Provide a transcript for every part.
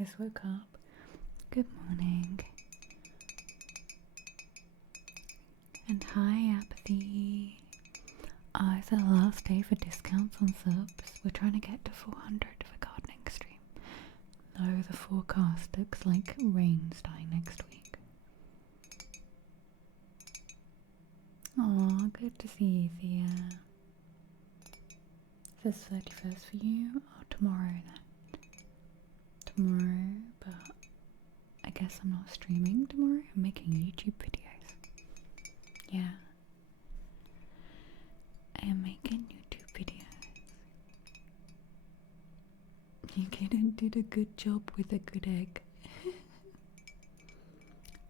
just woke up. Good morning. And hi, Apathy. It's the last day for discounts on subs. We're trying to get to 400 for gardening stream. Though the forecast looks like rain starting next week. Aw, good to see you, Thea. Is this 31st for you? Or tomorrow then? Tomorrow, but I guess I'm not streaming tomorrow. I'm making YouTube videos. Yeah. I am making YouTube videos. You did a good job with a good egg.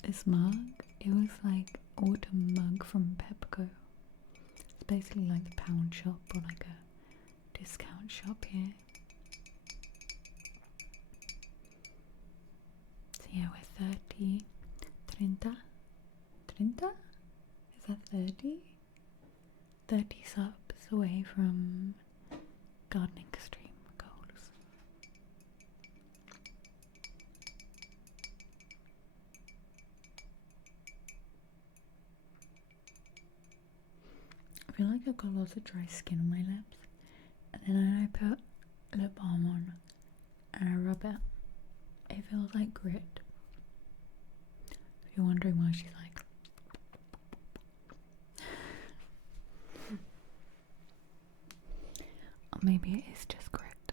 This mug, it was like autumn mug from Pepco. It's basically like the pound shop or like a discount shop here. So yeah, we're 30, 30? Is that 30? 30 subs away from gardening stream goals. I feel like I've got lots of dry skin on my lips, and then I put lip balm on and I rub it. It feels like grit. If you're wondering why she's like, or maybe it is just grit.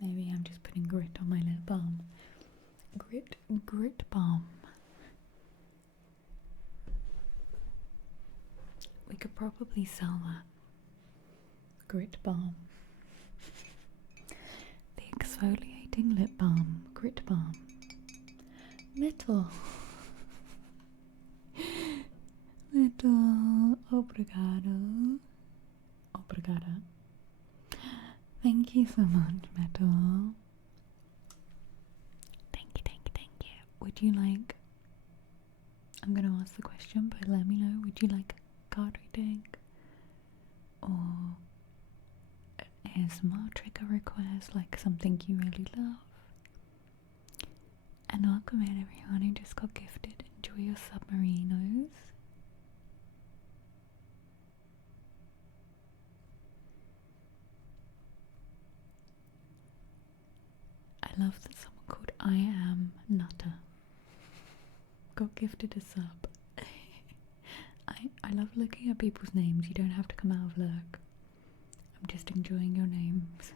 Maybe I'm just putting grit on my lip balm. Grit balm. We could probably sell that. Grit balm. The exfoliating lip balm. Grit balm. Metal. Metal. Obrigado. Obrigada. Thank you so much, Metal. Thank you. Would you like... I'm going to ask the question, but let me know. Would you like card reading? Or an ASMR trigger request, like something you really love? And welcome in everyone who just got gifted. Enjoy your submarinos. I love that someone called I Am Nutter got gifted a sub. I love looking at people's names. You don't have to come out of lurk. I'm just enjoying your names.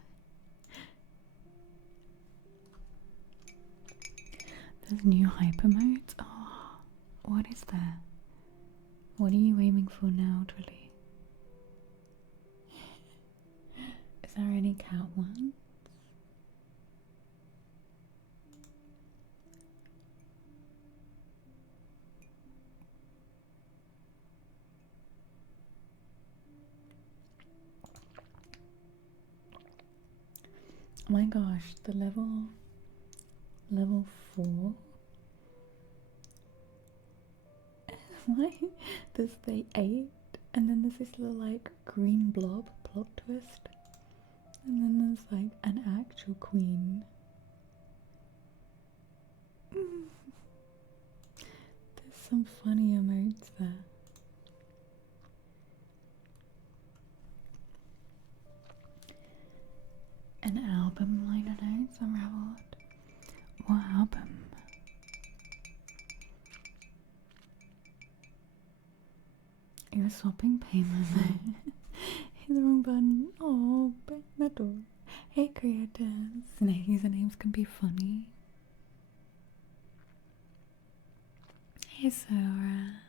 There's new hyper modes. Oh, what is there? What are you aiming for now, Twilly? Is there any cat ones? Oh my gosh, the level 4. Why? There's the 8, and then there's this little like green blob plot twist, and then there's like an actual queen. There's some funny emotes there. An album liner notes unraveled. What album? You're swapping payment. Hit the wrong button. Oh, but metal. Hey creators. Usernames can be funny. Hey Sora.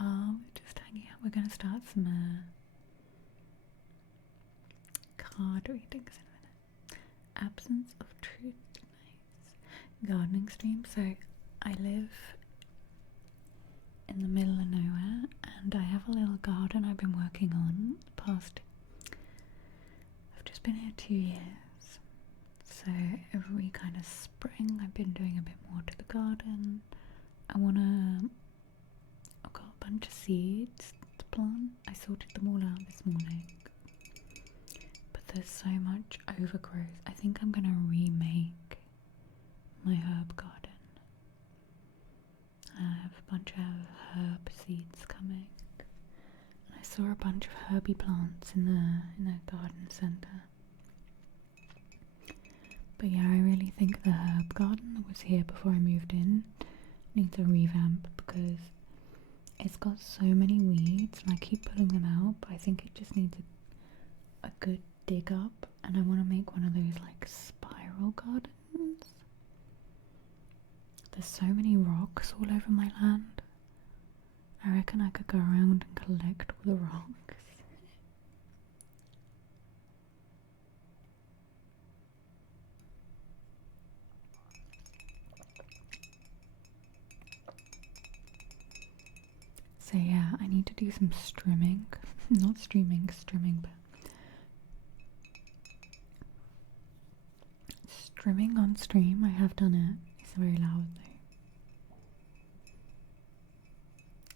Oh, we're just hanging out. We're gonna start some card readings in a minute. Absence of truth. Nice. Gardening stream. So I live in the middle of nowhere and I have a little garden I've been working on the past. I've just been here 2 years. So every kind of spring I've been doing a bit more to the garden. I've got a bunch of seeds to plant. I sorted them all out this morning. But there's so much overgrowth. I think I'm gonna remake my herb garden. I have a bunch of herb seeds coming. I saw a bunch of herby plants in the garden centre. But yeah, I really think the herb garden that was here before I moved in needs a revamp because it's got so many weeds and I keep pulling them out, but I think it just needs a good dig up, and I want to make one of those like spiral gardens. There's so many rocks all over my land. I reckon I could go around and collect all the rocks. So yeah, I need to do some streaming. Not streaming, but streaming on stream. I have done it. It's very loud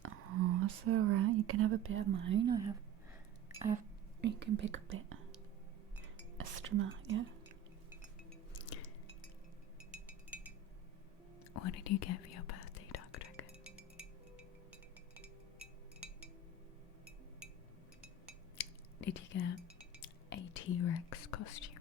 though. Oh, that's alright. You can have a bit of mine. You can pick a bit. A streamer, yeah. What did you get for your birthday, Dark Dragon? Did you get a T-Rex costume?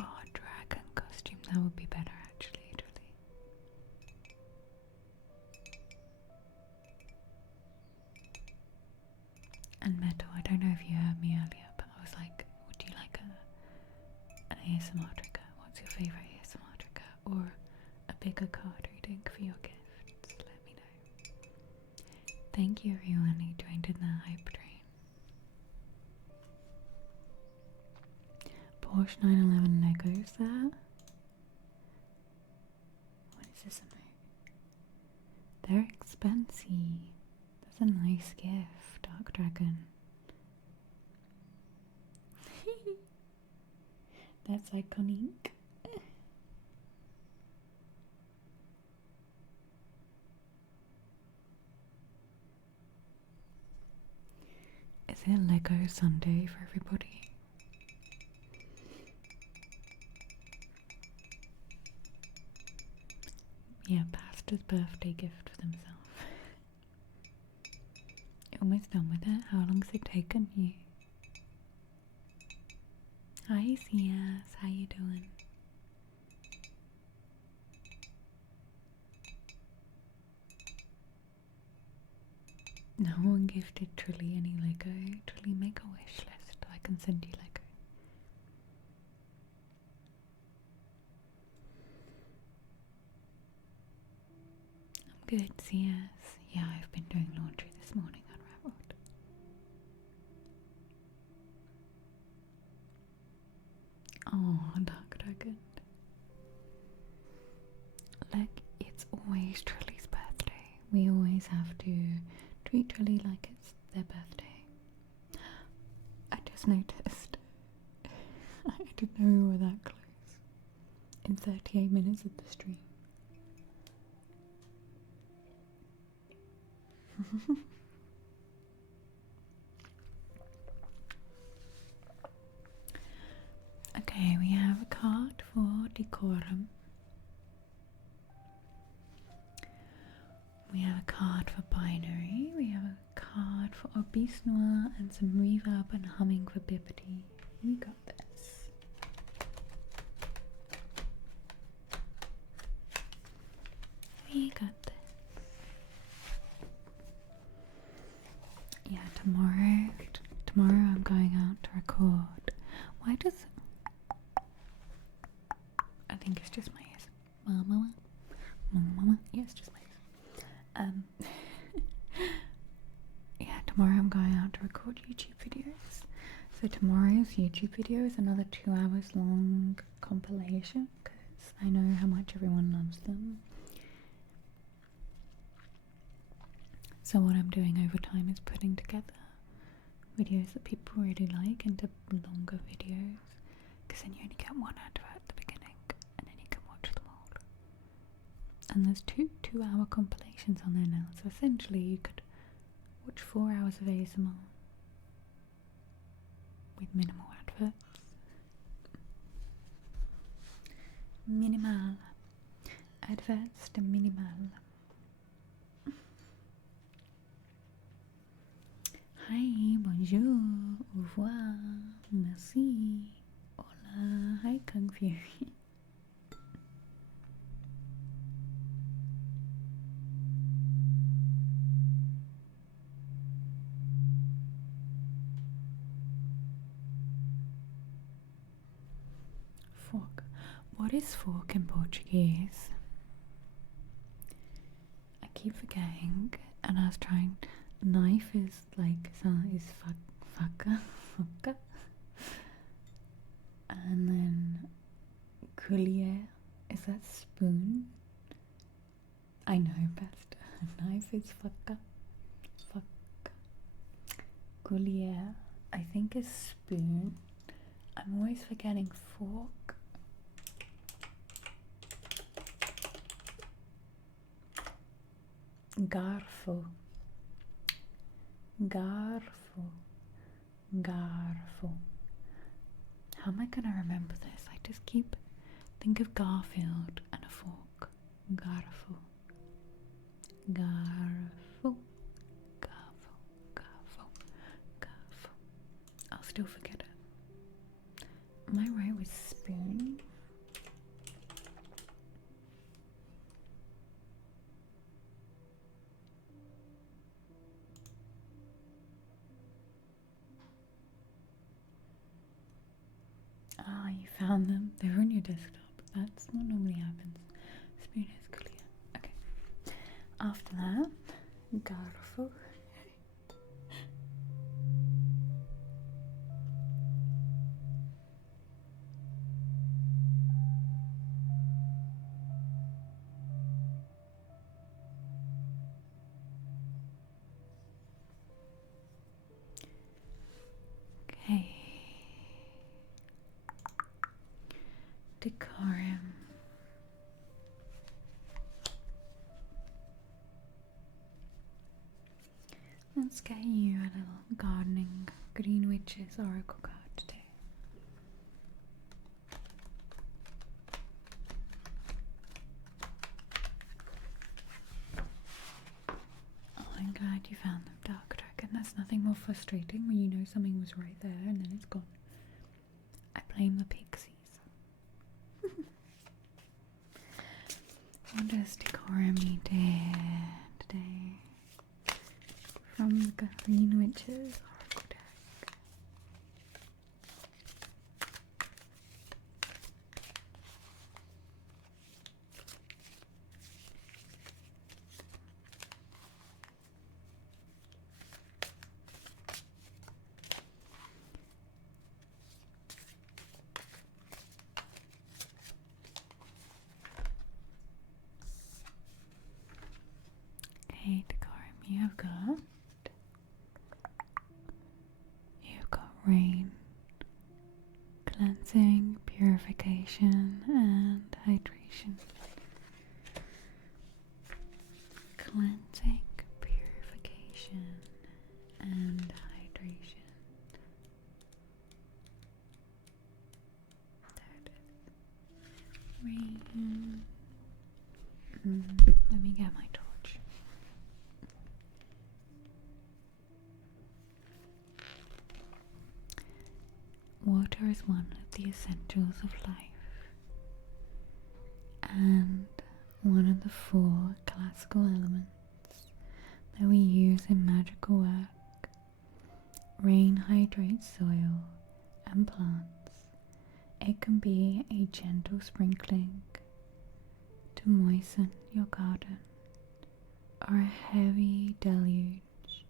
Oh, dragon costume. That would be better actually, truly. And Metal, I don't know if you heard me earlier, but I was like, would you like an ASMR trigger? What's your favourite ASMR trigger? Or a bigger card reading for your gifts? Let me know. Thank you everyone who joined in the hype train. Porsche 911 Legos there. What is this about? They're expensive. That's a nice gift, Dark Dragon. That's iconic. Is it Lego Sunday for everybody? Yeah, Pastor's birthday gift for themselves. You're almost done with it? How long's it taken you? Hi Sias, how you doing? No one gifted Trilly any Lego. Trilly, make a wish list. I can send you Lego. Good, yes. Yeah, I've been doing laundry this morning, unraveled. Oh, Dark Dragon. Like, it's always Trilly's birthday. We always have to treat Trilly like it's their birthday. I just noticed. I didn't know we were that close. In 38 minutes of the stream. Okay, we have a card for decorum. We have a card for binary. We have a card for obese noir and some reverb and humming for bippity. We got this. We got this. Yeah, tomorrow I'm going out to record. Why does... I think it's just my ears. Mama. Yeah, it's just my ears. Yeah, tomorrow I'm going out to record YouTube videos. So tomorrow's YouTube video is another 2 hours long compilation because I know how much everyone loves them. So what I'm doing over time is putting together videos that people really like into longer videos, because then you only get one advert at the beginning and then you can watch them all. And there's two-hour compilations on there now, so essentially you could watch 4 hours of ASMR with minimal adverts. Minimal adverts to minimal. Hi, bonjour, au revoir, merci, hola, hi Kung Fury. Fork. What is fork in Portuguese? I keep forgetting, and I was trying. Knife is like faca, and then colher is that spoon. I know best. Knife is faca. Colher, I think, is spoon. I'm always forgetting fork. Garfo. How am I gonna remember this? I just think of Garfield and a fork. Garfo. I'll still forget it. Am I right with spoon? Ah, you found them. They're on your desktop. That's what normally happens. Spoon is clear. Okay. After that, garfo. Okay. Decorum. Let's get you a little gardening Green Witches oracle card today. Oh, I'm glad you found them, Dark Dragon. That's nothing more frustrating when you know something was right there and then it's gone. I blame the pixies. What does Decorum need today? From the Green Witches oracle deck. Okay, Decorum, you've got rain, cleansing, purification, and hydration. Cleansing, purification, and hydration. There it is. Rain. Let me get my torch. Water is one of the essentials of life, and one of the 4 classical elements that we use in magical work. Rain hydrates soil and plants. It can be a gentle sprinkling to moisten your garden, or a heavy deluge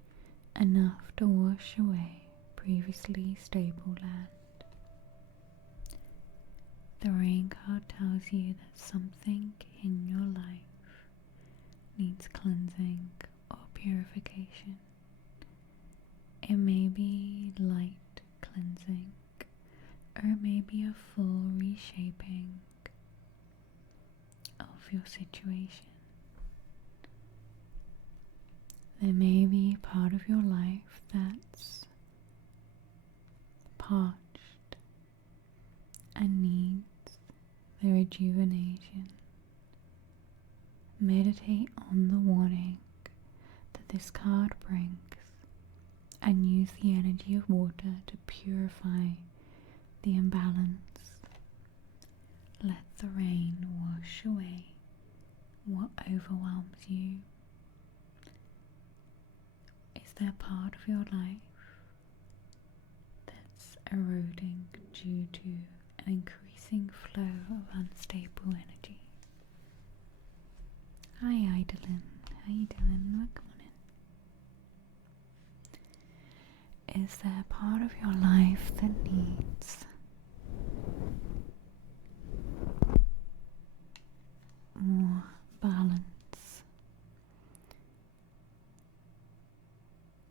enough to wash away previously stable land. The rain card tells you that something in your life needs cleansing or purification. It may be light cleansing, or it may be a full reshaping of your situation. There may be part of your life that's parched and needs the rejuvenation. Meditate on the warning that this card brings and use the energy of water to purify the imbalance. Let the rain wash away what overwhelms you. Is there part of your life that's eroding due to an increasing flow of unstable energy? Hi Idolin, how you doing? Welcome on in. Is there part of your life that needs more balance,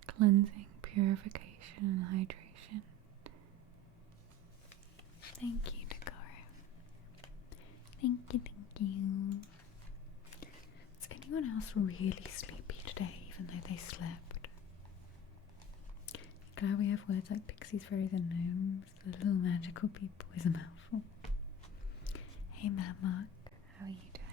cleansing, purification, and hydration? Thank you, Dakara. Thank you, thank you. Is anyone else really sleepy today, even though they slept? Glad we have words like pixies, fairies, and gnomes. The little magical people is a mouthful. Hey, Matt Mark, how are you doing?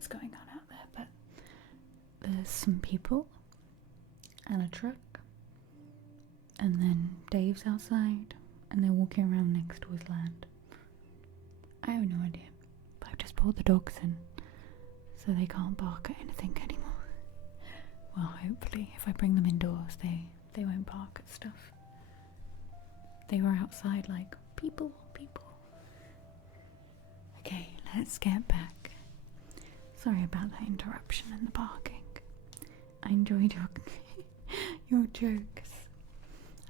what's going on out there, but there's some people and a truck, and then Dave's outside, and they're walking around next to his land. I have no idea, but I've just brought the dogs in, so they can't bark at anything anymore. Well, hopefully, if I bring them indoors, they won't bark at stuff. They were outside like, people. Okay, let's get back. Sorry about that interruption and the barking. I enjoyed your jokes.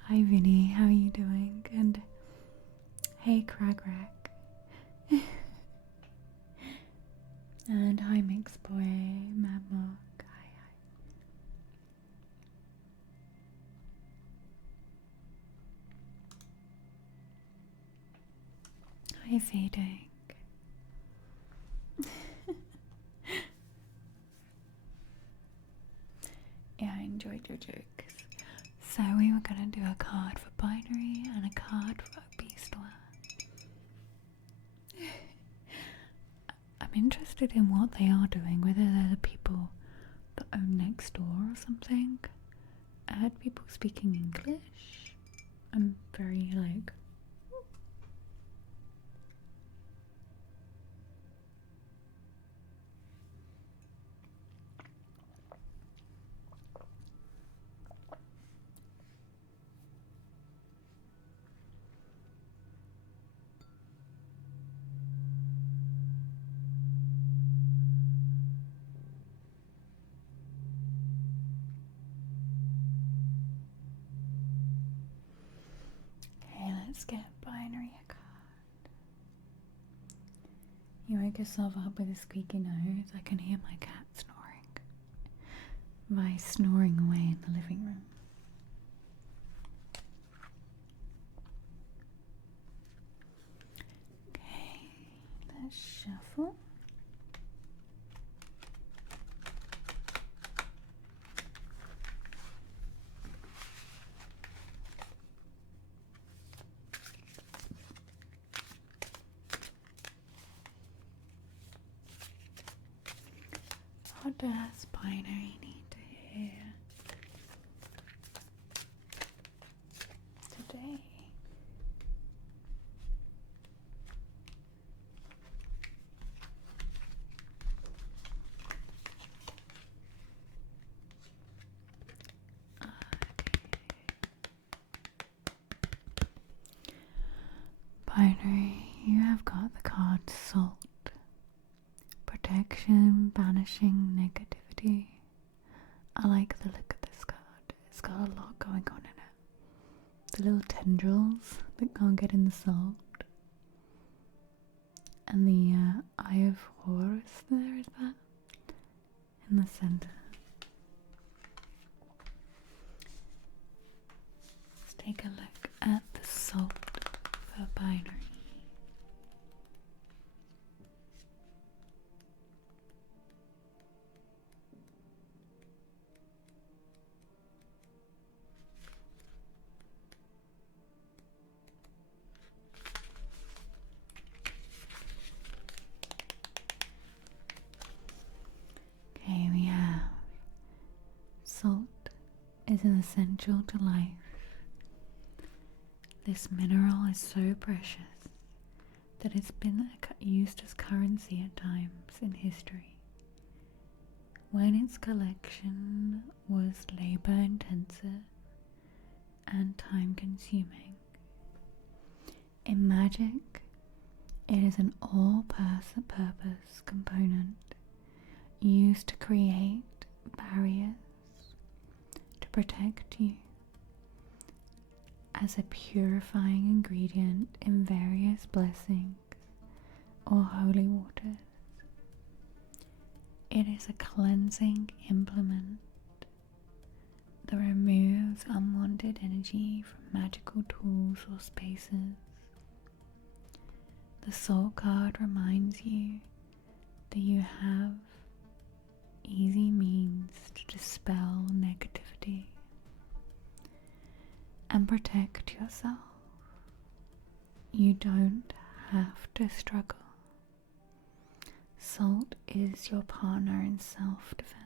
Hi Vinny, how are you doing? And hey Cragrack. And hi Mixboy, Mad Mark. Hi Fading. Yeah, I enjoyed your jokes. So we were gonna do a card for binary and a card for beastware. I'm interested in what they are doing, whether they're the people that own next door or something. I heard people speaking English. I'm very like... Let's get binary a card. You wake yourself up with a squeaky nose. I can hear my cat snoring. By snoring away in the living room. Okay, let's shuffle. What does binary need to hear today? Binary, you have got the card Salt. Protection, banishing negativity. I like the look of this card. It's got a lot going on in it. The little tendrils that can't get in the salt. And the Eye of Horus there, is that? In the center. Let's take a look at the salt for binary. Okay, we have salt is an essential to life. This mineral is so precious that it's been used as currency at times in history, when its collection was labor intensive and time consuming. In magic, it is an all-purpose component used to create barriers to protect you, as a purifying ingredient in various blessings or holy waters. It is a cleansing implement that removes unwanted energy from magical tools or spaces. The soul card reminds you that you have easy means to dispel negativity and protect yourself. You don't have to struggle. Salt is your partner in self-defense.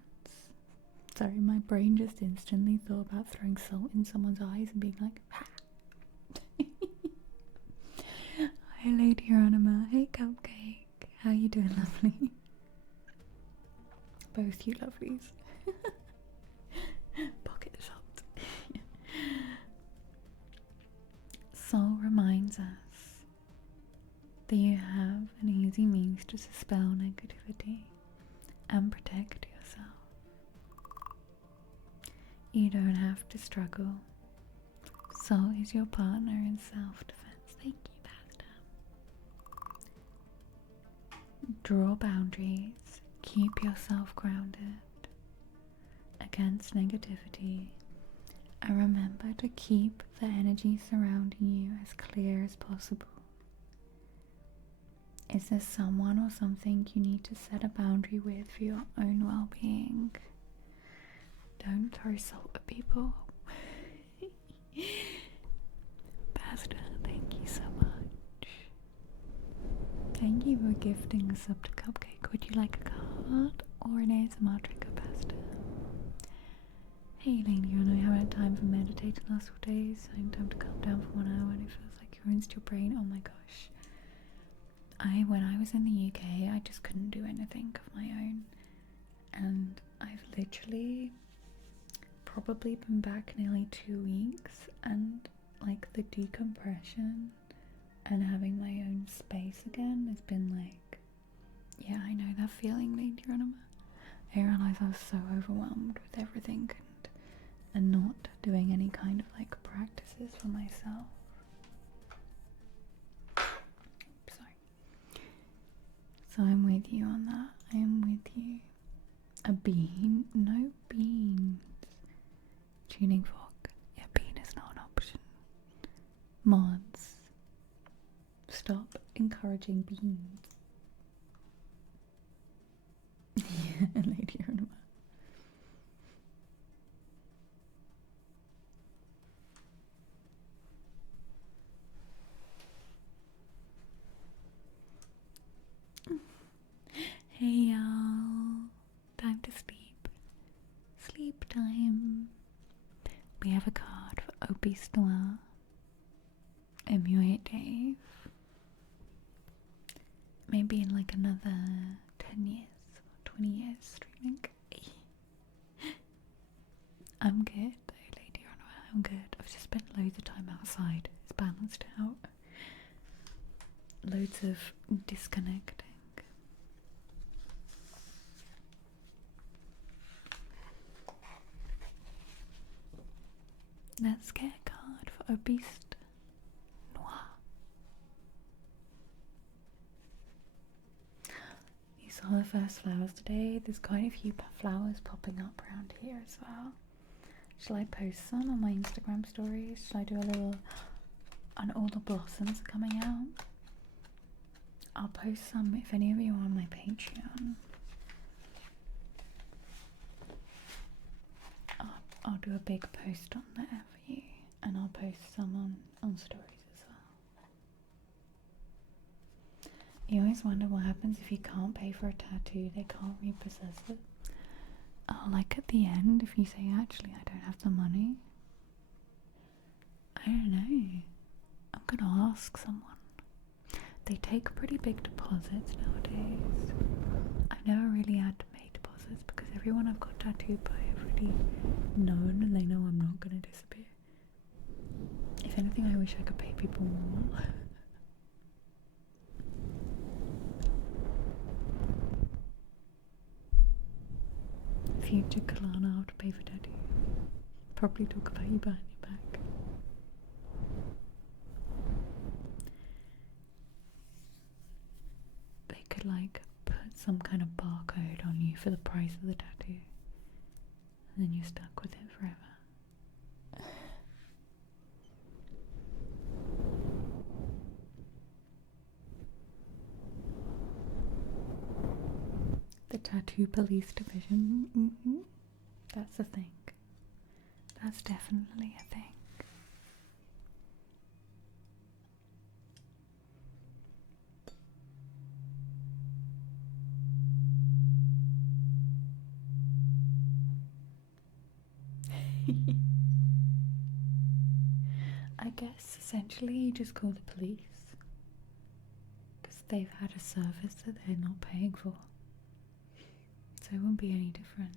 Sorry, my brain just instantly thought about throwing salt in someone's eyes and being like, ha! Hi Lady Anima, hey Cupcake, how you doing, lovely? Both you lovelies. Pocket shot. Soul reminds us that you have an easy means to dispel negativity and protect yourself. You don't have to struggle. So is your partner in self-defense. Thank you, Pastor. Draw boundaries. Keep yourself grounded against negativity. And remember to keep the energy surrounding you as clear as possible. Is there someone or something you need to set a boundary with for your own well-being? Don't throw salt at people. Pastor, thank you so much. Thank you for gifting a sub to Cupcake. Would you like a card or an ASMR trigger, Pastor? Hey Lady, I know you haven't had time for meditating the last 4 days. I need time to calm down for 1 hour and it feels like you rinsed your brain. Oh my gosh. When I was in the UK, I just couldn't do anything of my own. And I've literally probably been back nearly 2 weeks, and like the decompression and having my own space again has been like, yeah, I know that feeling, Lady Geronima. I realised I was so overwhelmed with everything and not doing any kind of like practices for myself. Sorry. So I'm with you on that. I am with you. A bean? No beans. Tuning fork. Yeah, bean is not an option. Mods. Stop encouraging beans. Yeah, Lady Geronima. Hey y'all, time to sleep. Sleep time. We have a card for Obese Noir. Emulate Dave. Maybe in like another 10 years or 20 years streaming. I'm good though, Lady Runaway, I'm good. I've just spent loads of time outside. It's balanced out. Loads of disconnecting. Let's get a card for Obese Noir. You saw the first flowers today. There's quite a few flowers popping up around here as well. Shall I post some on my Instagram stories? Shall I do a little on all the blossoms are coming out? I'll post some if any of you are on my Patreon. I'll do a big post on there for you, and I'll post some on stories as well. You always wonder what happens if you can't pay for a tattoo, they can't repossess it. Oh, like at the end, if you say, actually, I don't have the money. I don't know. I'm gonna ask someone. They take pretty big deposits nowadays. I've never really had to pay deposits because everyone I've got tattooed by have really known, and they know I'm not gonna disappear. If anything, I wish I could pay people more. Future Kalana, how to pay for tattoo. Probably talk about you behind your back. They could like put some kind of barcode on you for the price of the tattoo, and then you're stuck with it forever. The Tattoo Police Division. That's a thing. That's definitely a thing. I guess essentially you just call the police because they've had a service that they're not paying for, so it won't be any different.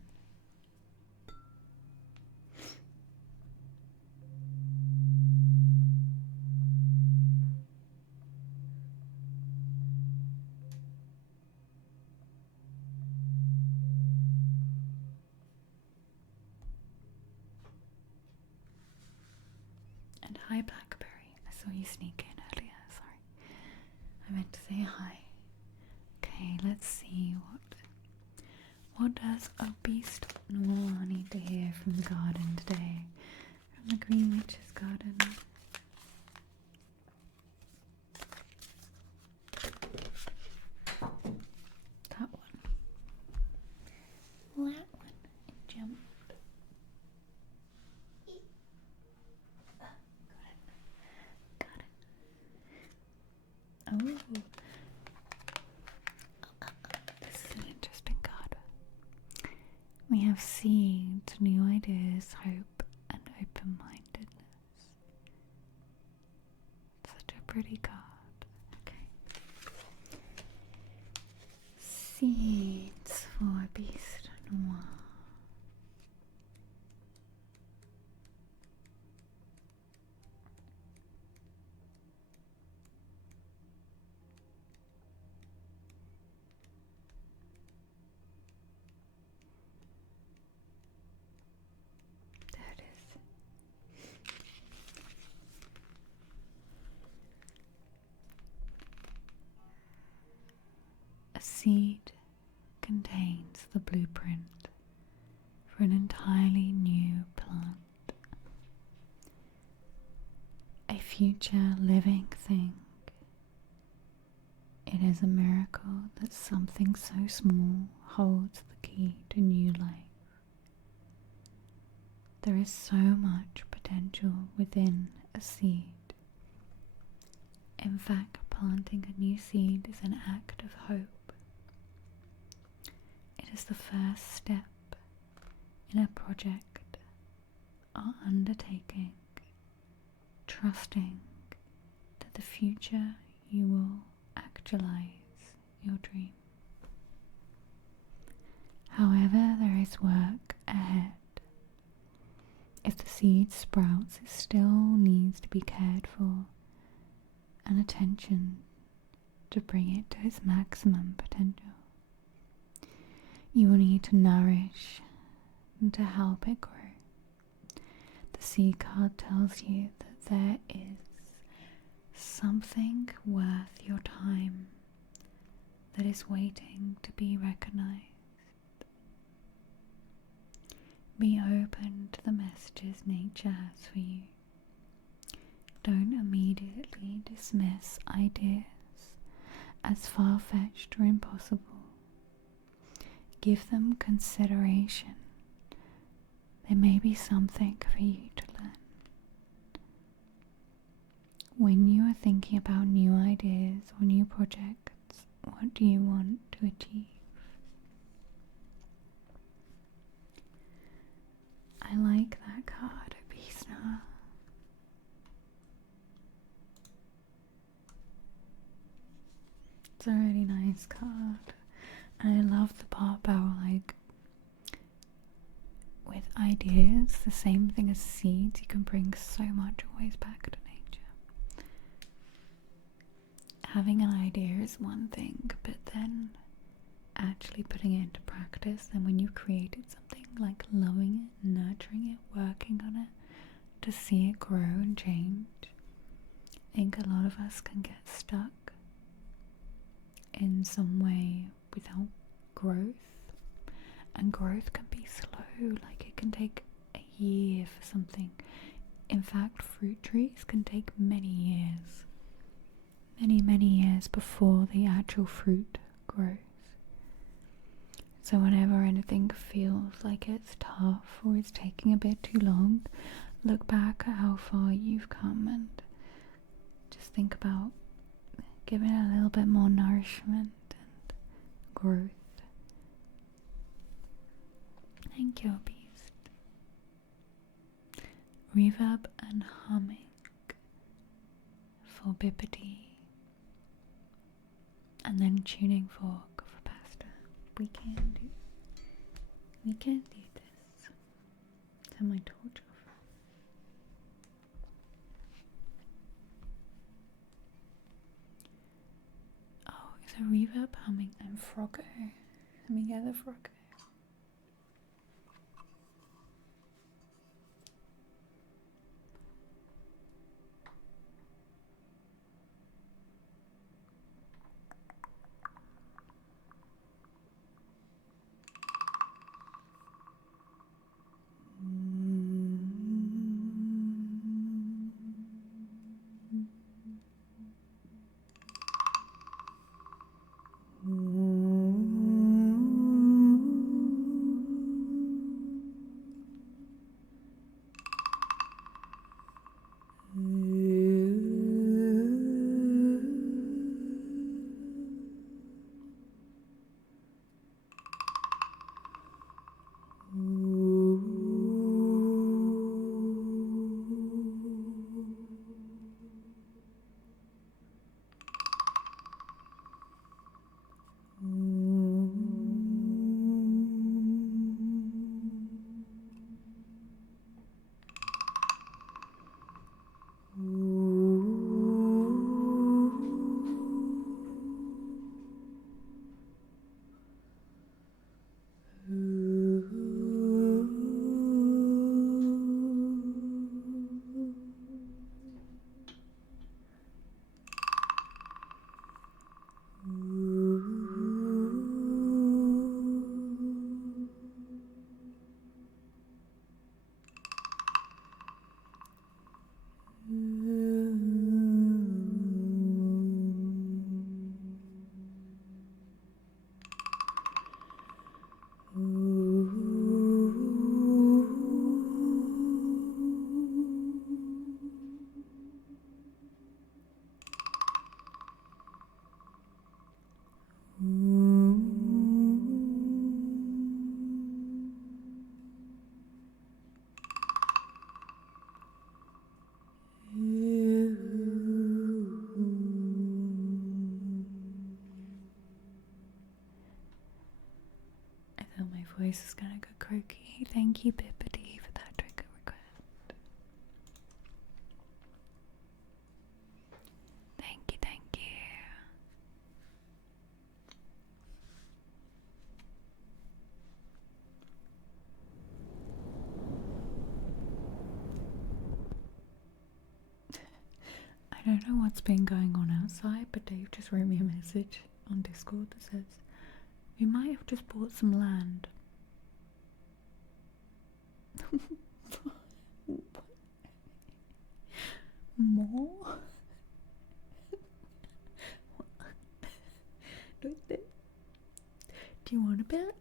And hi Blackberry, I saw you sneak in earlier, sorry. I meant to say hi. Okay, let's see what does a beast noir need to hear from the garden today? From the Green Witch's garden. That one. That one. It jumped. Got it. Oh. This is an interesting card. We have seeds, new ideas, hope, and open-mindedness. Such a pretty card. Okay. Seeds for Beast Noir. A seed contains the blueprint for an entirely new plant, a future living thing. It is a miracle that something so small holds the key to new life. There is so much potential within a seed. In fact, planting a new seed is an act of hope. It is the first step in a project or undertaking, trusting that the future you will actualize your dream. However, there is work ahead. If the seed sprouts, it still needs to be cared for and attention to bring it to its maximum potential. You will need to nourish and to help it grow. The seed card tells you that there is something worth your time that is waiting to be recognized. Be open to the messages nature has for you. Don't immediately dismiss ideas as far-fetched or impossible. Give them consideration. There may be something for you to learn. When you are thinking about new ideas or new projects, what do you want to achieve? I like that card, Obisna. It's a really nice card. And I love the part about, like, with ideas, the same thing as seeds, you can bring so much always back to nature. Having an idea is one thing, but then actually putting it into practice, and when you've created something, like loving it, nurturing it, working on it, to see it grow and change. I think a lot of us can get stuck in some way without growth, and growth can be slow, like it can take a year for something. In fact, fruit trees can take many years before the actual fruit grows. So whenever anything feels like it's tough or it's taking a bit too long, look back at how far you've come and just think about giving it a little bit more nourishment and growth. Thank you, Beast. reverb and humming for bippity, and then tuning fork for pasta. We can do this. Turn my torch off. Oh, is a reverb humming and froggo? Let me get the froggo. Voice is gonna go croaky. Thank you, Bippity, for that trigger request. Thank you, thank you. I don't know what's been going on outside, but Dave just wrote me a message on Discord that says, "We might have just bought some land." More? Do you want a bit?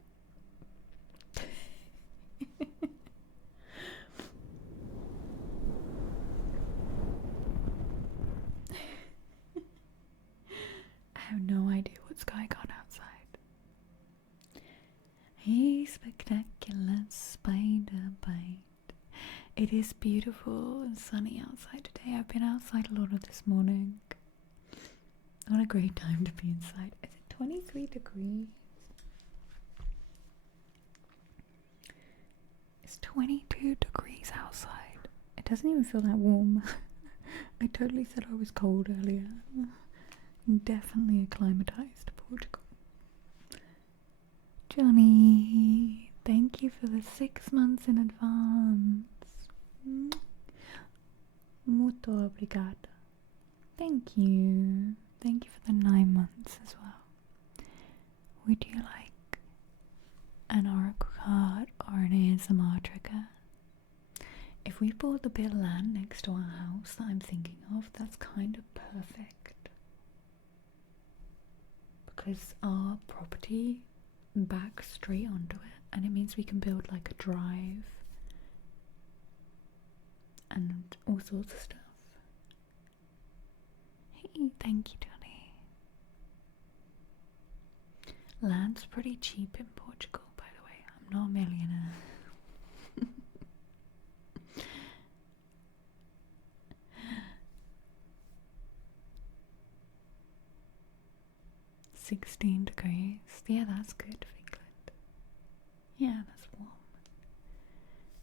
I have no idea what's going on outside. A spectacular spider bite. It is beautiful and sunny outside today. I've been outside a lot of this morning. What a great time to be inside. Is it 23 degrees? It's 22 degrees outside. It doesn't even feel that warm. I totally said I was cold earlier. I'm definitely acclimatized to Portugal. Johnny, thank you for the 6 months in advance. Muito obrigada. Thank you. Thank you for the 9 months as well. Would you like an oracle card or an ASMR trigger? If we bought the bit of land next to our house that I'm thinking of, that's kind of perfect. Because our property backs straight onto it, and it means we can build like a drive and all sorts of stuff. Hey, thank you, Johnny. Land's pretty cheap in Portugal, by the way. I'm not a millionaire. 16 degrees. Yeah, that's good for England. Yeah, that's warm.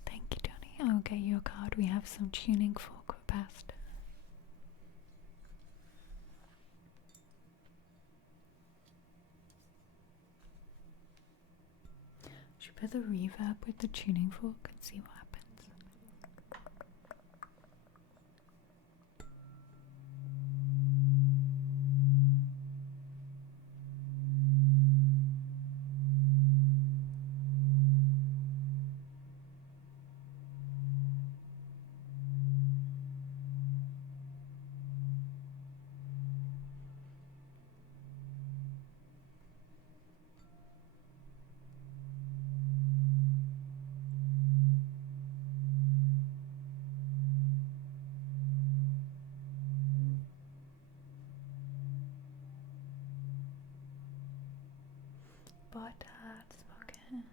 Thank you, Johnny. I'll get you a card. We have some tuning fork for pasta. Should put the reverb with the tuning fork and see what happens. But spoken.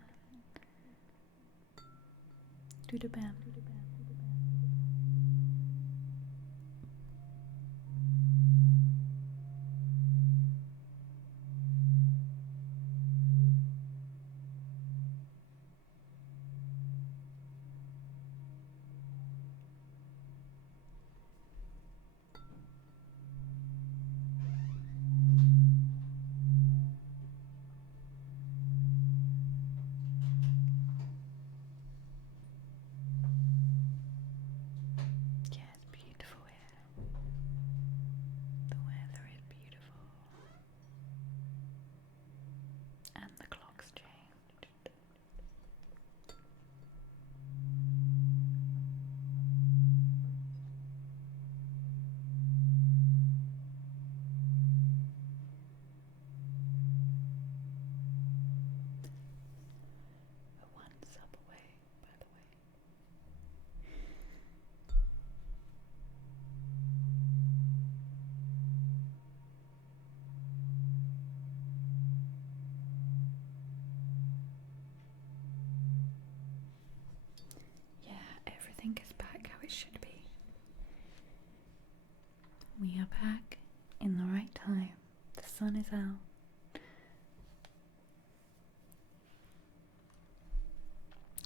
Do the bam. Yeah, it's beautiful here. The weather is beautiful. And the clock's changed. We're one sub away, by the way. Yeah, everything is back how it should be. We are back in the right time. The sun is out.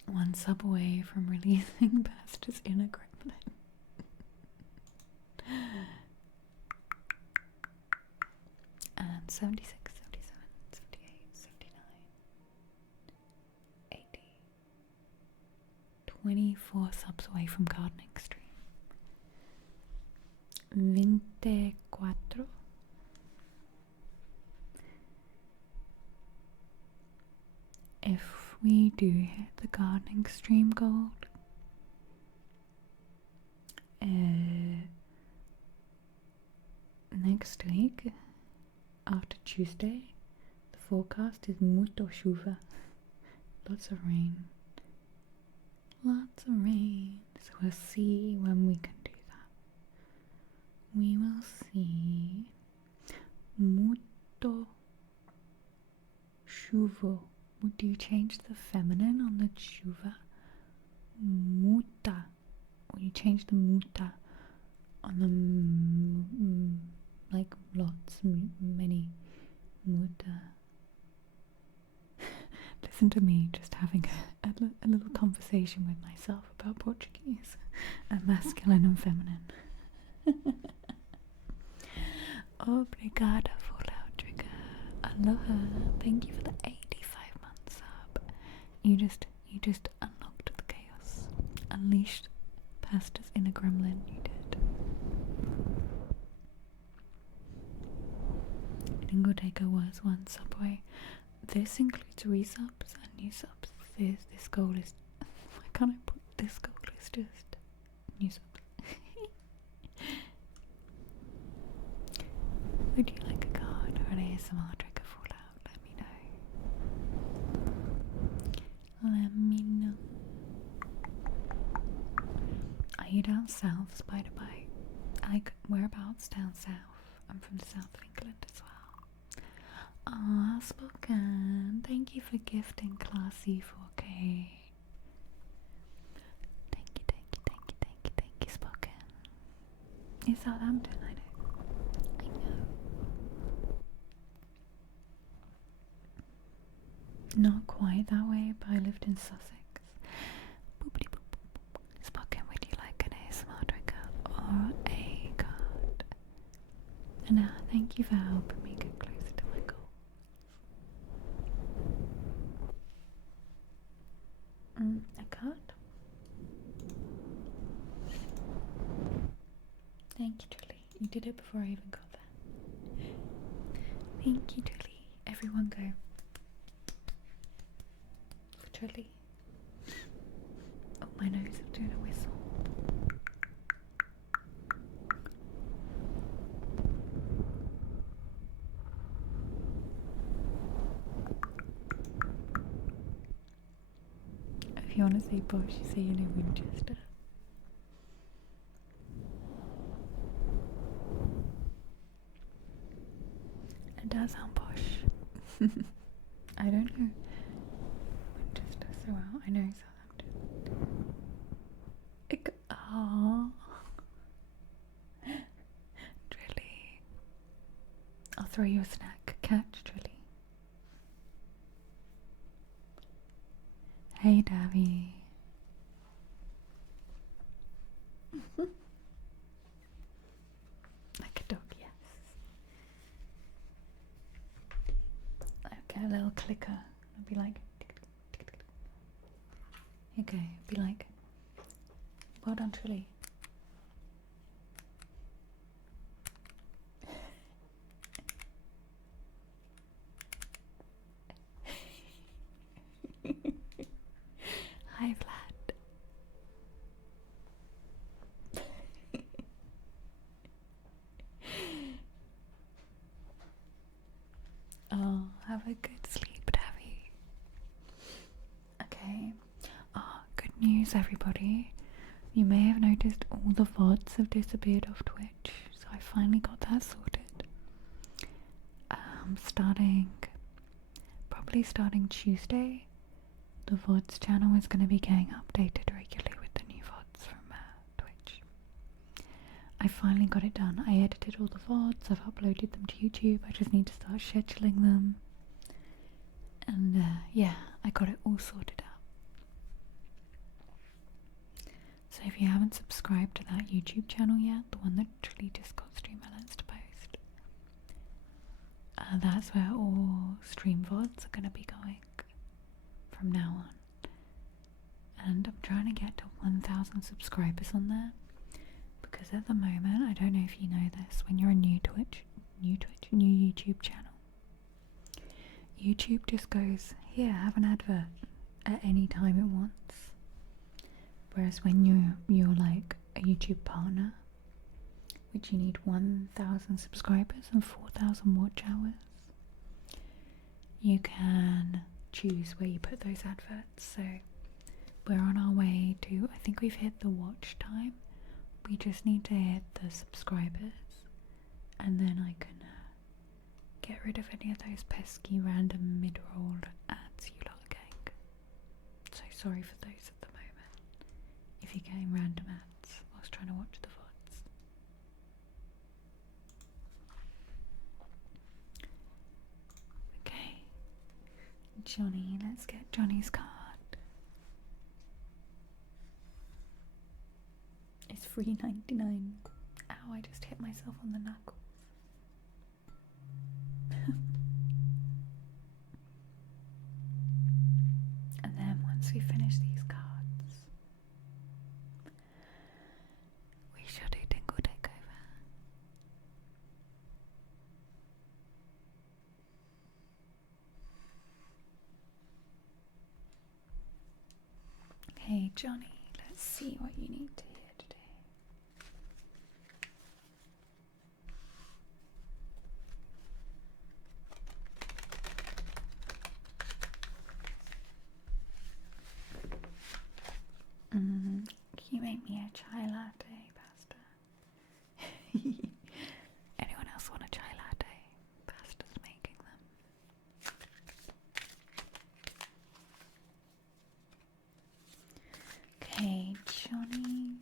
One sub away from releasing Pasta's inner gremlin. And 76, 77, 78, 79, 80. 24 subs away from gardening stream. 24. If we do hit the gardening stream gold, next week, after Tuesday, the forecast is mucho chuva. Lots of rain. Lots of rain. So we'll see when we can do that. We will see. Mucho chuvo. Do you change the feminine on the chuva? Muta. Or you change the muta on the like lots, many muta. Listen to me just having a little conversation with myself about Portuguese and masculine and feminine. Obrigada for loud trigger. Aloha. Thank you for the 85-month sub. You just unlocked the chaos. Unleashed Pasta's inner gremlin. You did. Dingodego was one subway. This includes resubs and new subs. This goal is. Why can't I put this goal is just new subs? Would you like a card or an ASMR trigger fallout? Let me know. Let me know. Are you down south, Spider Bite? Like, whereabouts down south? I'm from the south of England as well. Ah, Spoken. Thank you for gifting Classy 4K. Thank you, Spoken. It's Southampton, I know. Not quite that way, but I lived in Sussex. Boopity boop. Spoken, would you like an ASMR trigger or a card? And thank you for helping me get closer to my goal. A card? Thank you, Julie. You did it before I even got there. Thank you, Julie. Everyone go. For Julie. Oh, my nose is doing a whistle. If you want to say posh, you say you know Winchester. It does sound posh. I don't know Winchester so well. I know Southampton. Aww. Trilly. I'll throw you a snack. Catch, Trilly. Hey, Davy. Like a dog, yes. Okay, a little clicker. It'll be like tick, tick, tick, tick. Okay, it'll be like, well done, Trilly. Hi, Vlad. Oh, have a good sleep, Davy. Okay. Good news, everybody. You may have noticed all the VODs have disappeared off Twitch, so I finally got that sorted. Probably starting Tuesday, the VODs channel is going to be getting updated regularly with the new VODs from Twitch. I finally got it done. I edited all the VODs, I've uploaded them to YouTube, I just need to start scheduling them. And yeah, I got it all sorted out. So if you haven't subscribed to that YouTube channel yet, the one that literally just got streamMarch to post, that's where all stream VODs are going to be going from now on. And I'm trying to get to 1,000 subscribers on there, because at the moment, I don't know if you know this, when you're a new YouTube channel, YouTube just goes, here, have an advert at any time it wants. Whereas when you're like a YouTube partner, which you need 1,000 subscribers and 4,000 watch hours, you can choose where you put those adverts. So we're on our way to, I think we've hit the watch time. We just need to hit the subscribers, and then I can get rid of any of those pesky random mid-roll ads you lot are getting. So sorry for those at the moment, if you're getting random ads whilst trying to watch the VODs. Okay, Johnny, let's get Johnny's card. It's $3.99. Ow, I just hit myself on the knuckles. And then once we finish these cards, we shall do Tingle Takeover. Okay, Johnny, let's see what you need to hear today. Can you make me a chai latte, Pasta? Anyone else want a chai latte? Pasta's making them. Okay, Johnny.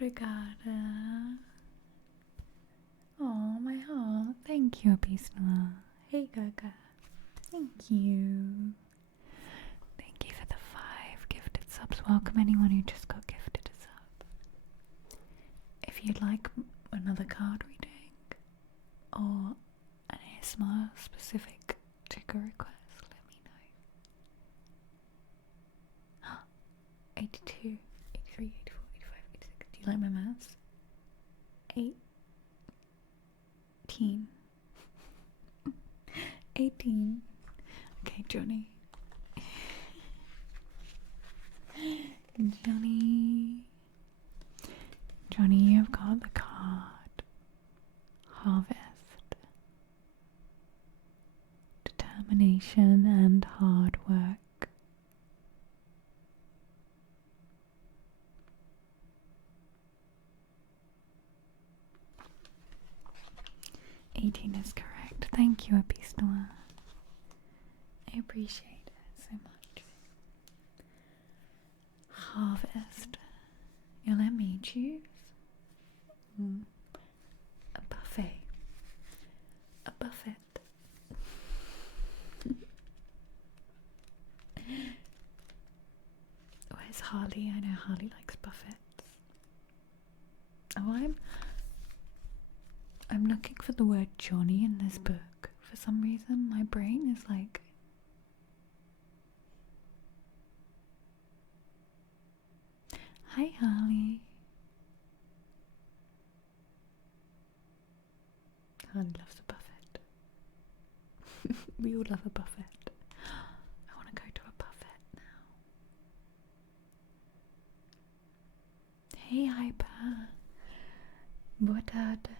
Obrigada. Oh, my heart. Thank you, Abisnoa. Hey, Gaga. Thank you. Thank you for the 5 gifted subs. Welcome anyone who just got gifted a sub. If you'd like another card reading or an ASMR specific trigger request, let me know. 82, 83, 84, 85, 86. Do you like my maths? 18. 18. Okay, Johnny. Johnny, you've got the card. Harvest. Determination and hard work. "18 is correct. Thank you, Epistola. I appreciate it so much. Harvest. You let me choose. A buffet. A buffet. Where's Harley? I know Harley likes buffets. Oh, I'm looking for the word Johnny in this book. For some reason, my brain is like... Hi, Harley. Harley loves a buffet. We all love a buffet. I want to go to a buffet now. Hey, Hyper. Boa tarde.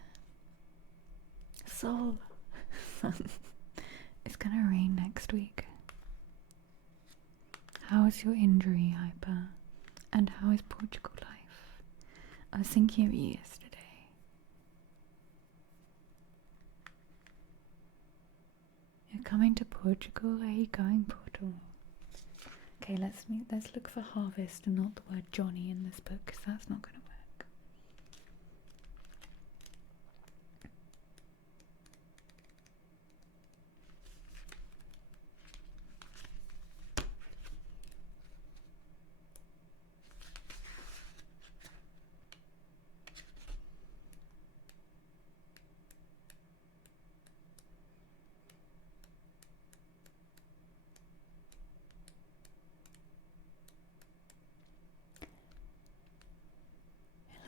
Sol. It's gonna rain next week. How is your injury, Hyper? And how is Portugal life? I was thinking of you yesterday. You're coming to Portugal? Are you going Portugal? Okay, let's look for harvest and not the word Johnny in this book, because that's not gonna work.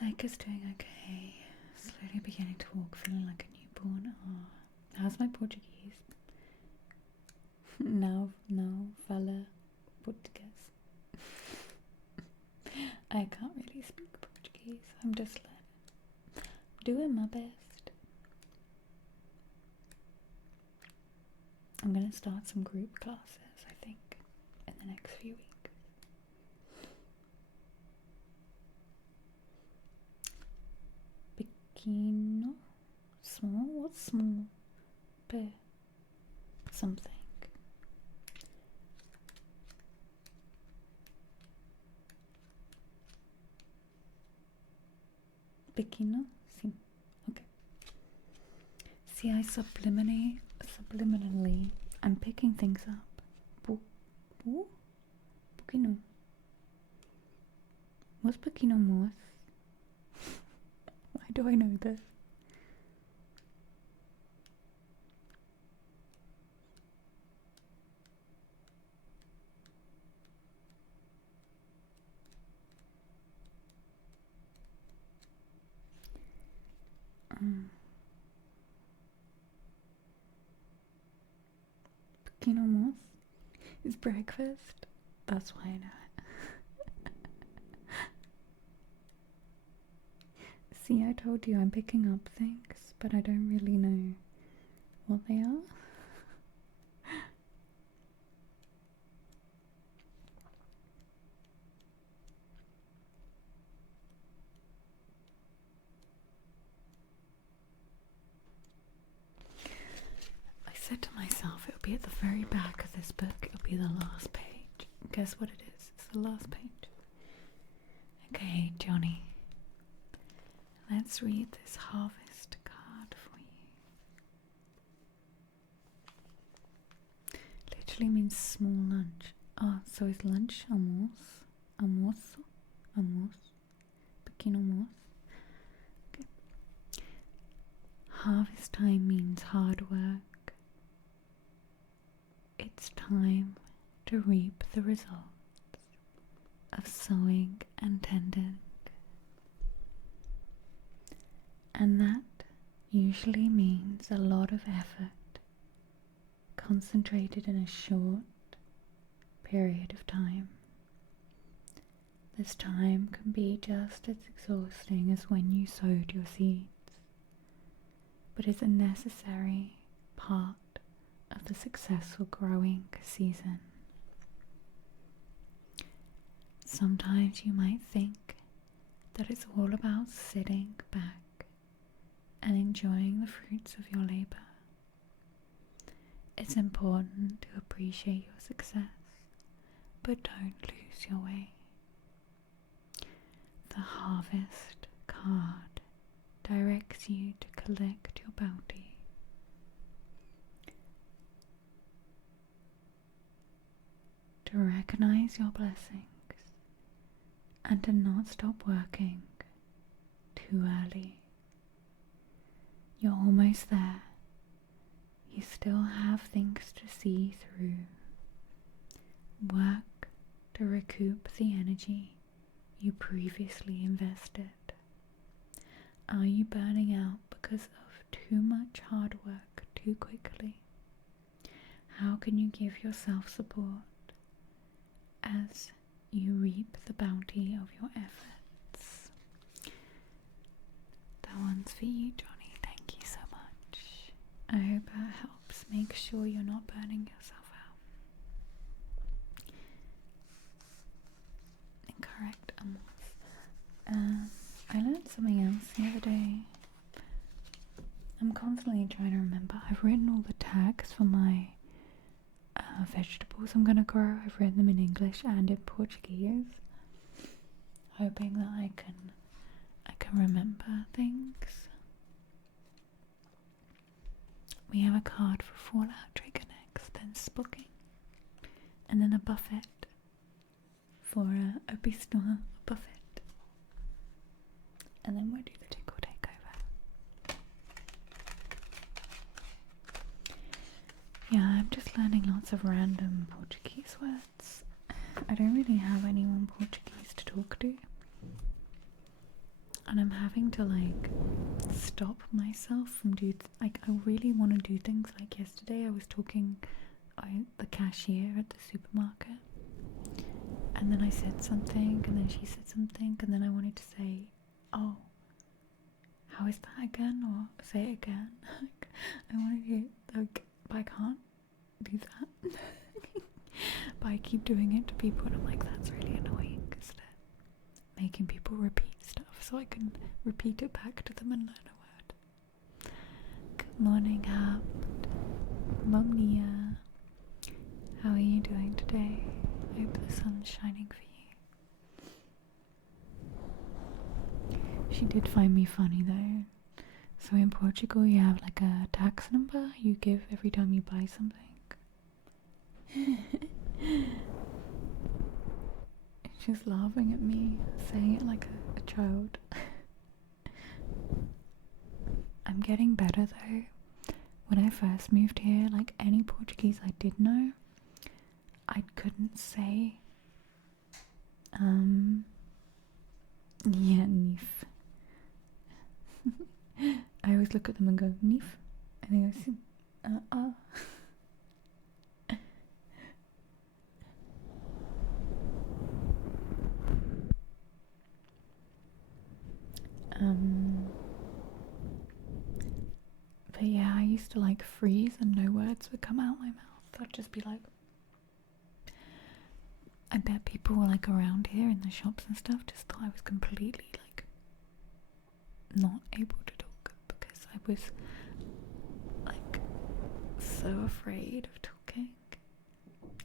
Like is doing okay. Slowly beginning to walk, feeling like a newborn. Oh, how's my Portuguese? Now, fala Portuguese. I can't really speak Portuguese. I'm just learning. Doing my best. I'm gonna start some group classes, I think, in the next few weeks. Pequeno. Small? What's small? Something. Pequeno? Sim. Okay. See, I subliminally, I'm picking things up. Pequeno. What's pequeno moth? Why do I know this? Pequeno moth is breakfast. That's why I know it. See, I told you I'm picking up things, but I don't really know what they are. I said to myself it would be at the very back of this book, it would be the last page. Guess what it is? It's the last page. Okay, Johnny. Let's read this harvest card for you. Literally means small lunch. Ah, so is lunch almost? Almoço? Almoço? Pequeno almoço? Okay. Harvest time means hard work. It's time to reap the results of sowing and tending. And that usually means a lot of effort concentrated in a short period of time. This time can be just as exhausting as when you sowed your seeds, but is a necessary part of the successful growing season. Sometimes you might think that it's all about sitting back and enjoying the fruits of your labor. It's important to appreciate your success, but don't lose your way. The harvest card directs you to collect your bounty. To recognize your blessings and to not stop working too early. You're almost there. You still have things to see through. Work to recoup the energy you previously invested. Are you burning out because of too much hard work too quickly? How can you give yourself support as you reap the bounty of your efforts? That one's for you, Johnny. Thank you so much. I hope that helps. Make sure you're not burning yourself out. Incorrect, I learned something else the other day. I'm constantly trying to remember. I've written all the tags for my vegetables I'm gonna grow. I've written them in English and in Portuguese, hoping that I can remember things. We have a card for Fallout Trigger next, then Spooking, and then a buffet for a bistro buffet, and then we'll do the tickle takeover. Yeah, I'm just learning lots of random Portuguese words. I don't really have anyone Portuguese to talk to, and I'm having to stop myself from I really want to do things. Like yesterday I was talking the cashier at the supermarket, and then I said something, and then she said something, and then I wanted to say, oh, how is that again, or say it again. I want to do but I can't do that. But I keep doing it to people, and I'm like, that's really annoying, isn't it? Making people repeat stuff so I can repeat it back to them and learn a word. Good morning, Habt. Mum Nia. How are you doing today? Hope the sun's shining for you. She did find me funny though. So in Portugal you have a tax number you give every time you buy something. She's laughing at me, saying it like a child. I'm getting better though. When I first moved here, any Portuguese I did know, I couldn't say yeah, nif. I always look at them and go nif, and they go but yeah, I used to freeze and no words would come out my mouth. I'd just be I bet people around here in the shops and stuff just thought I was completely not able to talk, because I was so afraid of talking,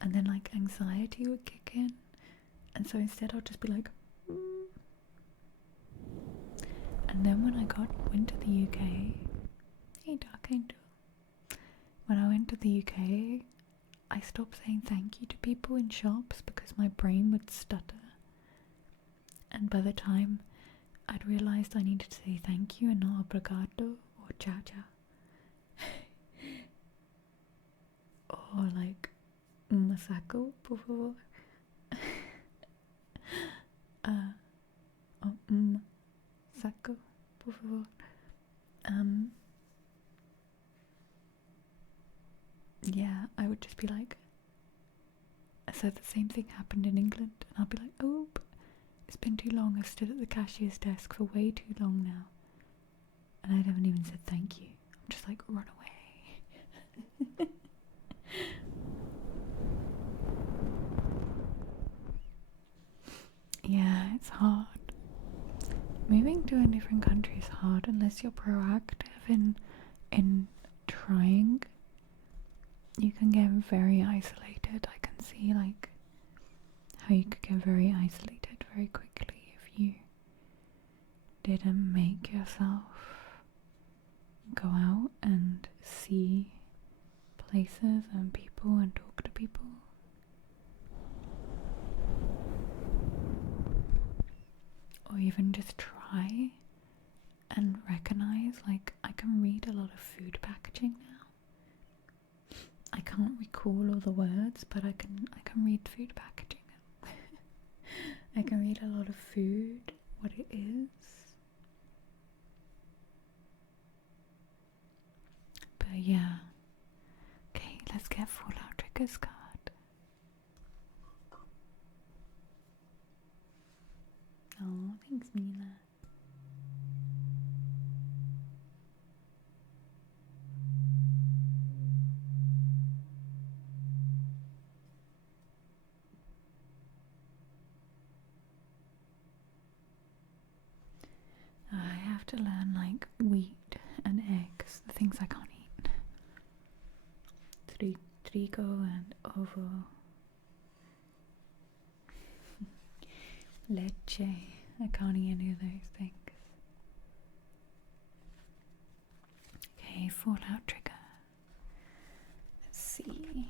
and then anxiety would kick in, and so instead I'll just be And then when I went to the UK, hey Dark Angel, when I went to the UK, I stopped saying thank you to people in shops because my brain would stutter. And by the time I'd realised I needed to say thank you and not obrigado or ciao ciao. Or like, masako, por favor. Saco, por favor. Yeah, I would just be like, so the same thing happened in England, and I'll be like, oh, it's been too long, I've stood at the cashier's desk for way too long now, and I haven't even said thank you. I'm just like, run away. Yeah, it's hard. Moving to a different country is hard unless you're proactive in trying. You can get very isolated. I can see like how you could get very isolated very quickly if you didn't make yourself go out and see places and people and talk to people. Or even just try and recognize, like, I can read a lot of food packaging now. I can't recall all the words, but I can read food packaging. I can read a lot of food, what it is. But yeah. Okay, let's get Fallout Triggers card. Oh, thanks, Mila. I have to learn like wheat and eggs, the things I can't eat. Trigo and ovo. Leche. I can't eat any of those things. Okay, Fallout Trigger. Let's see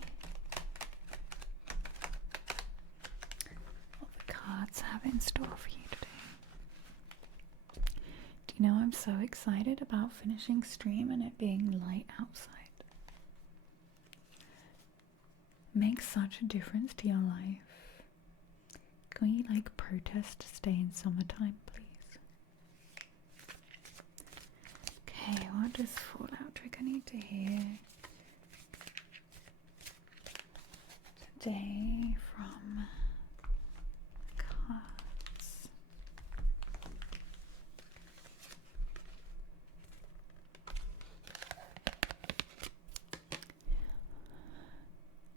what the cards have in store for you today. Do you know I'm so excited about finishing stream and it being light outside? Makes such a difference to your life. Can we like protest to stay in summertime, please? Okay, what does Fallout Trigger need to hear today from cards?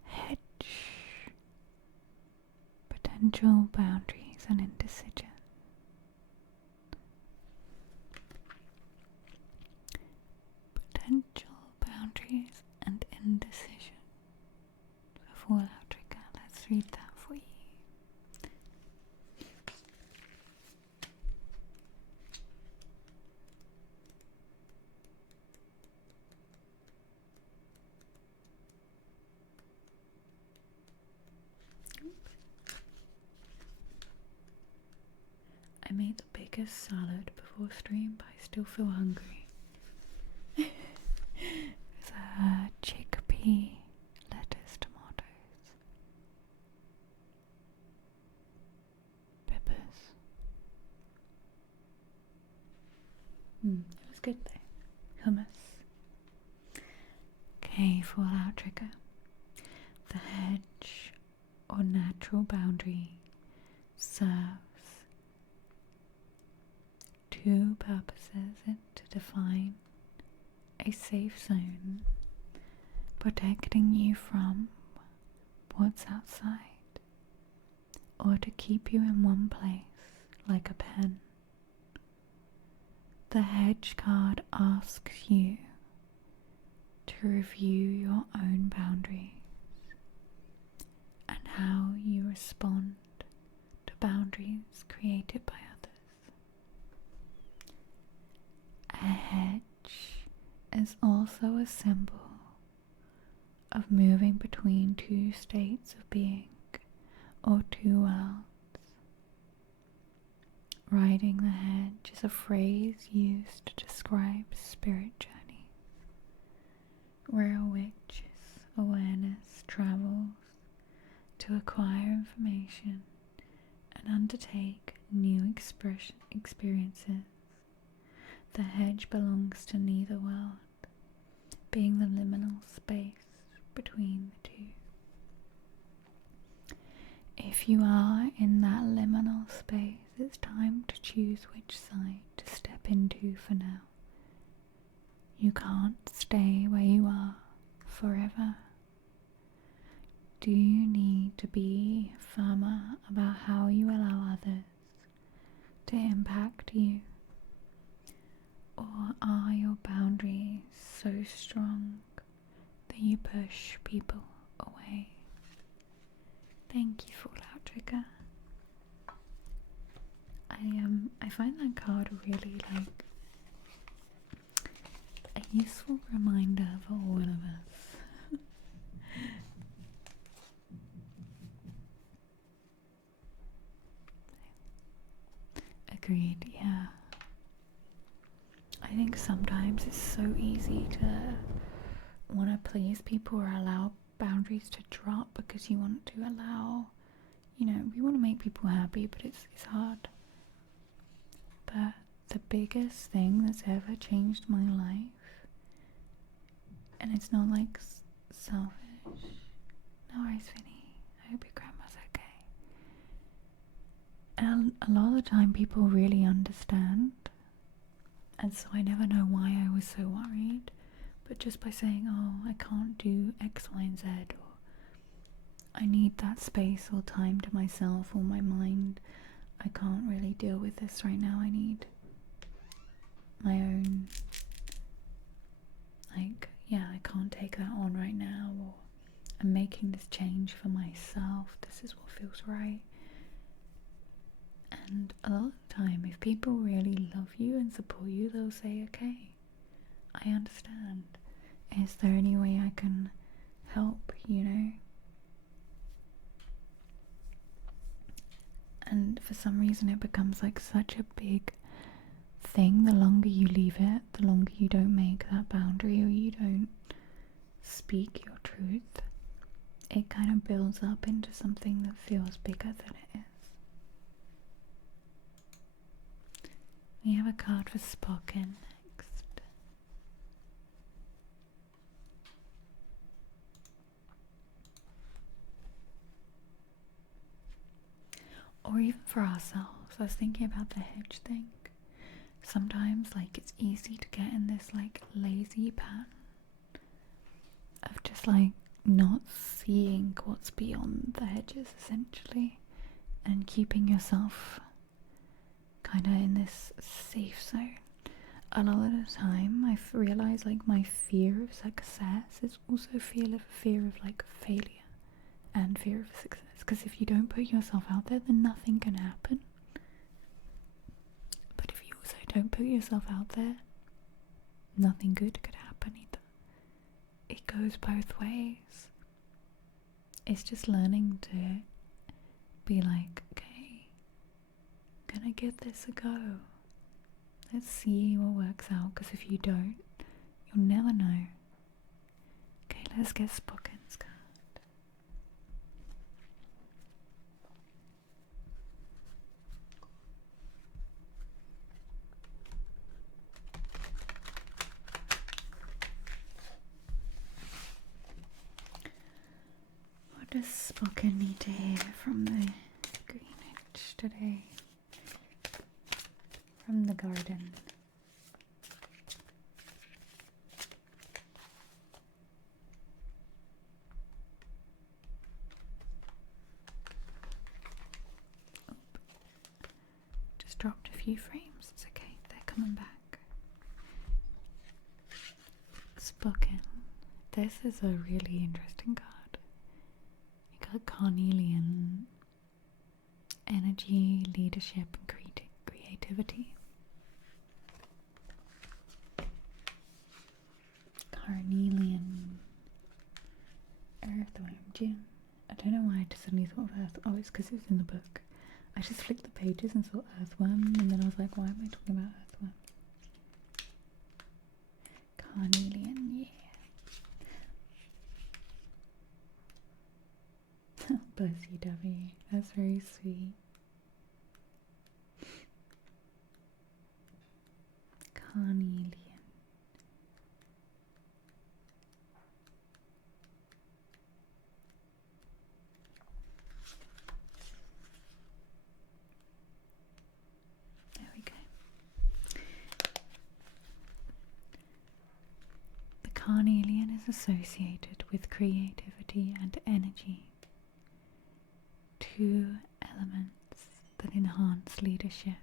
Hedge. Potential boundaries and indecision. Potential boundaries and indecision. For Fallout Trigger, let's read that for you. I made the biggest salad before stream, but I still feel hungry. It's chickpea, lettuce, tomatoes, peppers. It was good though. Hummus. Okay, Fallout Trigger. The hedge or natural boundary serves two purposes: to define a safe zone, protecting you from what's outside, or to keep you in one place like a pen. The hedge card asks you to review your own boundaries and how you respond to boundaries created by others. is also a symbol of moving between two states of being or two worlds. Riding the hedge is a phrase used to describe spirit journey, where a witch's awareness travels to acquire information and undertake new experiences. The hedge belongs to neither world, being the liminal space between the two. If you are in that liminal space, it's time to choose which side to step into for now. You can't stay where you are forever. Do you need to be firmer about how you allow others to impact you? Or are your boundaries so strong that you push people away? Thank you, Fallout Trigger. I find that card really like a useful reminder for all of us. Agreed, yeah. I think sometimes it's so easy to want to please people or allow boundaries to drop because you want to allow, we want to make people happy, but it's hard. But the biggest thing that's ever changed my life, and it's not like selfish. No worries, Vinny. I hope your grandma's okay. And a lot of the time people really understand, and so I never know why I was so worried. But just by saying, oh, I can't do X, Y, and Z, or I need that space or time to myself or my mind, I can't really deal with this right now, I need my own, I can't take that on right now, or I'm making this change for myself, this is what feels right. And a lot of the time, if people really love you and support you, they'll say, okay, I understand. Is there any way I can help, And for some reason it becomes like such a big thing. The longer you leave it, the longer you don't make that boundary or you don't speak your truth, it kind of builds up into something that feels bigger than it is. We have a card for Spocken next. Or even for ourselves. I was thinking about the hedge thing. Sometimes it's easy to get in this lazy pattern of just not seeing what's beyond the hedges essentially, and keeping yourself kind of in this safe zone. A lot of the time I've realized my fear of success is also fear of failure and fear of success, because if you don't put yourself out there, then nothing can happen. But if you also don't put yourself out there, nothing good could happen either. It goes both ways. It's just learning to be okay, gonna give this a go. Let's see what works out, because if you don't, you'll never know. Okay, let's get Spocken's card. What does Spocken need to hear from the greenwich today? From the garden. Just dropped a few frames. It's okay. They're coming back. Spocken. This is a really interesting card. You got carnelian energy, leadership, and creativity. carnelian earthworm gem. I don't know why I just suddenly thought of earth. Oh, it's because it's in the book. I just flicked the pages and saw earthworm, and then I was like, why am I talking about earthworm? Carnelian, yeah. Bless you, Debbie. That's very sweet. Carnelian. There we go. The carnelian is associated with creativity and energy, two elements that enhance leadership.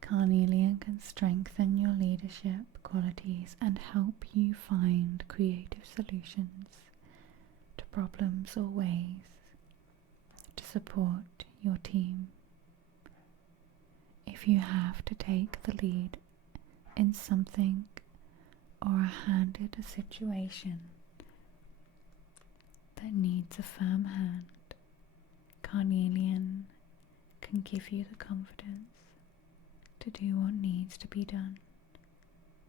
Carnelian can strengthen your leadership qualities and help you find creative solutions to problems or ways to support your team. If you have to take the lead in something or are handed a situation that needs a firm hand, carnelian can give you the confidence to do what needs to be done,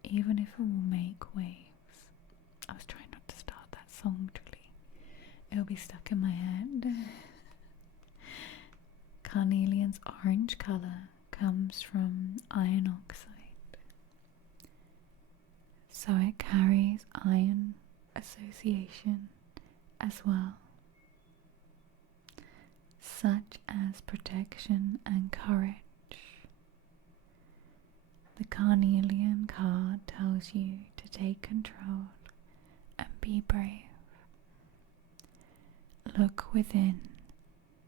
even if it will make waves. I was trying not to start that song, truly. It'll be stuck in my head. Carnelian's orange colour comes from iron oxide, so it carries iron association as well, such as protection and courage. The carnelian card tells you to take control and be brave. Look within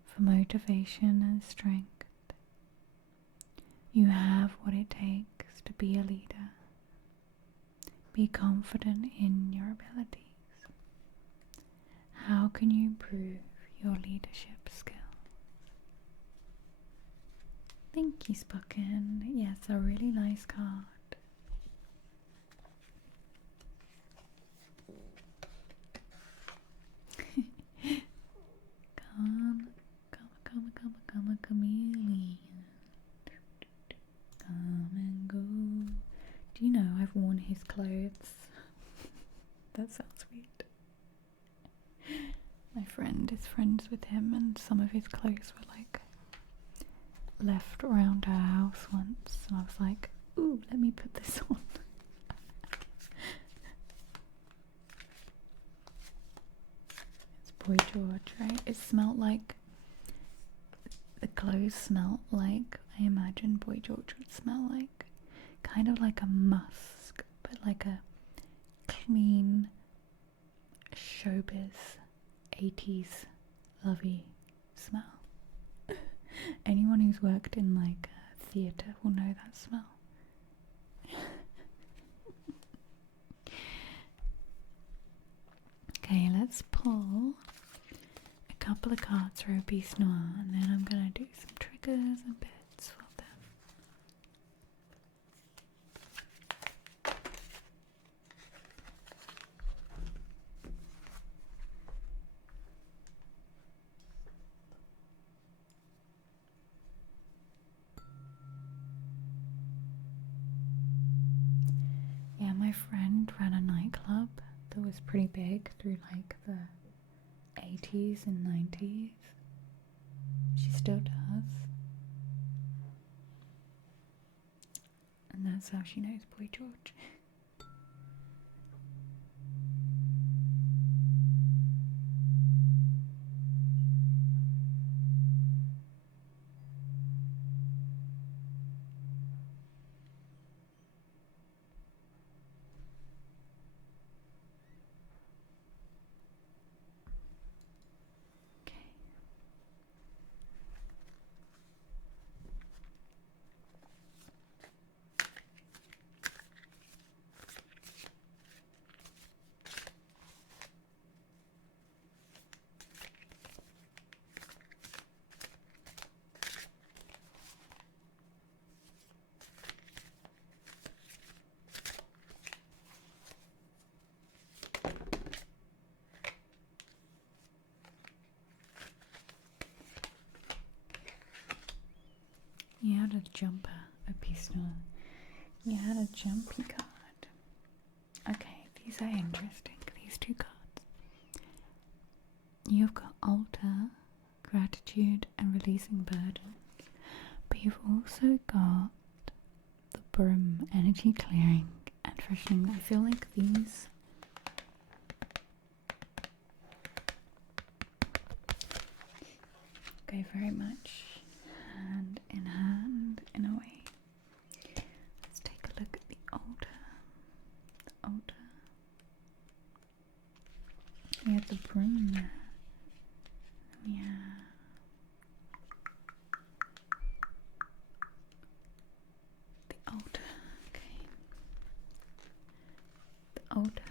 for motivation and strength. You have what it takes to be a leader. Be confident in your abilities. How can you improve your leadership skills? Thank you, Spocken. Yes, a really nice card. Come, chameleon. Come and go. Do you know I've worn his clothes? That sounds weird. My friend is friends with him, and some of his clothes were like left around her house once, and I was like, ooh, let me put this on. It's Boy George, right? It smelled like, the clothes smelled like, I imagine Boy George would smell like, kind of like a musk, but like a clean showbiz 80s lovey smell. Anyone who's worked in like theatre will know that smell. Okay, let's pull a couple of cards for a Beast Noir, and then I'm gonna do some triggers and bits for them. Yeah, my friend ran a nightclub that was pretty big through like the 80s and 90s. She still does. And that's how she knows Boy George. You had a jumper, a pistol. You had a jumpy card. Okay, these are interesting, these two cards. You've got altar, gratitude, and releasing burdens. But you've also got the broom, energy clearing and freshening. I feel like these go very much hand in a way. Let's take a look at the altar. The altar. We have the broom there. Yeah. The altar. Okay. The altar.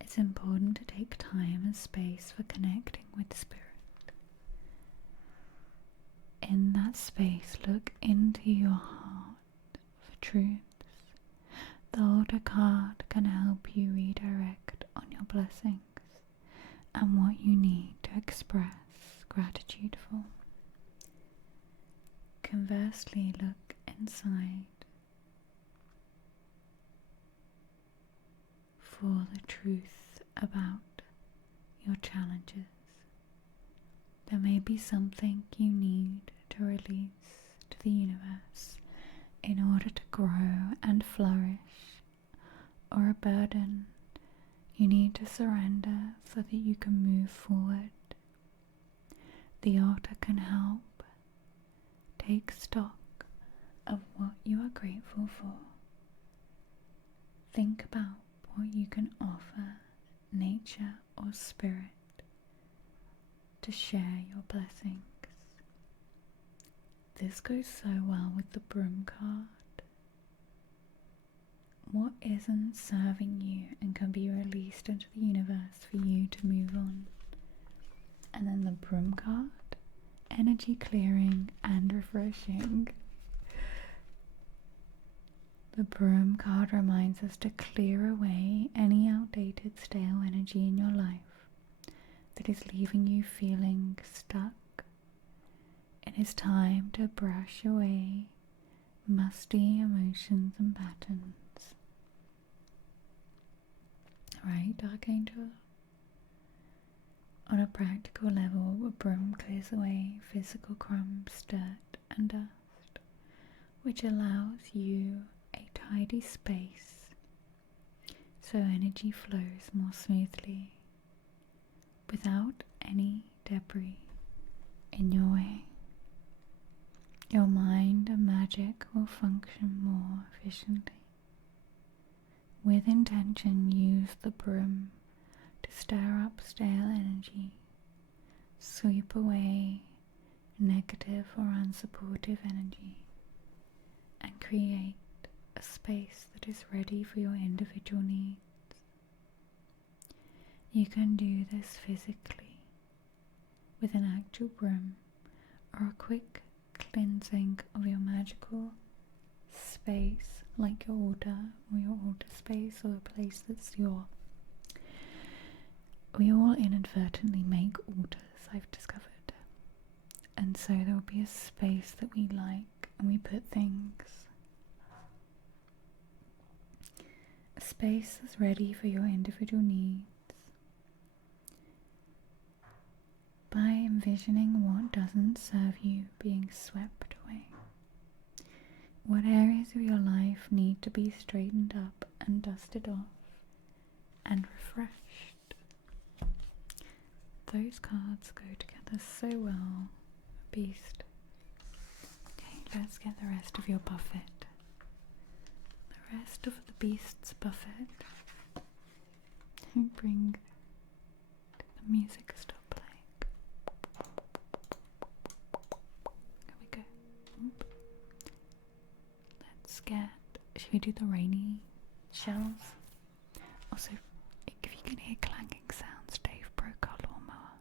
It's important to take time and space for connecting with spirit. In that space, look into your heart for truths. The altar card can help you redirect on your blessings and what you need to express gratitude for. Conversely, look inside for the truth about your challenges. There may be something you need to release to the universe in order to grow and flourish, or a burden you need to surrender so that you can move forward. The altar can help take stock of what you are grateful for. Think about what you can offer nature or spirit to share your blessings. This goes so well with the broom card. What isn't serving you and can be released into the universe for you to move on? And then the broom card, energy clearing and refreshing. The broom card reminds us to clear away any outdated, stale energy in your life that is leaving you feeling stuck. It is time to brush away musty emotions and patterns. Right, Archangel? On a practical level, a broom clears away physical crumbs, dirt, and dust, which allows you a tidy space so energy flows more smoothly without any debris in your way. Your mind and magic will function more efficiently. With intention, use the broom to stir up stale energy, sweep away negative or unsupportive energy, and create a space that is ready for your individual needs. You can do this physically with an actual broom or a quick cleansing of your magical space, like your altar or your altar space, or a place that's your... We all inadvertently make altars, I've discovered, and so there will be a space that we like and we put things. A space that's ready for your individual needs. By envisioning what doesn't serve you being swept away. What areas of your life need to be straightened up and dusted off and refreshed. Those cards go together so well, Beast. Okay, let's get the rest of your buffet. The rest of the Beast's buffet. Don't bring the music stop playing. There we go. Oop. Let's get... Should we do the rainy shells? Also, if you can hear clanging sounds, Dave broke our lawnmower.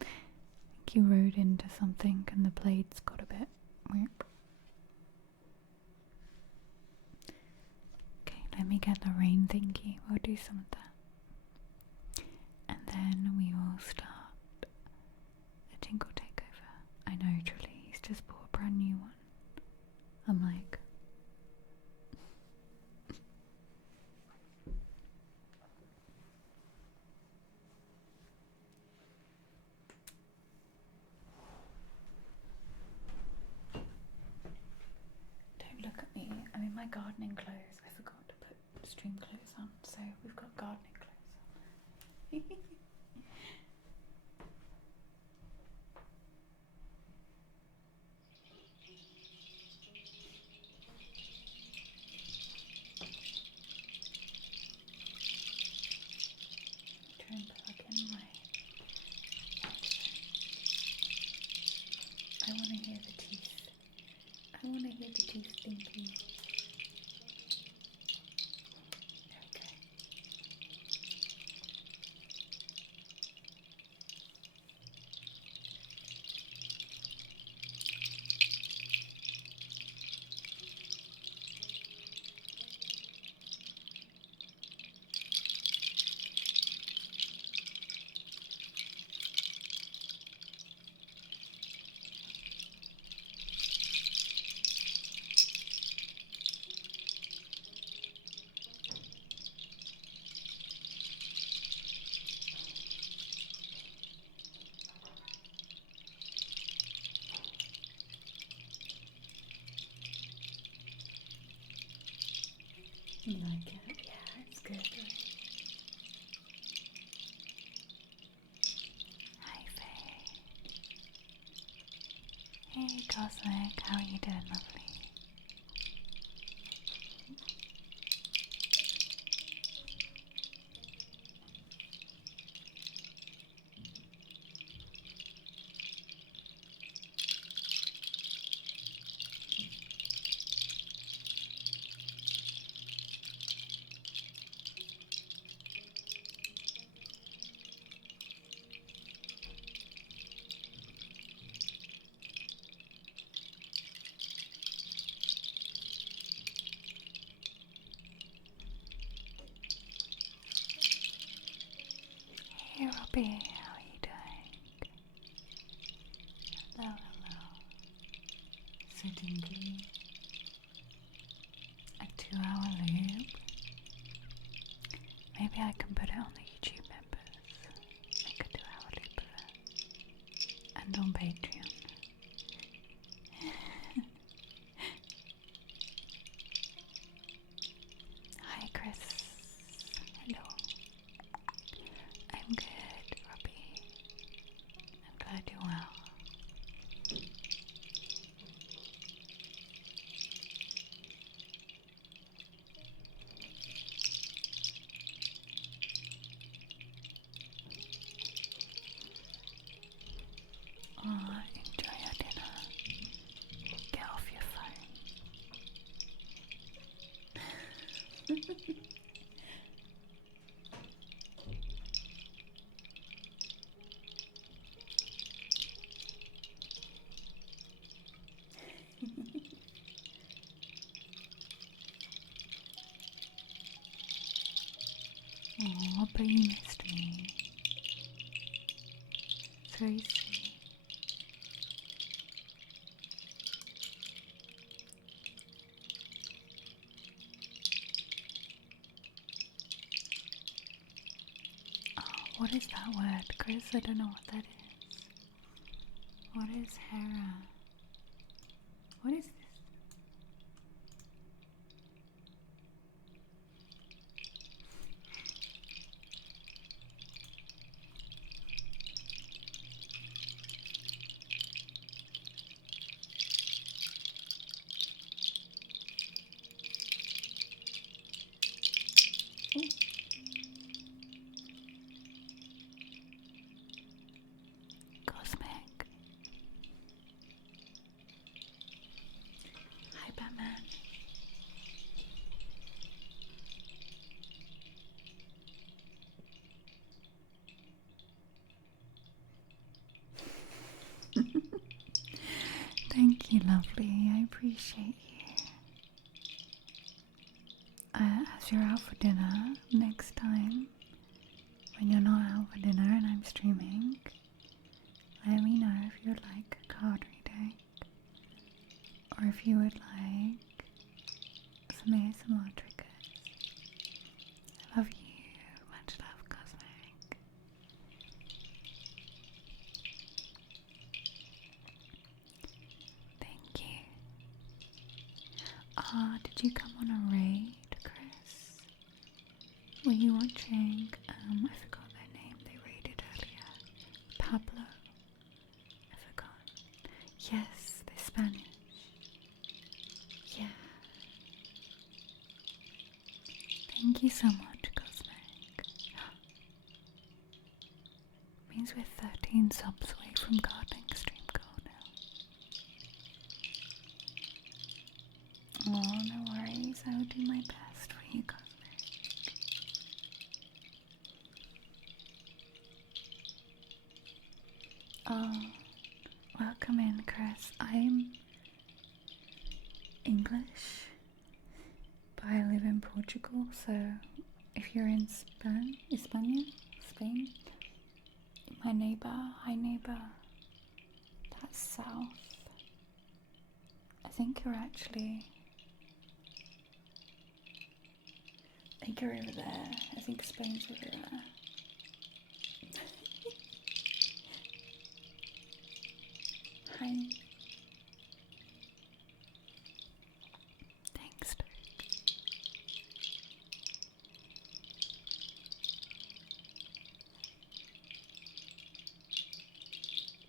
I think he rode into something and the blades got a bit... Okay, let me get the rain thingy. We'll do some of that. And then we will start the tinkle takeover. I know, truly, he's just bored. my gardening clothes. I forgot to put stream clothes on, so we've got gardening clothes on. Try and plug in my headphone. I want to hear the teeth. I want to hear the teeth thinking. There we go. You like it? Yeah, it's good. Hi, Faye. Hey, Cosmic. How are you doing, lovely? Hey, Robbie. How are you doing? Hello, hello. Sitting here. A 2-hour loop. Maybe I can put it on the YouTube members. Make a 2-hour loop of it. And on Patreon. Hi, Chris. Hello. I'm good, Robbie. I'm glad you're well. Oh, enjoy your dinner. Get off your phone. Oh, but you missed me. It's very sweet. Oh, what is that word, Chris? I don't know what that is. What is Hera? What is this? Cosmic. Hi, Batman. Thank you, lovely. I appreciate you. As you're out for dinner, next time, when you're not out for dinner and I'm streaming, let me know if you would like a card reading, or if you would like some ASMR triggers. I love you. Much love, Cosmic. Thank you. Did Did you come on a raid, Chris? Were you watching, I forgot their name, they raided earlier. Pablo? I forgot. Yes, they're Spanish. Yeah. Thank you so much, Cosmic. Means we're 13 subs away from gardening stream goal now. Oh, no worries. I will do my best for you, Cosmic. Oh, welcome in, Chris. I'm English, but I live in Portugal, so if you're in Spain, my neighbour, hi neighbour, that's south. I think you're over there. I think Spain's over there. Hi. Thanks, Dirk.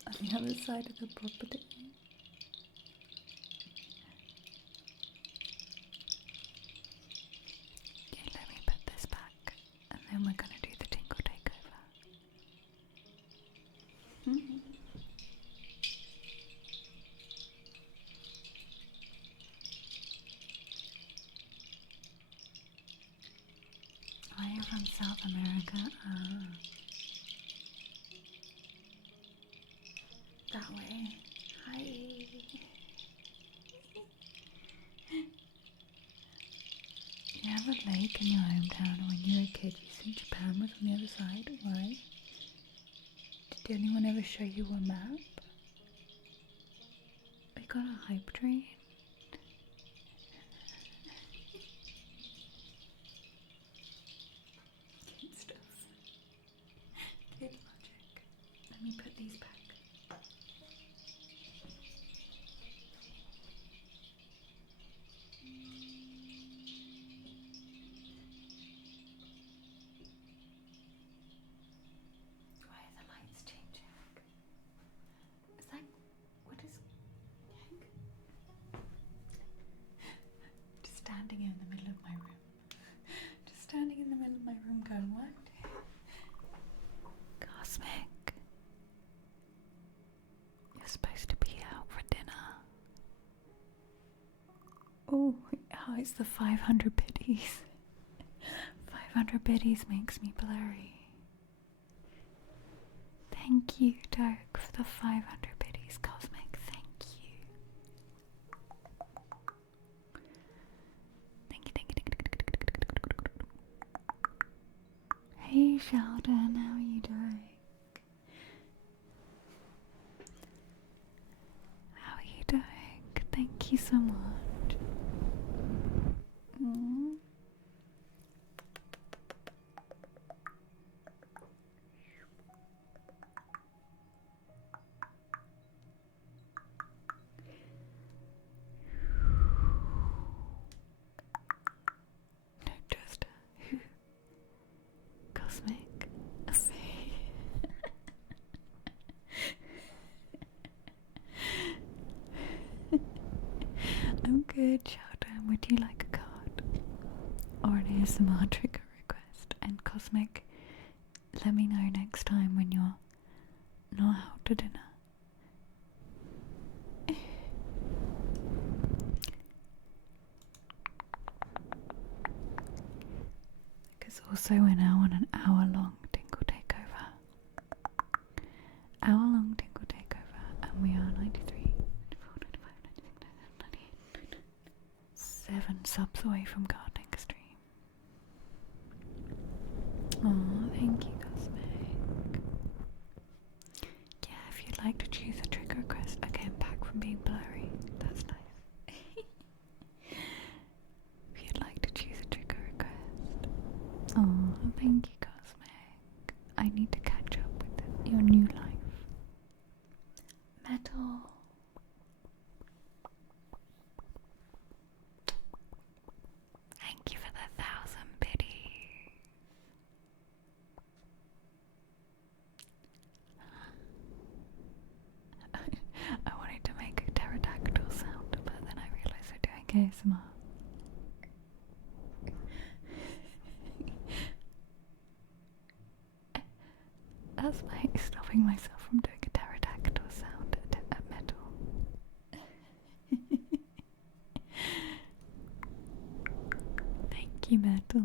On the other side of the property. Okay, let me put this back, and then we're gonna do the tingle takeover. I am from South America. That way. Hi. You have a lake in your hometown, and when you were a kid, you said Japan was on the other side. Why? Did anyone ever show you a map? We got a hype train. Good stuff. Good logic. Let me put these back. Why are the lights changing? Is that what is? Just standing in the middle of my room. Just standing in the middle of my room going, what? Cosmic. You're supposed to be out for dinner. Oh, it's the 500 biddies. 500 biddies makes me blurry. Thank you, Dirk, for the 500 biddies, Cosmic. Thank you. Thank you. Hey, Sheldon, how are you doing? How are you doing? Thank you so much. No, just who? Cosmic. I'm good, Sheldon. Would you like a card? Or an ASMR trigger request? And Cosmic, let me know next time when you're not out to dinner. Because also we're now on an hour-long tingle takeover. Hour-long tingle takeover, and we are 93, 94, 95, 96, 97, 98, 7 subs away from gardening stream. Oh, thank you, Cosmic. Yeah, if you'd like to choose a trigger request, again, back from being blurry, that's nice. If you'd like to choose a trigger request. Oh, thank you, Cosmic. I need to catch up with your new life. Metal. ASMR. That's like stopping myself from doing a pterodactyl sound at metal. Thank you, metal.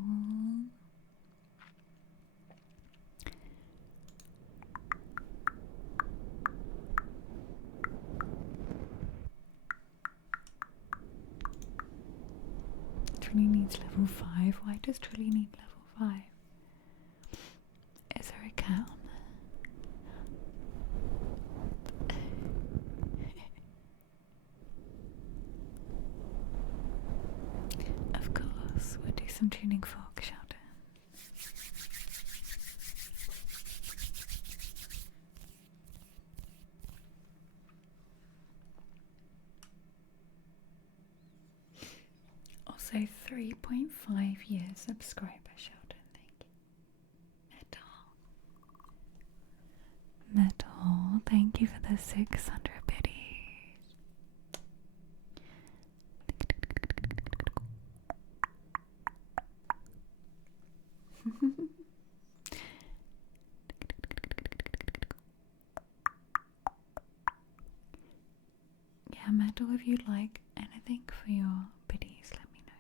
Trilly needs level 5. Why does Trilly need level 5? Is there a cat on there? Of course, we'll do some tuning fork shouting. Also 3.5 years subscriber Sheldon, thank you. Metal, thank you for the 600 biddies. Yeah, Metal, if you'd like anything for your biddies, let me know.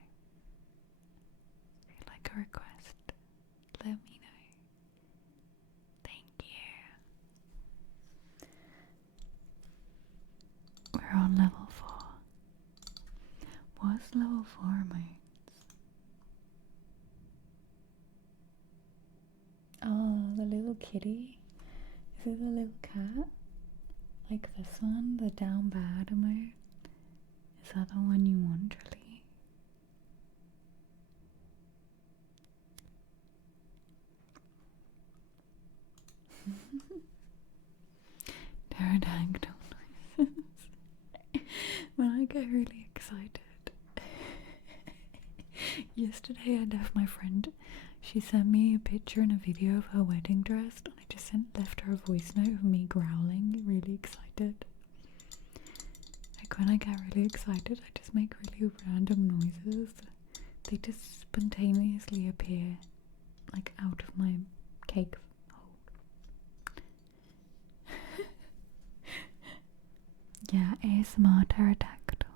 If you'd like a request, let me know. Thank you. We're on level 4. What's level 4 emotes? Oh, the little kitty? Is it the little cat? Like this one, the down bad emote? Is that the one you want, Trilly? Pterodactyl noises. When I get really excited. Yesterday I left my friend. She sent me a picture and a video of her wedding dress, and I just left her a voice note of me growling, really excited. Like when I get really excited, I just make really random noises. They just spontaneously appear, like out of my cake hole. Yeah, ASMR pterodactyl.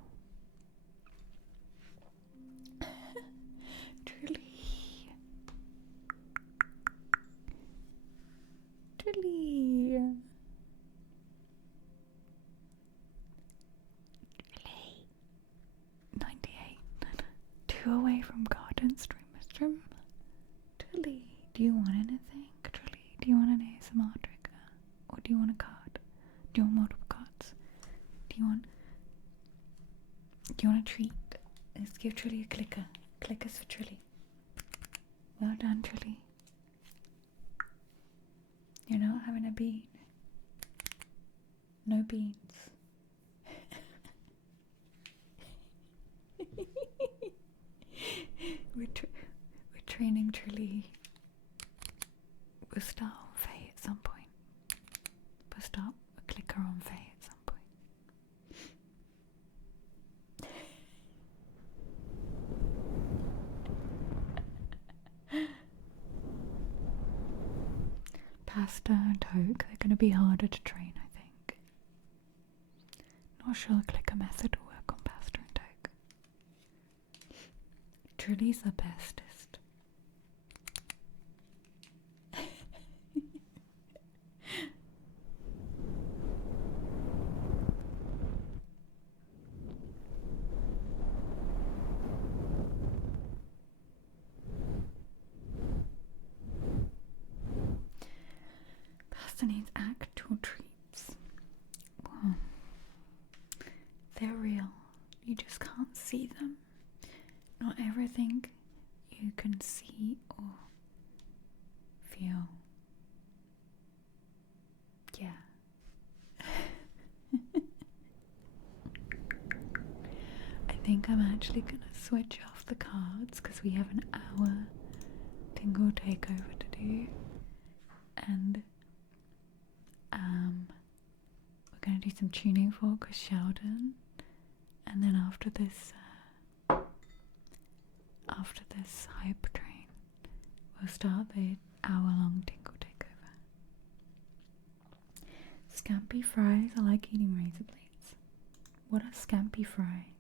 Truly. Truly. 98. 2 away from garden stream. Truly. Do you want anything? Truly. Do you want an ASMR trigger? Or do you want a card? Do you want multiple cards? Do you want a treat? Let's give Trilly a clicker. Clickers for Trilly. Well done, Trilly. You're not having a bean. No beans. We're training Trilly. We'll start on Faye at some point. We'll start a clicker on Faye at some point. Pasta and Toke, they're going to be harder to train, I think. Not sure the clicker method will work on Pasta and Toke. Trilly's the bestest. Pasta needs actual treats. Well, they're real. You just can't see them. Not everything you can see or feel. Yeah. I think I'm actually gonna switch off the cards because we have an hour tingle takeover to do, and we're gonna do some tuning fork with Sheldon, and then after this after this hype train, we'll start the hour-long tingle takeover. Scampi fries. I like eating razor blades. What are scampi fries?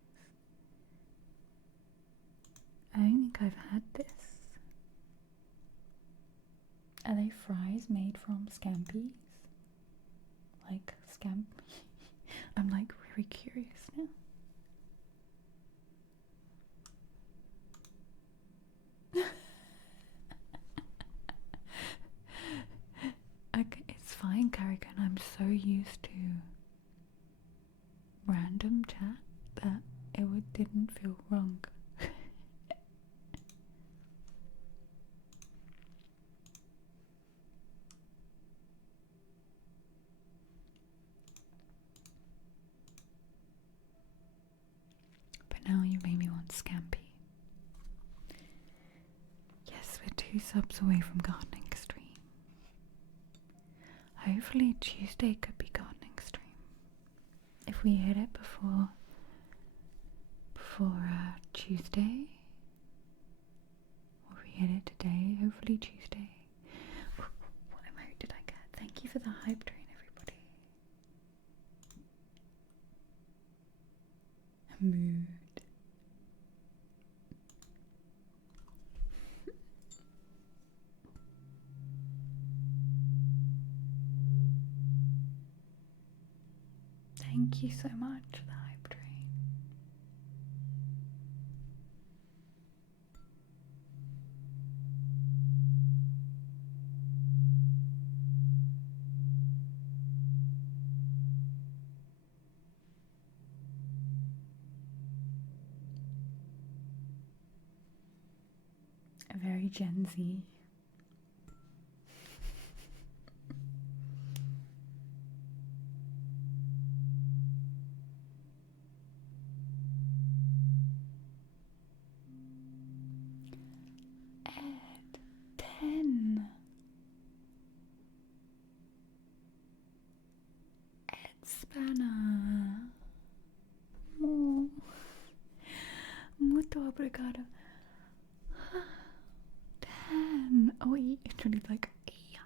I don't think I've had this. Are they fries made from scampis? Like scampi? I'm like very curious now. Okay, it's fine, Carrigan. I'm so used to random chat that didn't feel wrong. But now you made me want scampi. Yes, we're 2 subs away from gardening stream. Hopefully Tuesday could be gardening stream. If we hit it before Tuesday, or if we hit it today, hopefully Tuesday. What emote did I get? Thank you for the hype train, everybody. Mood. Thank you so much for the hype train. A very Gen Z. Ed 10. Ed Spanner. Muito obrigado. 10. Oh, he literally like, yeah.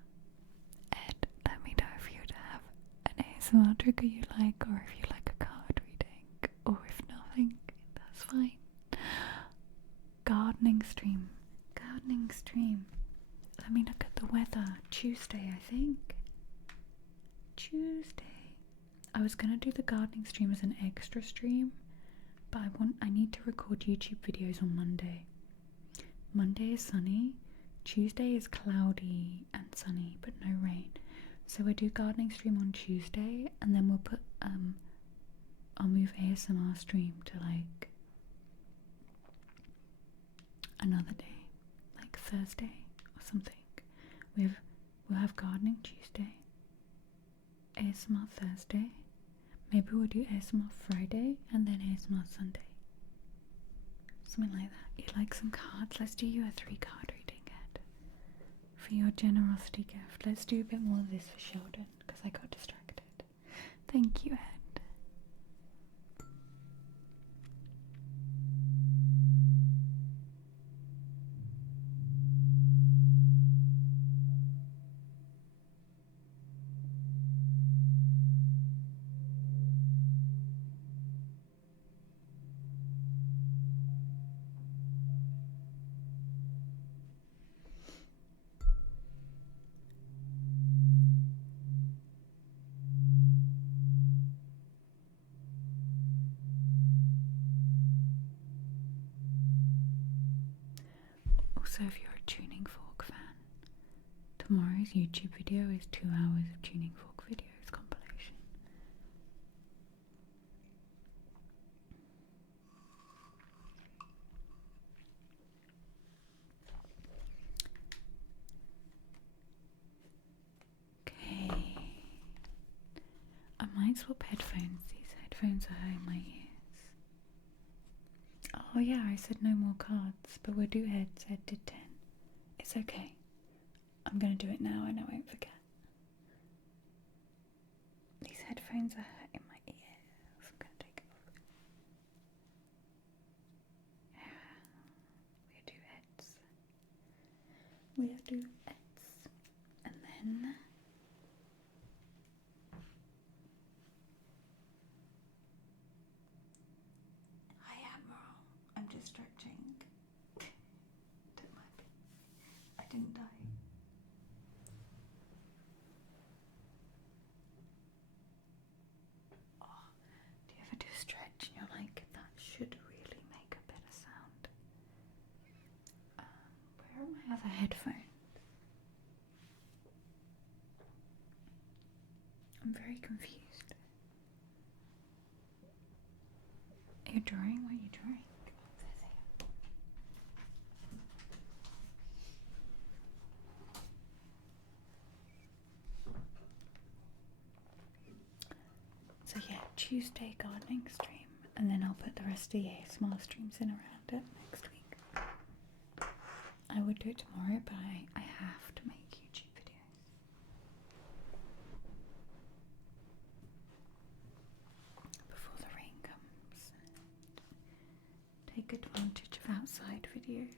Ed, let me know if you'd have an ASMR trigger you like, or if you like a card reading, or if nothing, that's fine. Gardening stream. Gardening stream. Let me look at the weather. Tuesday, I think. Tuesday. I was gonna do the gardening stream as an extra stream, but I need to record YouTube videos on Monday. Monday is sunny. Tuesday is cloudy and sunny, but no rain. So we'll do gardening stream on Tuesday, and then we'll put I'll move ASMR stream to like another day, like Thursday or something. We'll have gardening Tuesday, ASMR Thursday, maybe we'll do ASMR Friday, and then ASMR Sunday. Something like that. You like some cards? Let's do you a 3-card reading, Ed. For your generosity gift. Let's do a bit more of this for Sheldon, because I got distracted. Thank you, Ed. Also, if you're a tuning fork fan, tomorrow's YouTube video is 2 hours of tuning fork videos compilation. Okay. I might swap headphones. These headphones are hurting my ears. Oh yeah, I said no more cards, but we'll do heads. Ed did 10. It's okay. I'm gonna do it now and I won't forget. These headphones are hurting my ears. I'm gonna take it off. Yeah. We'll do it. And then hi Admiral, I'm just stretching. Don't mind me. I didn't die. Oh, do you ever do stretch and you're like, that should really make a better sound? Where are my other headphones? I'm very confused. Are you drawing? What are you drawing? So yeah, Tuesday gardening stream, and then I'll put the rest of the ASMR streams in around it next week. I would do it tomorrow, but I have to make YouTube videos. Before the rain comes. Take advantage of outside videos.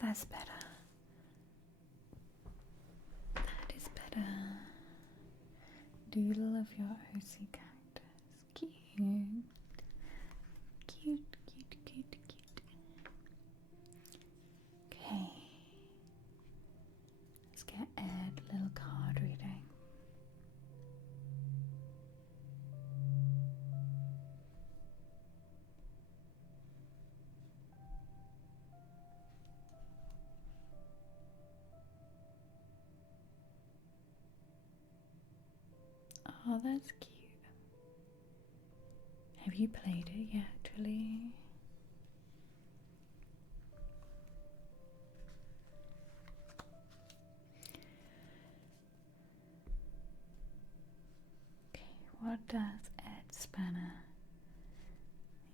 That's better. That is better. Doodle of your OC characters. Cute. Cute, cute, cute, cute. Okay. Let's get Ed a little card reading. Oh, that's cute. Have you played it yet, actually? Okay, what does Ed Spanner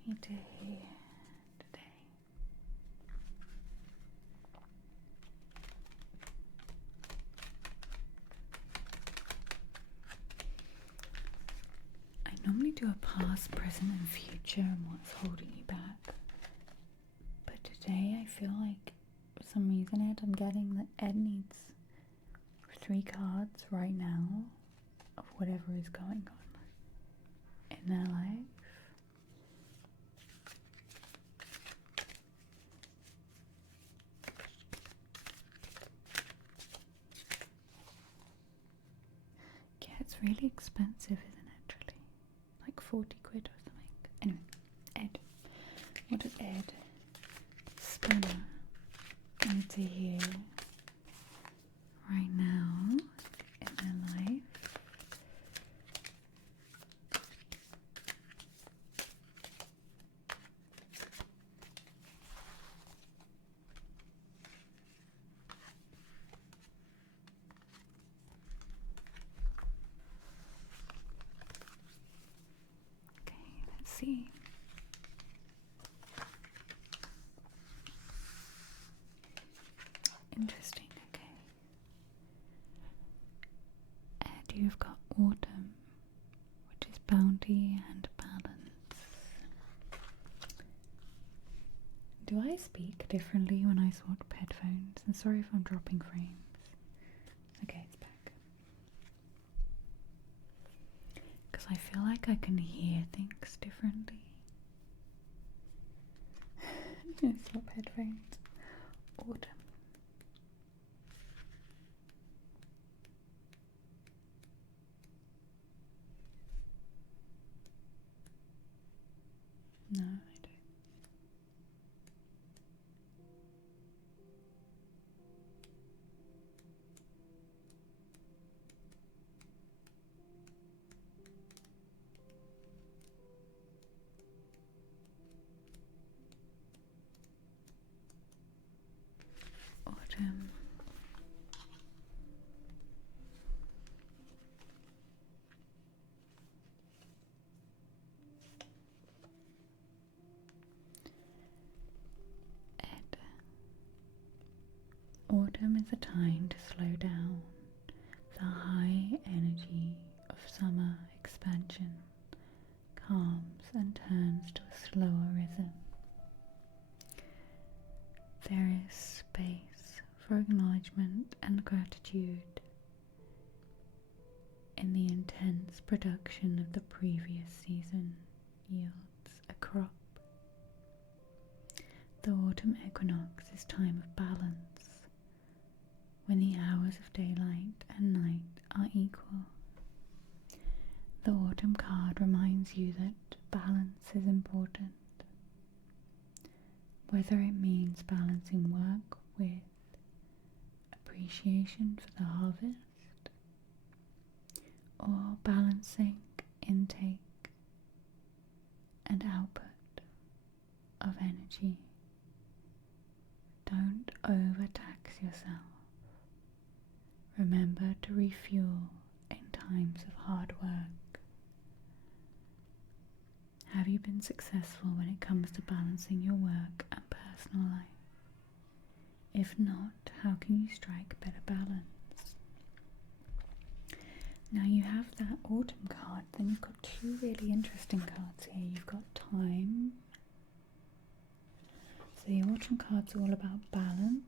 need to hear today? I normally do a past, present and future and what's holding you back. But today I feel like for some reason I'm getting that Ed needs 3 cards right now of whatever is going on in their life. Yeah, it's really expensive, isn't it, really? Like 40 quid or something. Anyway, Ed. What does Ed Spanner need to hear right now in their life? Okay, let's see. Interesting, okay. And you've got autumn, which is bounty and balance. Do I speak differently when I swap headphones? And sorry if I'm dropping frames. Okay, it's back. Because I feel like I can hear things differently. Swap headphones. Autumn. No, I don't. Autumn. Ed. Autumn is a time to slow down, The high energy of summer expansion calms and turns to a slower rhythm. There is space for acknowledgement and gratitude in the intense production of the previous season yields a crop. The autumn equinox is time of balance, when the hours of daylight and night are equal. The autumn card reminds you that balance is important, whether it means balancing work with appreciation for the harvest, or balancing intake and output of energy. Don't overtax yourself. Remember to refuel in times of hard work. Have you been successful when it comes to balancing your work and personal life? If not, how can you strike better balance? Now you have that autumn card, then you've got two really interesting cards here. You've got time. So the autumn card's all about balance.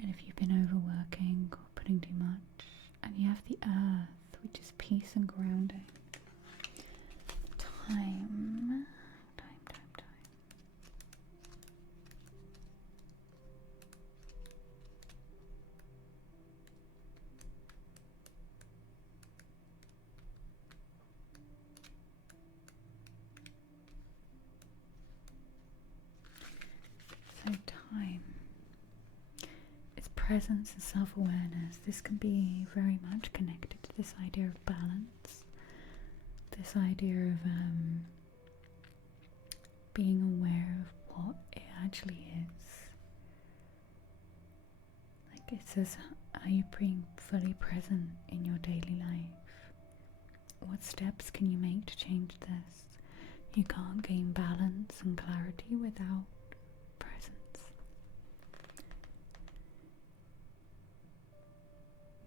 And if you've been overworking or putting too much. And you have the earth, which is peace and grounding. Time. So time. It's presence and self-awareness. This can be very much connected to this idea of balance. This idea of being aware of what it actually is. Like it says, are you being fully present in your daily life? What steps can you make to change this? You can't gain balance and clarity without presence.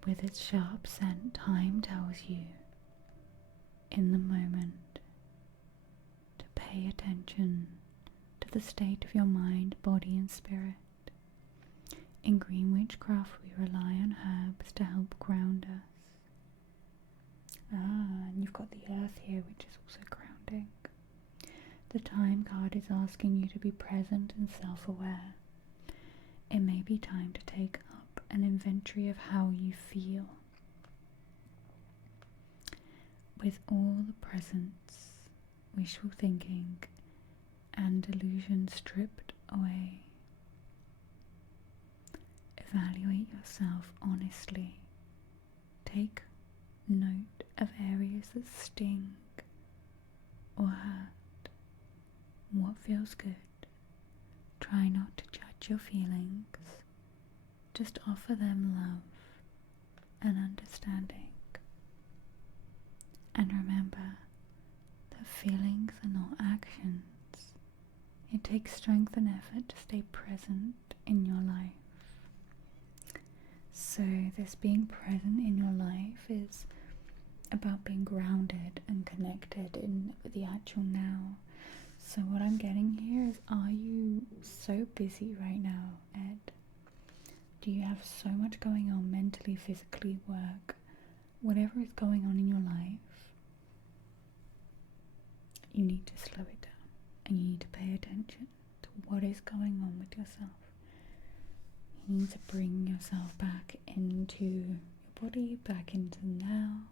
With its sharp scent, time tells you in the moment to pay attention to the state of your mind, body and spirit. In green witchcraft we rely on herbs to help ground us. And you've got the earth here, which is also grounding. The time card is asking you to be present and self-aware. It may be time to take up an inventory of how you feel. With all the presence, wishful thinking, and delusion stripped away, evaluate yourself honestly. Take note of areas that sting or hurt. What feels good? Try not to judge your feelings. Just offer them love and understanding. And remember that feelings are not actions. It takes strength and effort to stay present in your life. So this being present in your life is about being grounded and connected in the actual now. So what I'm getting here is, are you so busy right now, Ed? Do you have so much going on mentally, physically, work, whatever is going on in your life? You need to slow it down and you need to pay attention to what is going on with yourself. You need to bring yourself back into your body, back into now,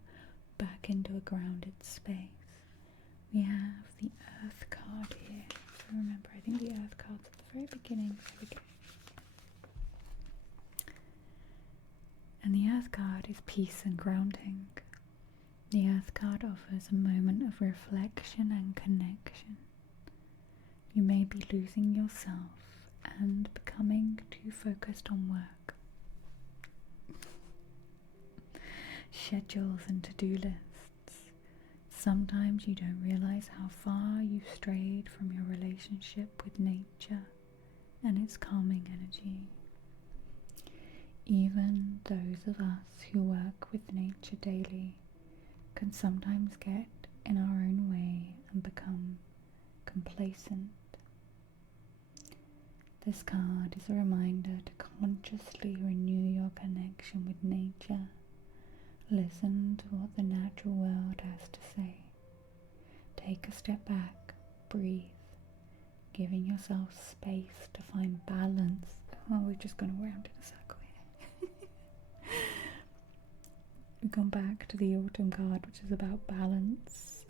back into a grounded space. We have the Earth card here. So remember, I think the Earth card's at the very beginning. There we go. And the Earth card is peace and grounding. The Earth card offers a moment of reflection and connection. You may be losing yourself and becoming too focused on work, schedules and to-do lists. Sometimes you don't realize how far you've strayed from your relationship with nature and its calming energy. Even those of us who work with nature daily can sometimes get in our own way and become complacent. This card is a reminder to consciously renew your connection with nature. Listen to what the natural world has to say. Take a step back, breathe, giving yourself space to find balance. Oh, we're just going around in a circle here. We've gone back to the autumn card, which is about balance.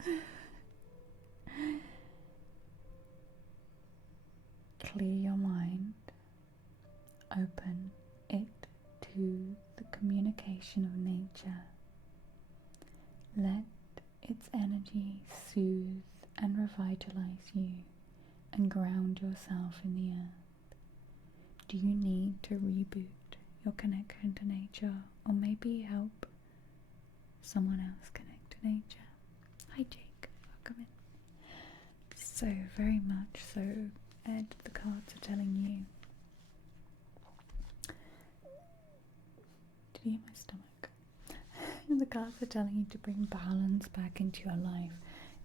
Clear your mind, open it to the communication of nature. Let its energy soothe and revitalize you and ground yourself in the earth. Do you need to reboot your connection to nature, or maybe help someone else connect to nature? Hi Jake, welcome in. So very much so, Ed, the cards are telling you. Did you hit my stomach? The cards are telling you to bring balance back into your life.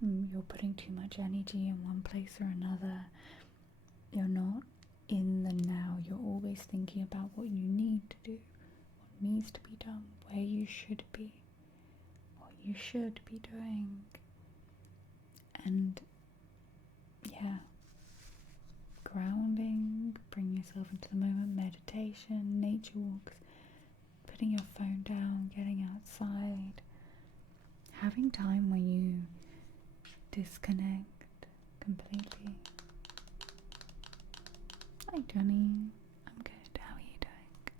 You're putting too much energy in one place or another. You're not in the now. You're always thinking about what you need to do, what needs to be done, where you should be, what you should be doing. And yeah, grounding, bring yourself into the moment, meditation, nature walks, putting your phone down, getting outside, having time where you disconnect completely. Hi Johnny, I'm good, how are you doing?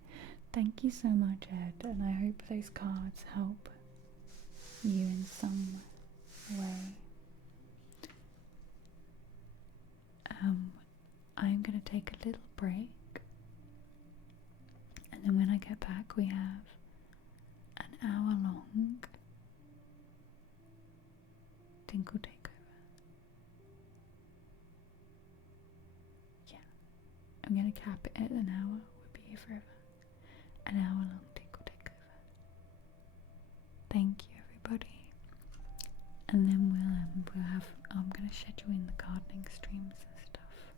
Thank you so much Ed, and I hope those cards help you in some way. I'm going to take a little break, and then when I get back we have an hour long Tinkle Takeover. Yeah, I'm going to cap it at an hour. We'll be here forever. An hour long Tinkle Takeover. Thank you everybody. And then we'll have, I'm going to schedule in the gardening streams and stuff.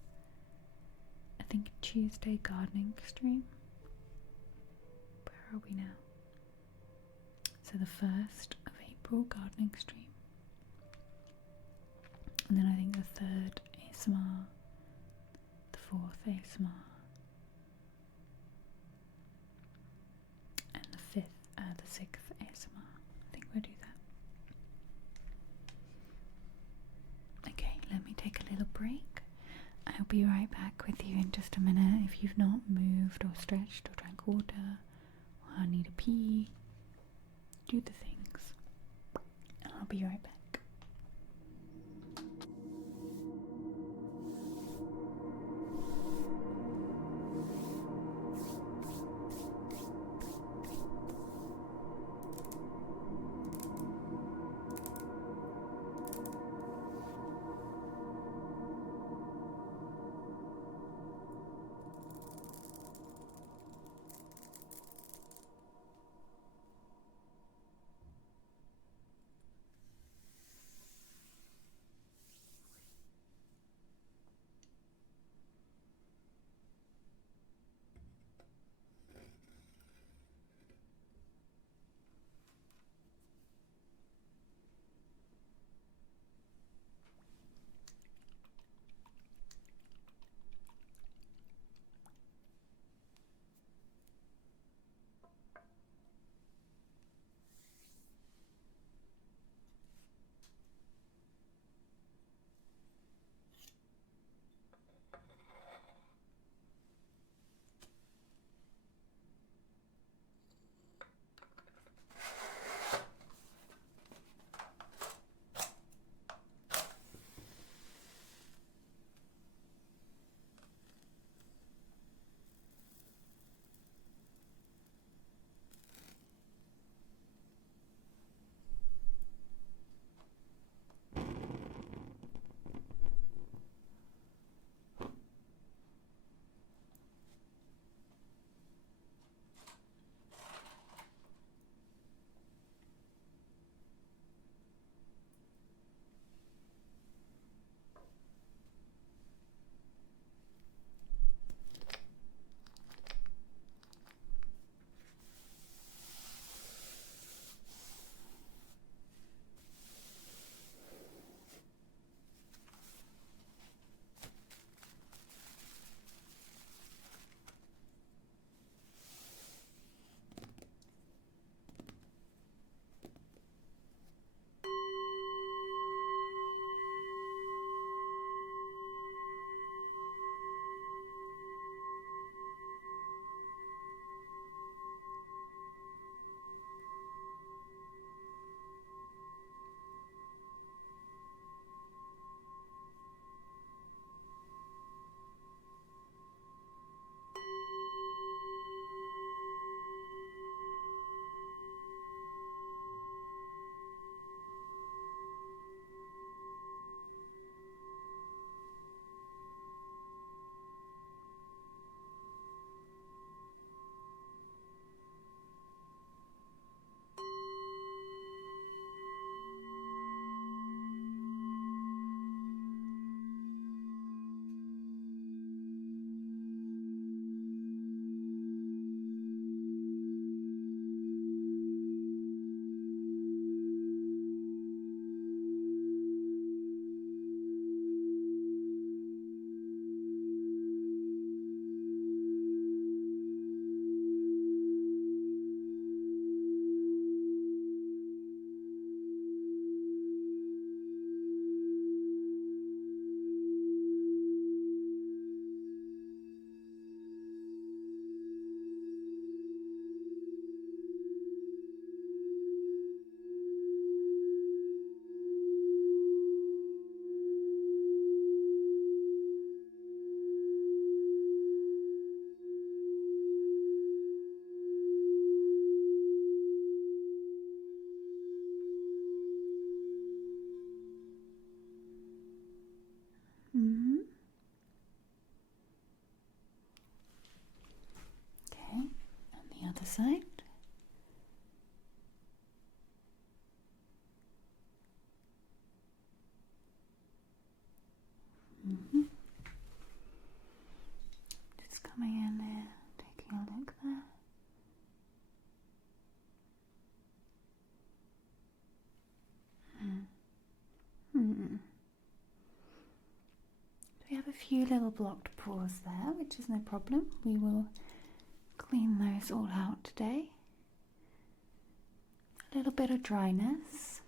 I think Tuesday gardening stream. Where are we now? So the 1st of April gardening stream. And then I think the 3rd ASMR, the 4th ASMR, and the 6th ASMR. I think we'll do that. Okay, let me take a little break. I'll be right back with you in just a minute. If you've not moved or stretched or drank water or need a pee, do the things. And I'll be right back. side. Just coming in there, taking a look there. We have a few little blocked pores there, which is no problem. We will clean those all out today. A little bit of dryness,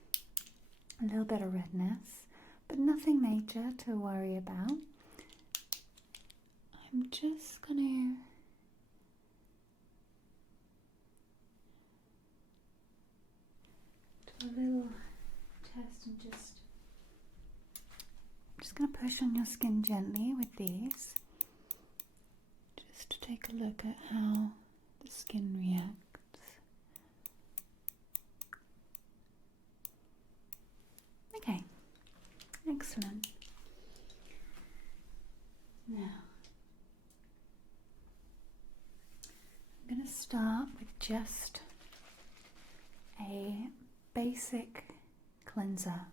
a little bit of redness, but nothing major to worry about. I'm just gonna do a little test and just going to push on your skin gently with these, just to take a look at how the skin reacts. Okay, excellent. Now, I'm going to start with just a basic cleanser.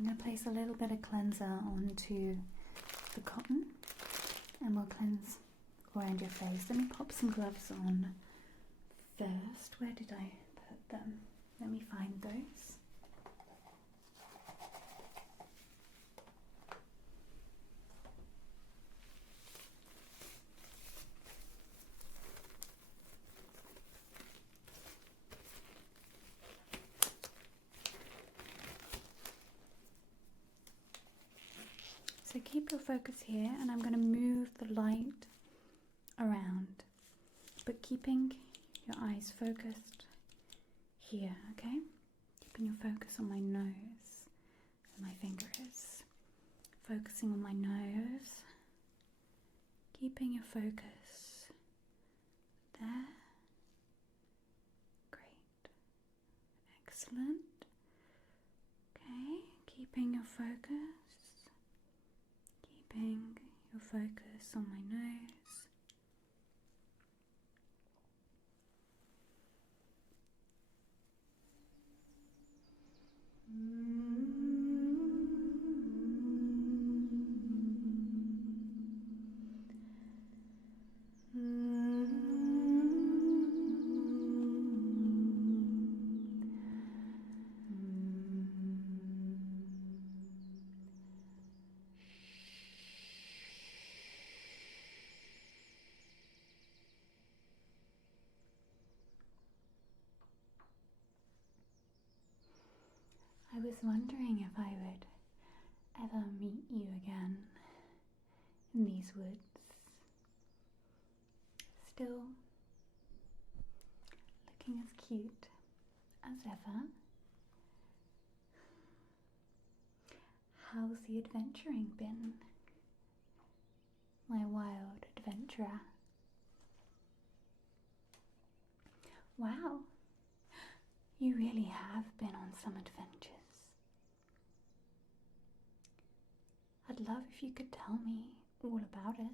I'm going to place a little bit of cleanser onto the cotton and we'll cleanse around your face. Let me pop some gloves on first. Where did I put them? Let me find those. So keep your focus here, and I'm going to move the light around, but keeping your eyes focused here, okay? Keeping your focus on my nose, where my finger is. Focusing on my nose, keeping your focus there. Great. Excellent. Okay, keeping your focus. Keeping your focus on my nose. I was wondering if I would ever meet you again in these woods. Still looking as cute as ever. How's the adventuring been, my wild adventurer? Wow, you really have been on some adventures. I'd love if you could tell me all about it.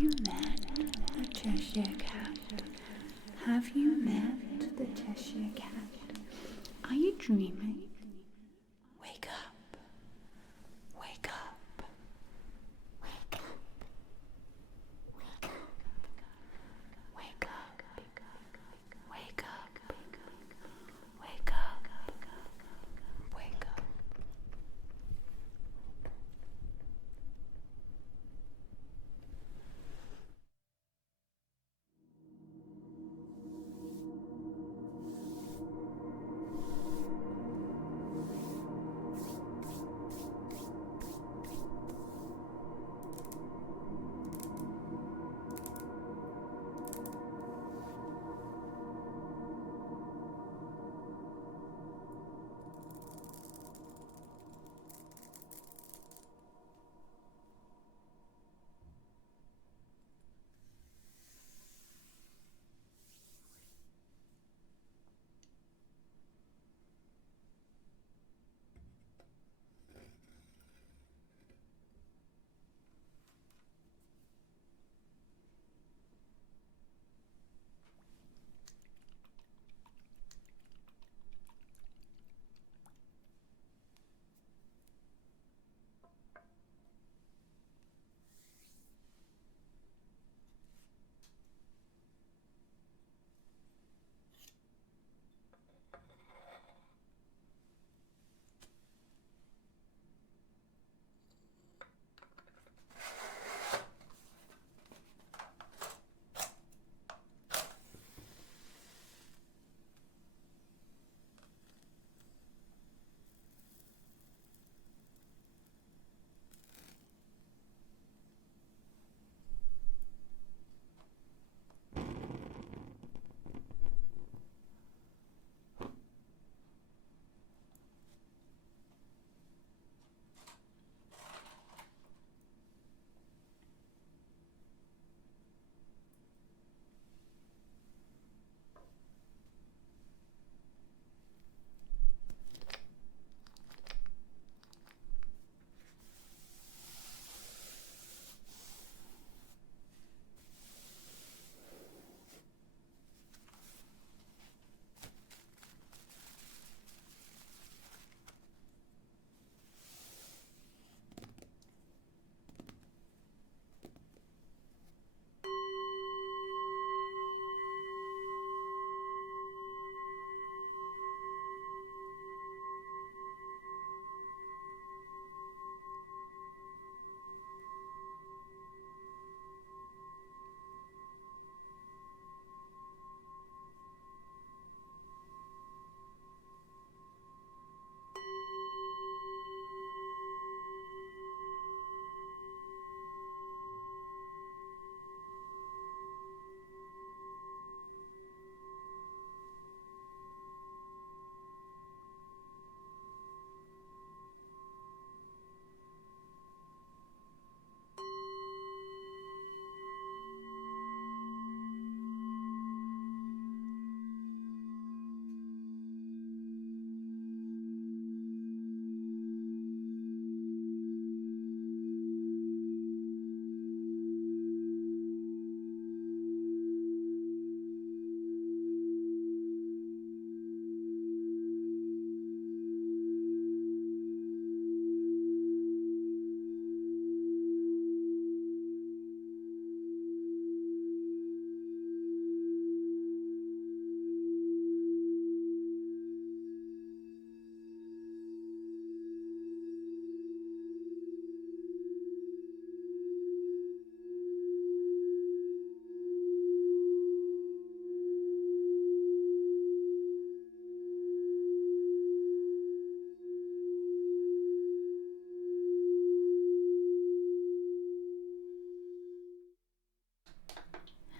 you met the Cheshire Cat? Have you met the Cheshire Cat? Are you dreaming? Wake up. Wake up. Wake up. Wake up. Wake up. Wake up. Wake up. Wake up.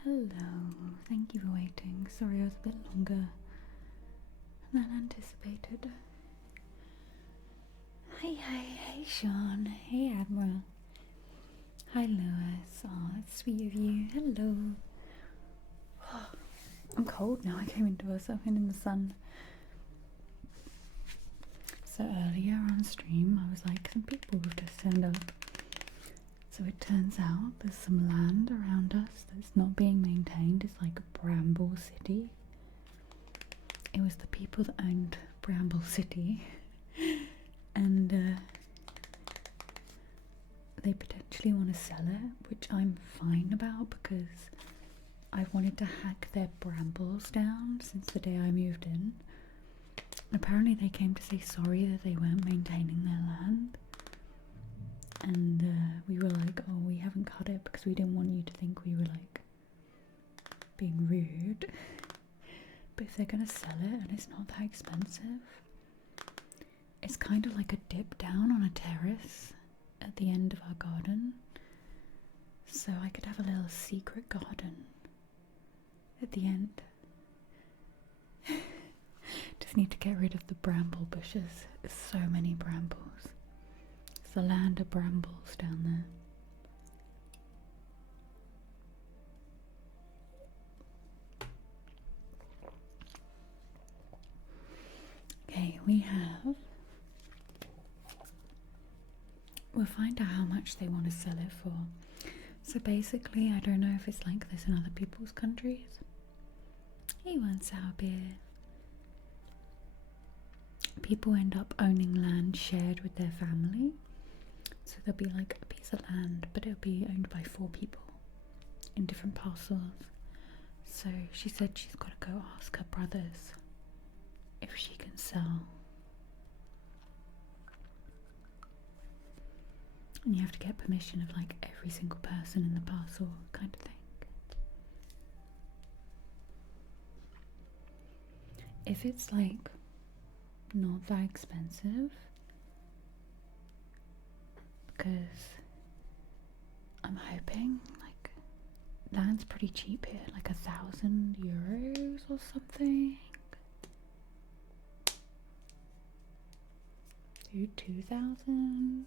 Hello, thank you for waiting. Sorry I was a bit longer than anticipated. Hey Sean, hey Admiral. Hi Lewis, oh that's sweet of you. Hello. I'm cold now, I came indoors, so I've been in the sun. So earlier on stream I was like, some people have just turned up. So it turns out there's some land around us that's not being maintained. It's like Bramble City. It was the people that owned Bramble City, and they potentially want to sell it, which I'm fine about because I've wanted to hack their brambles down since the day I moved in. Apparently they came to say sorry that they weren't maintaining their land, and we were like, oh, we haven't cut it because we didn't want you to think we were like being rude. But if they're gonna sell it and it's not that expensive, it's kind of like a dip down on a terrace at the end of our garden, so I could have a little secret garden at the end. Just need to get rid of the bramble bushes. There's so many brambles. It's a land of brambles down there. Okay, we'll find out how much they want to sell it for. So basically, I don't know if it's like this in other people's countries. He wants our beer. People end up owning land shared with their family. So there'll be like a piece of land, but it'll be owned by 4 people in different parcels. So she said she's got to go ask her brothers if she can sell. And you have to get permission of like every single person in the parcel, kind of thing. If it's like not that expensive, because I'm hoping like land's pretty cheap here, like €1,000 or something. 2,000.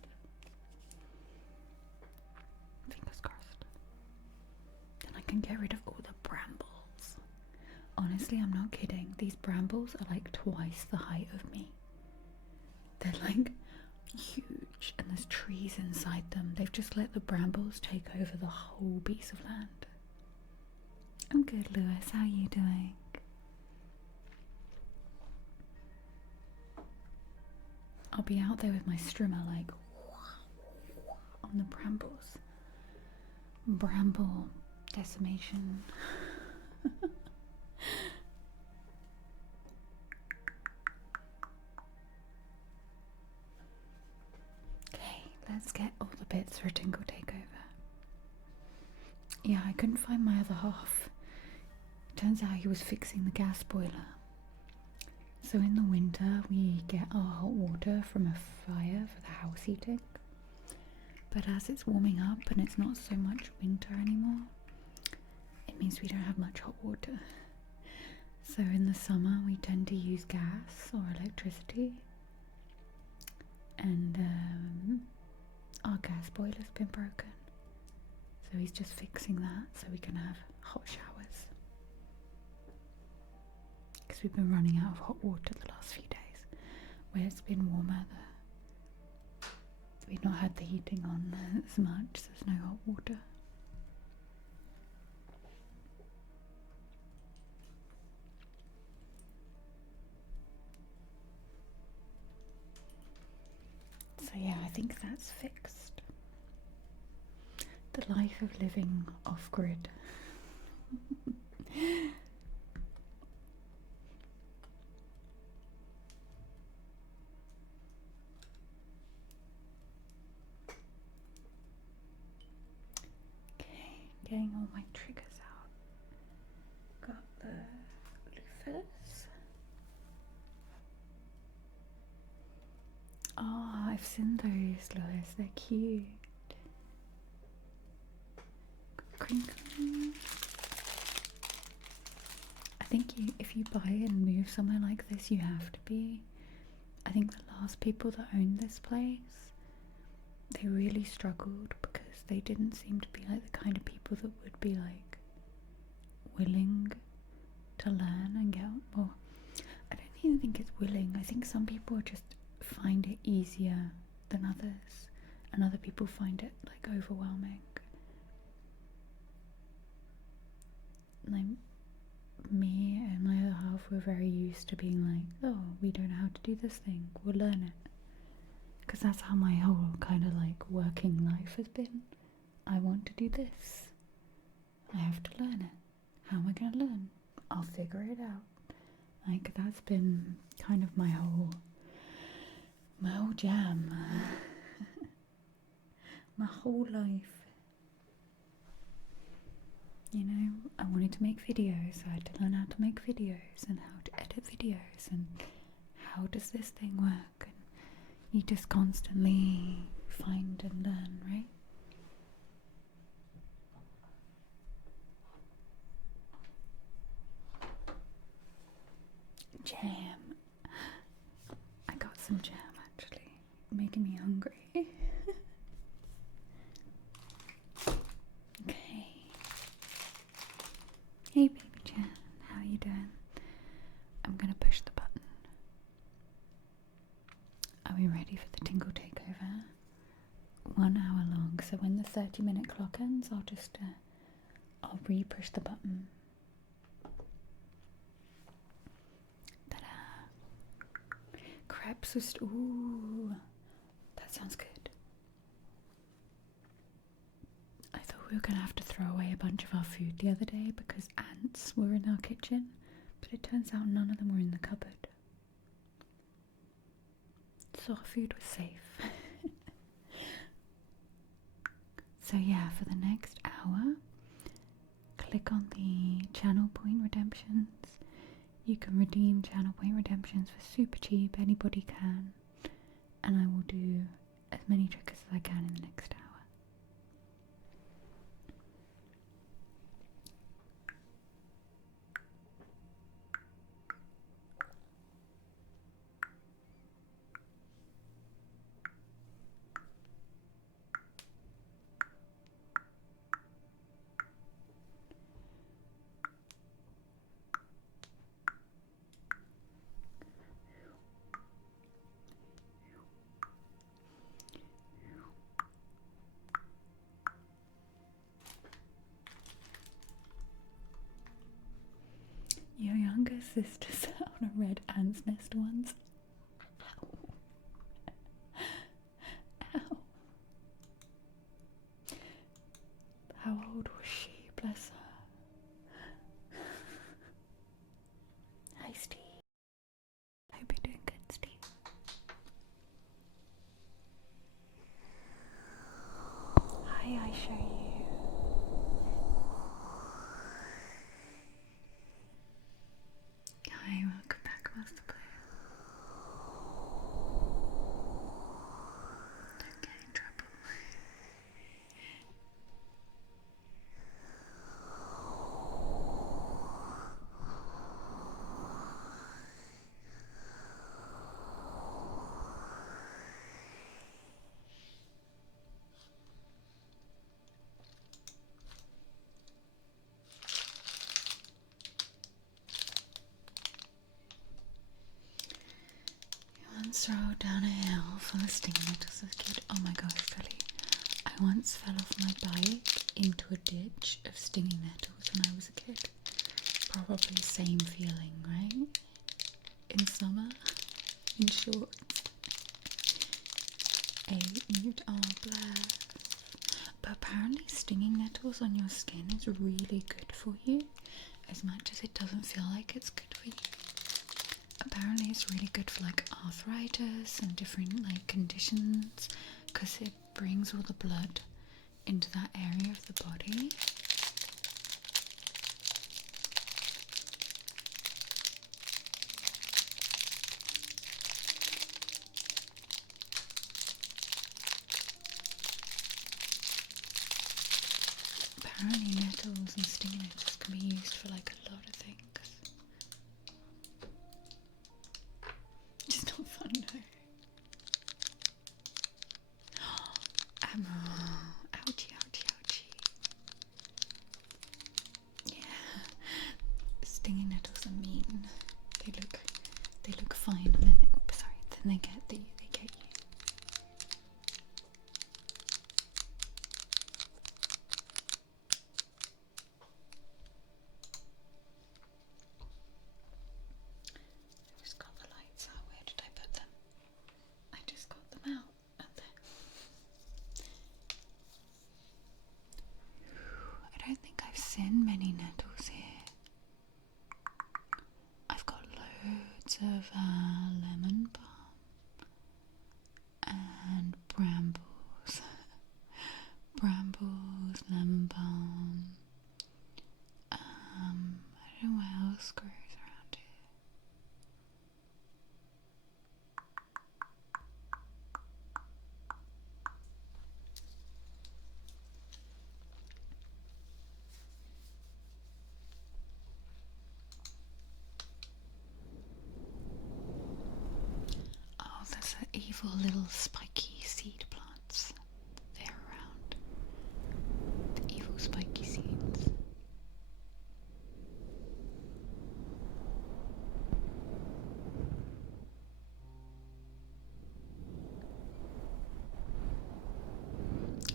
Fingers crossed. Then I can get rid of all the brambles. Honestly, I'm not kidding. These brambles are like twice the height of me. They're like huge, and there's trees inside them. They've just let the brambles take over the whole piece of land. I'm good, Lewis. How are you doing? I'll be out there with my strimmer like on the brambles. Bramble decimation. Okay, let's get all the bits for a Tingle Takeover. Yeah, I couldn't find my other half. Turns out he was fixing the gas boiler. So in the winter we get our hot water from a fire for the house heating. But as it's warming up and it's not so much winter anymore, it means we don't have much hot water. So in the summer we tend to use gas or electricity. And our gas boiler's been broken. So he's just fixing that so we can have hot showers. Because we've been running out of hot water the last few days. Where it's been warmer, we've not had the heating on as much, so there's no hot water. So yeah, I think that's fixed. The life of living off-grid. Getting all my triggers out. Got the loofahs. Oh, I've seen those, Lois. They're cute. Crinkly. I think if you buy and move somewhere like this, you have to be. I think the last people that owned this place, they really struggled because they didn't seem to be like the kind of people that would be like willing to learn and get, well, I don't even think it's willing. I think some people just find it easier than others, and other people find it like overwhelming. Like me and my other half were very used to being like, oh, we don't know how to do this thing, we'll learn it. Because that's how my whole kind of like working life has been. I want to do this, I have to learn it. How am I going to learn? I'll figure it out. Like, that's been kind of my whole jam. My whole life. You know, I wanted to make videos, so I had to learn how to make videos and how to edit videos and how does this thing work, and you just constantly find and learn, right? Jam. I got some jam actually, making me hungry. Okay. Hey baby Jan, how you doing? I'm gonna push the button. Are we ready for the tingle takeover? 1 hour long, so when the 30-minute clock ends, I'll re-push the button. Ta-da! Crepes with, ooh, that sounds good. I thought we were gonna have to throw away a bunch of our food the other day because ants were in our kitchen, but it turns out none of them were in the cupboard. So our food was safe. So yeah, for the next hour, click on the channel point redemptions. You can redeem channel point redemptions for super cheap, anybody can. And I will do as many triggers as I can in the next hour. Your younger sister sat on a red ant's nest once. Ow. Ow. How old was she? Bless her. Hi, Steve. Hope you're doing good, Steve. Hi, I show you. Hi, welcome back, Master Player. Don't get in trouble. Once rolled down a hill full of stinging nettles as a kid. Oh my gosh, Philly. I once fell off my bike into a ditch of stinging nettles when I was a kid. Probably same feeling, right? In summer, in shorts. 8 mute, oh bless. But apparently stinging nettles on your skin is really good for you, as much as it doesn't feel like it's good for you. Apparently it's really good for like arthritis and different like conditions, because it brings all the blood into that area of the body. Apparently nettles and stinging nettles can be used for like a lot of things. It's not fun though. Ouchie, ouchie, ouchie. Yeah, stinging nettles are mean. They look fine, and then they get you. of lemon balm and brambles. Brambles, lemon balm. I don't know what else grows around here. Oh, there's the evil little spiky seed plants. They're around. The evil spiky seeds.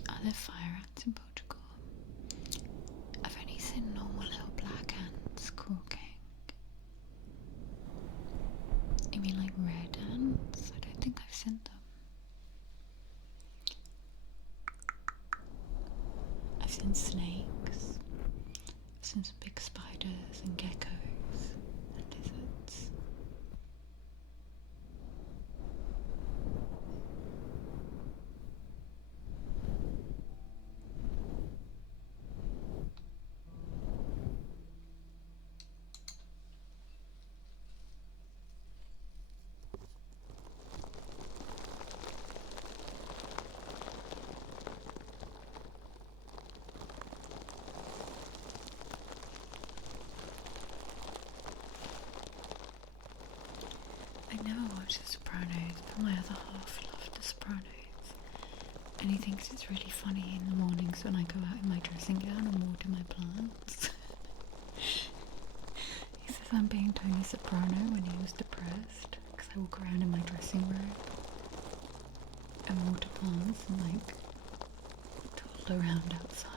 Are there fire ants in Portugal? I've only seen normal little black ants cooking. You mean like red ants? I don't think I've seen them. I've seen snakes. I've seen some big spiders and geckos and lizards. I know I watch The Sopranos, but my other half loved The Sopranos. And he thinks it's really funny in the mornings when I go out in my dressing gown and water my plants. He says I'm being Tony Soprano when he was depressed, because I walk around in my dressing robe and water plants and like toddle around outside.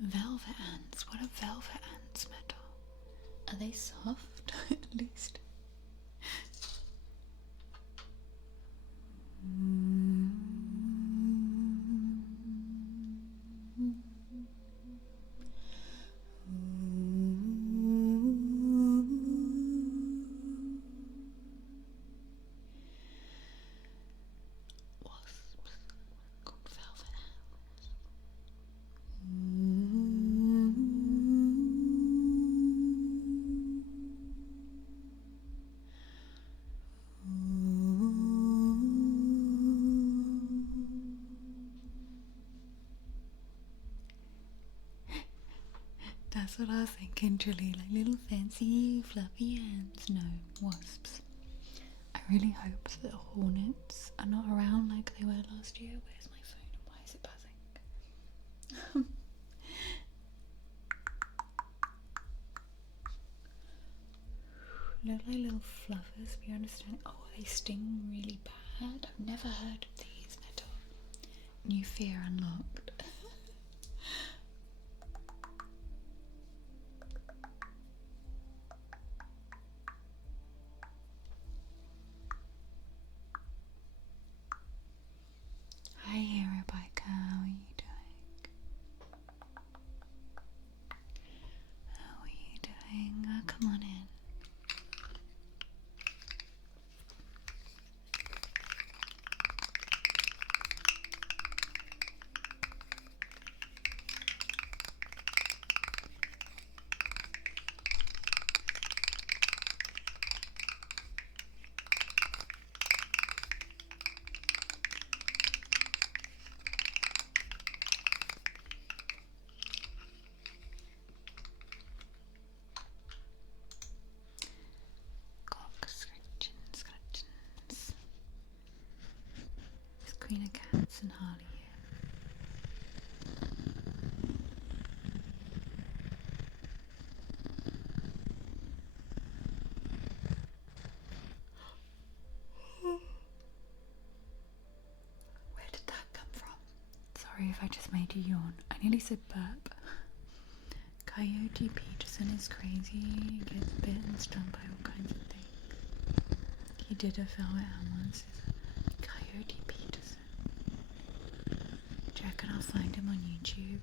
Velvet ants. What are velvet ants, Metal? Are they soft, at least? Wasps called velvet ants. That's what I was thinking, Julie, like little fancy fluffy ants. No, wasps. I really hope that hornets are not around like they were last year. Where's my phone and why is it buzzing? Look like little fluffers, we understand. Oh, they sting really bad. I've never heard of these, Metal. New fear unlocked. Hi, Hero Biker, how are you doing? How are you doing? Come on in. Queen of Cats and Harley here. Where did that come from? Sorry if I just made you yawn. I nearly said burp. Coyote Peterson is crazy, gets bit and stung by all kinds of things. He did a velvet hand once. Coyote Peterson. Do you reckon I'll find him on YouTube?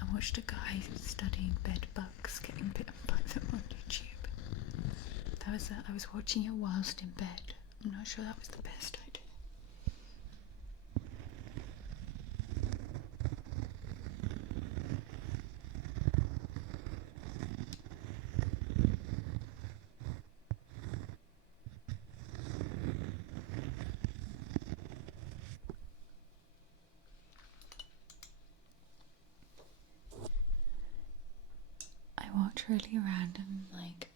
I watched a guy studying bed bugs getting bitten by them on YouTube. I was watching it whilst in bed. I'm not sure that was the best idea. I watch really random, like,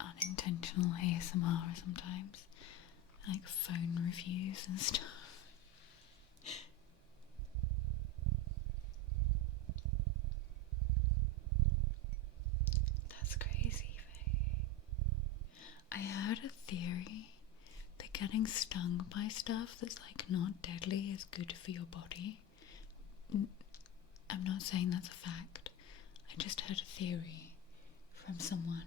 unintentional ASMR sometimes, like phone reviews and stuff. That's crazy. I heard a theory that getting stung by stuff that's like not deadly is good for your body. I'm not saying that's a fact. I just heard a theory from someone.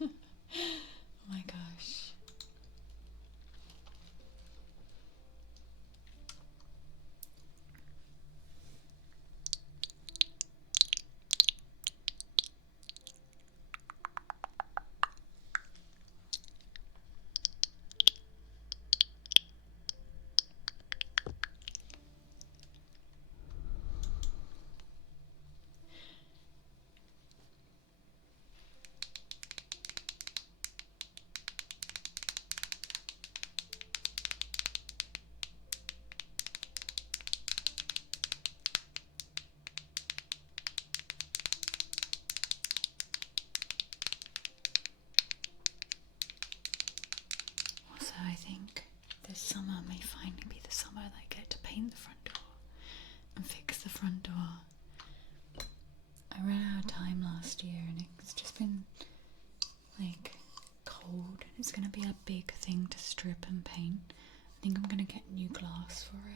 Oh my gosh. I think this summer may finally be the summer that I get to paint the front door and fix the front door. I ran out of time last year and it's just been like cold and it's going to be a big thing to strip and paint. I think I'm going to get new glass for it.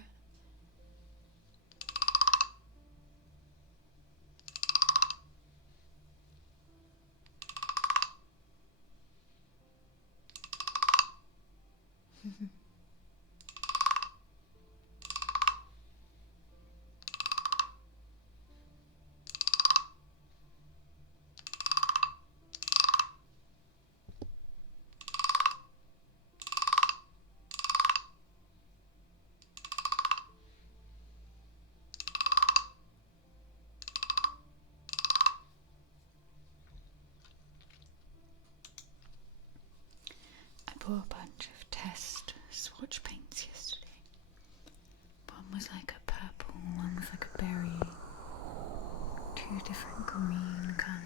I bought a bunch of test swatch paints yesterday. One was like a purple, one was like a berry, 2 different green colours.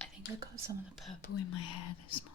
I think I got some of the purple in my hair this morning.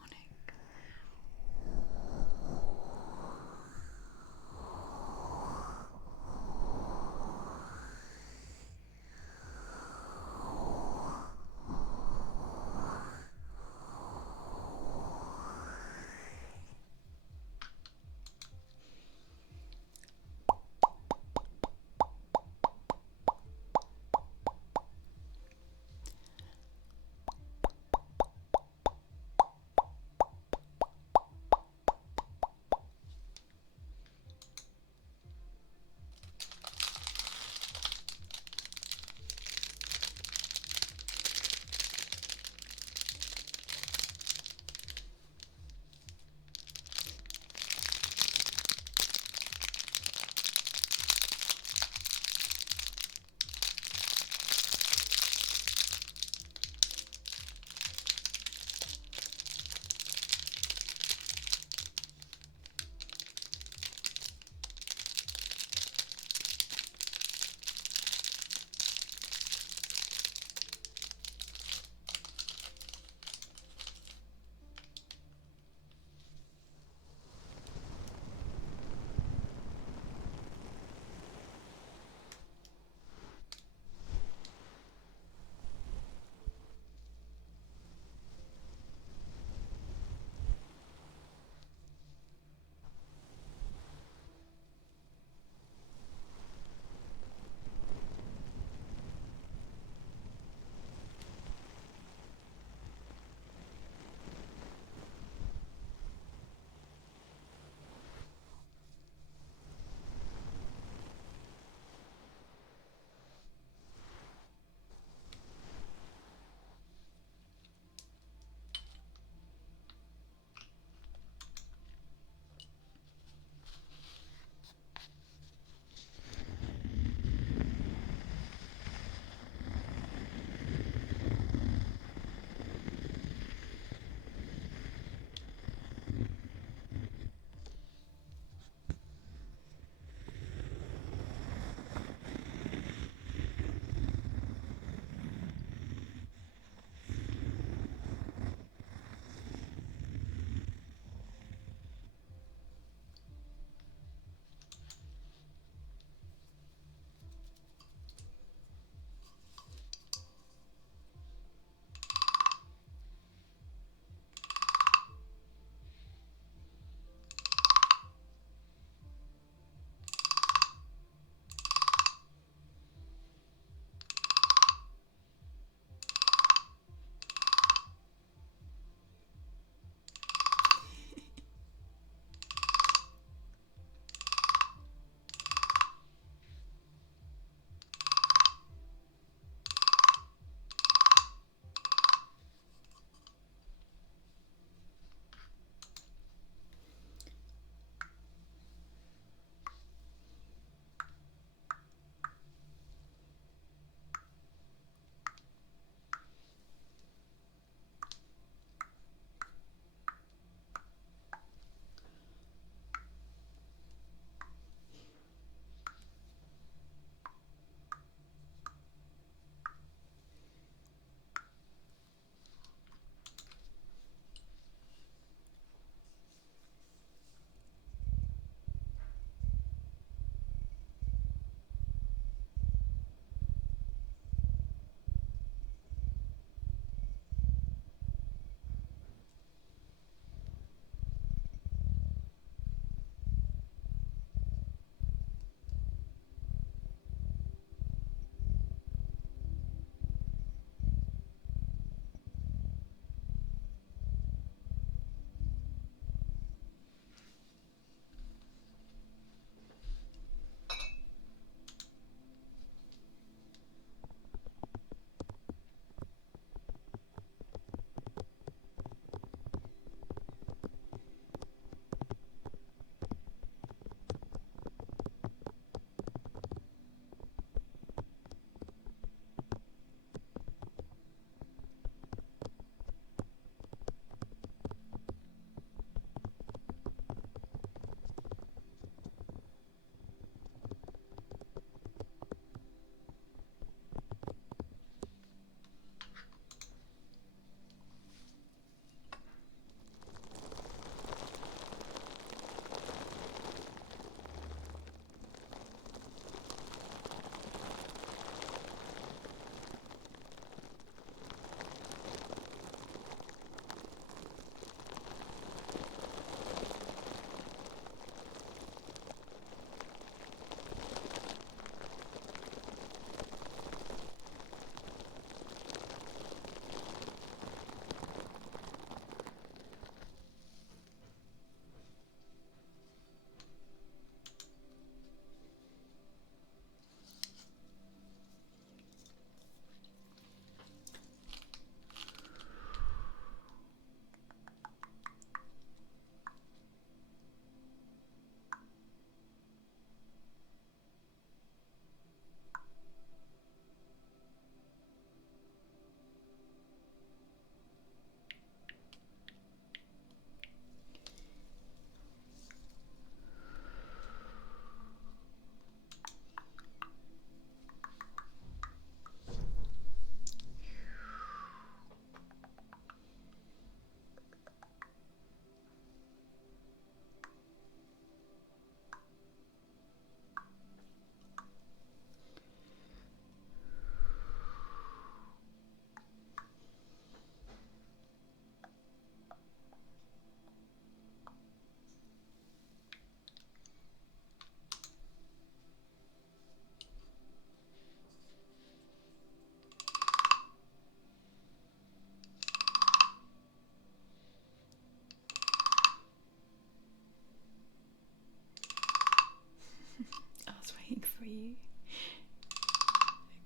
for you.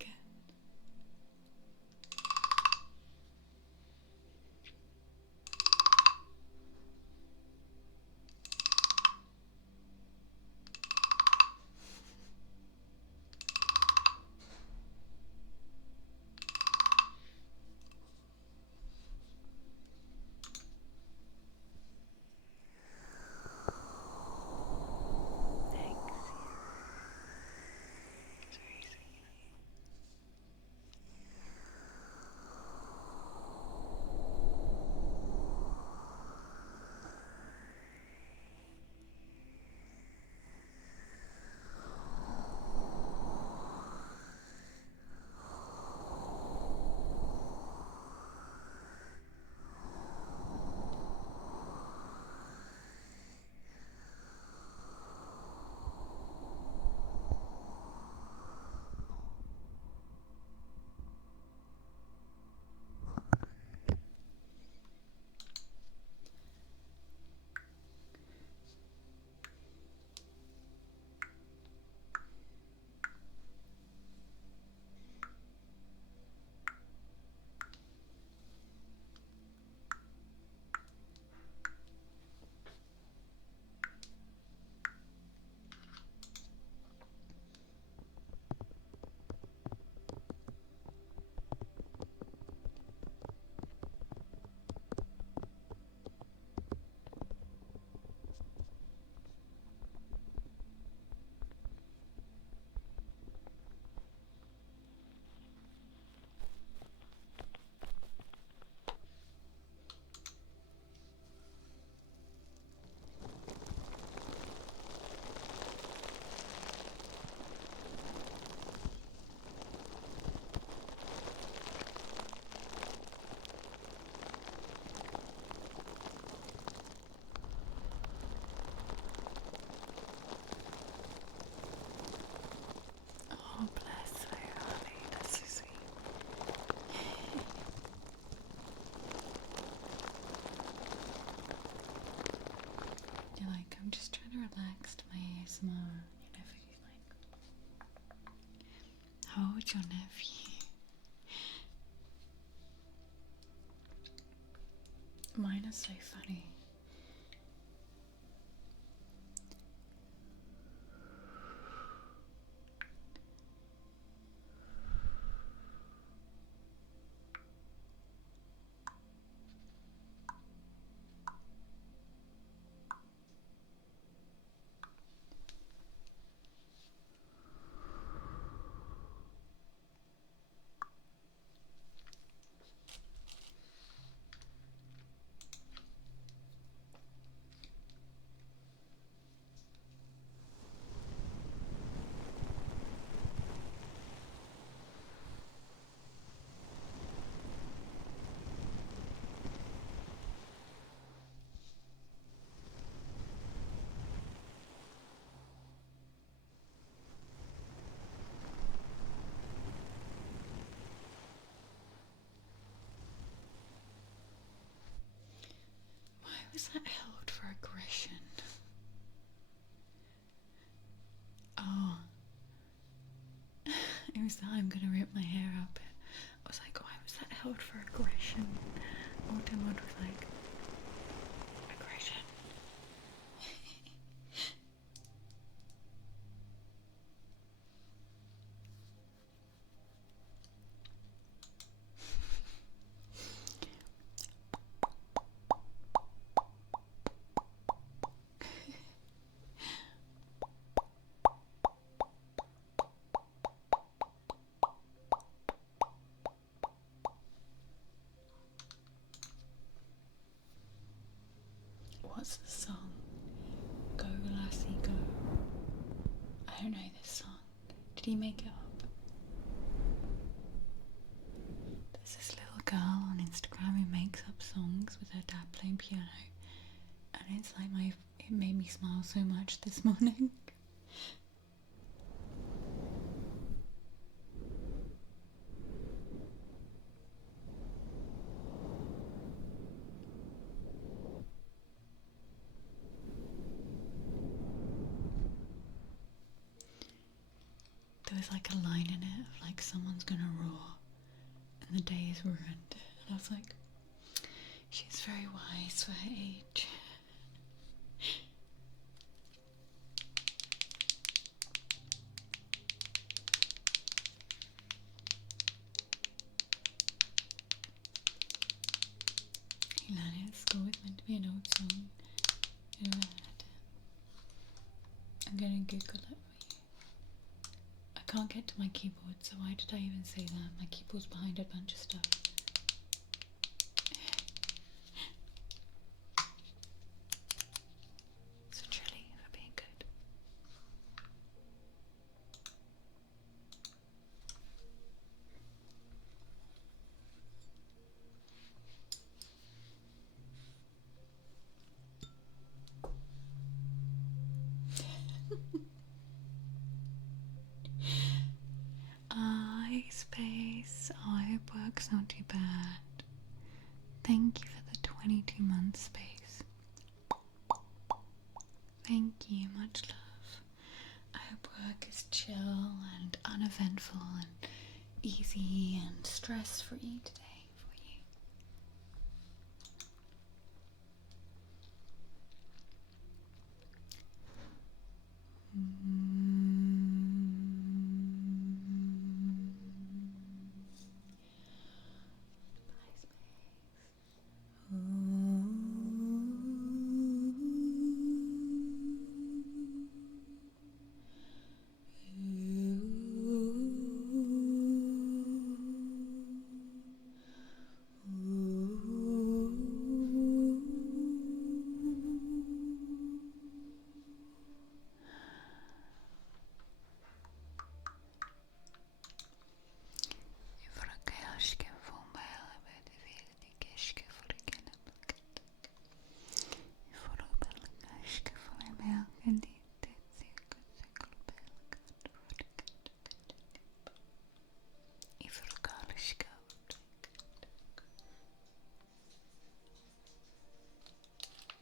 Again. Oh, bless her, honey. That's so sweet. You're like, I'm just trying to relax to my ASMR. Your nephew's like, how old's your nephew? Mine is so funny. Why was that held for aggression? Oh. It was that I'm gonna rip my hair up. I was like, why was that held for aggression? Voldemort was like, aggression. What's the song? Go Lassie Go. I don't know this song. Did he make it up? There's this little girl on Instagram who makes up songs with her dad playing piano, and it's like it made me smile so much this morning. was like a line in it of like someone's gonna roar and the day is ruined. And I was like, she's very wise for her age. You learn it at school, it's meant to be an old song. You never heard it. I'm gonna Google it for you. I can't get to my keyboard, so why did I even say that? My keyboard's behind a bunch of stuff. So Trilly for being good. Space. I hope work's not too bad. Thank you for the 22 months space. Thank you, much love. I hope work is chill and uneventful and easy and stress-free today for you.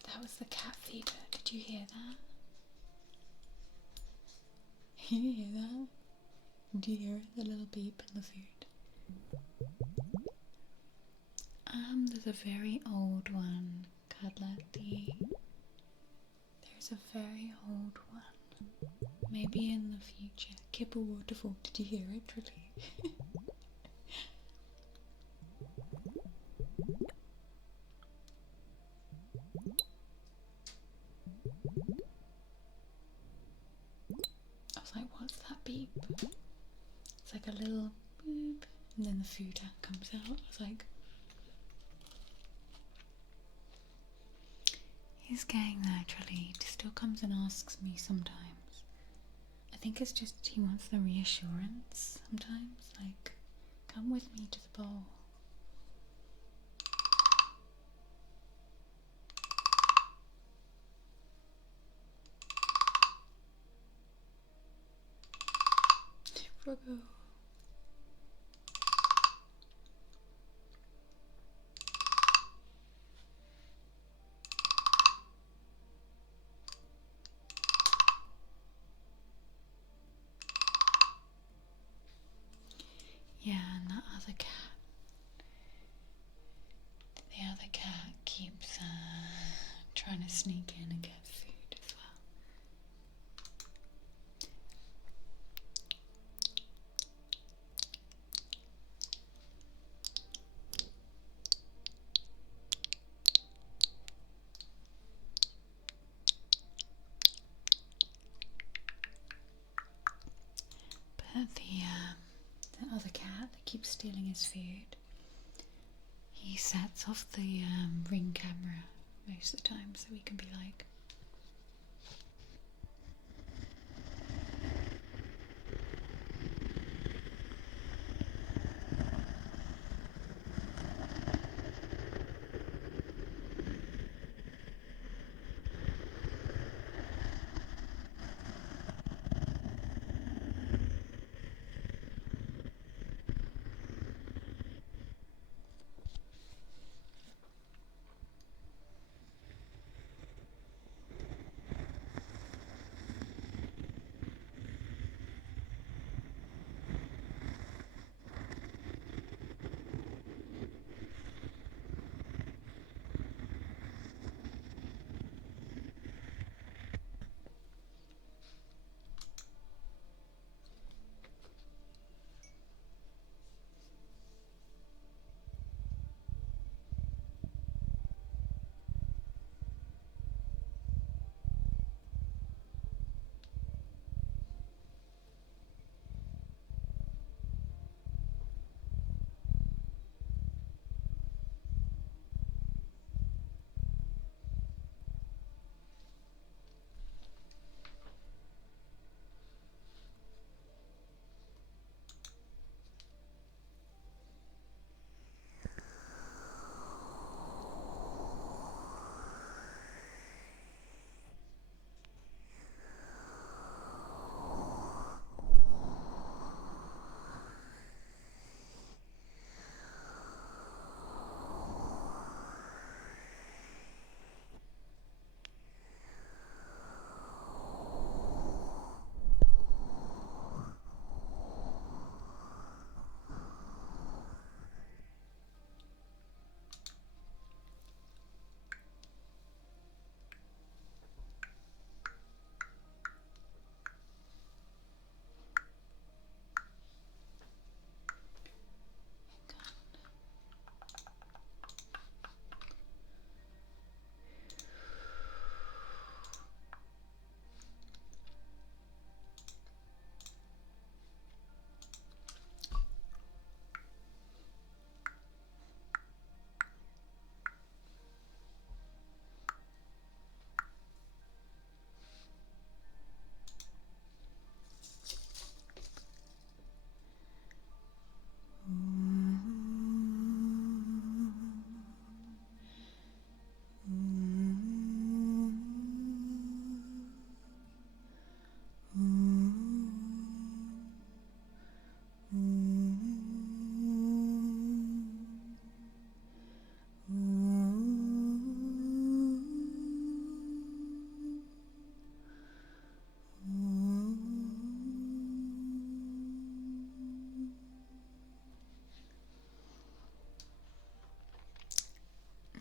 That was the cat feeder. Did you hear that? Did you hear that? Did you hear it? The little beep in the food. There's a very old one, Cuddly. There's a very old one. Maybe in the future. Kibble Waterfall. Did you hear it, Trilly? I was like, what's that beep? It's like a little boop, and then the food comes out. I was like, he's getting there, Trilly. He still comes and asks me sometimes. I think it's just he wants the reassurance sometimes. Like, come with me to the bowl. Froggo. Yeah, and that other cat. The other cat keeps trying to sneak in and get food as well. But the other cat that keeps stealing his food, he sets off the ring camera most of the time so we can be like,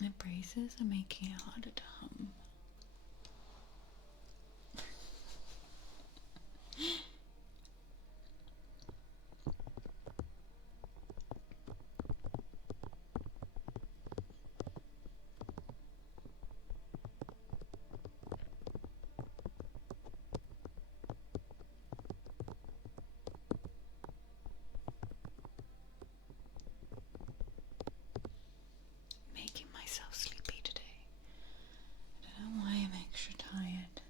My braces are making it harder to hum. Making myself sleepy today. I don't know why I'm extra tired.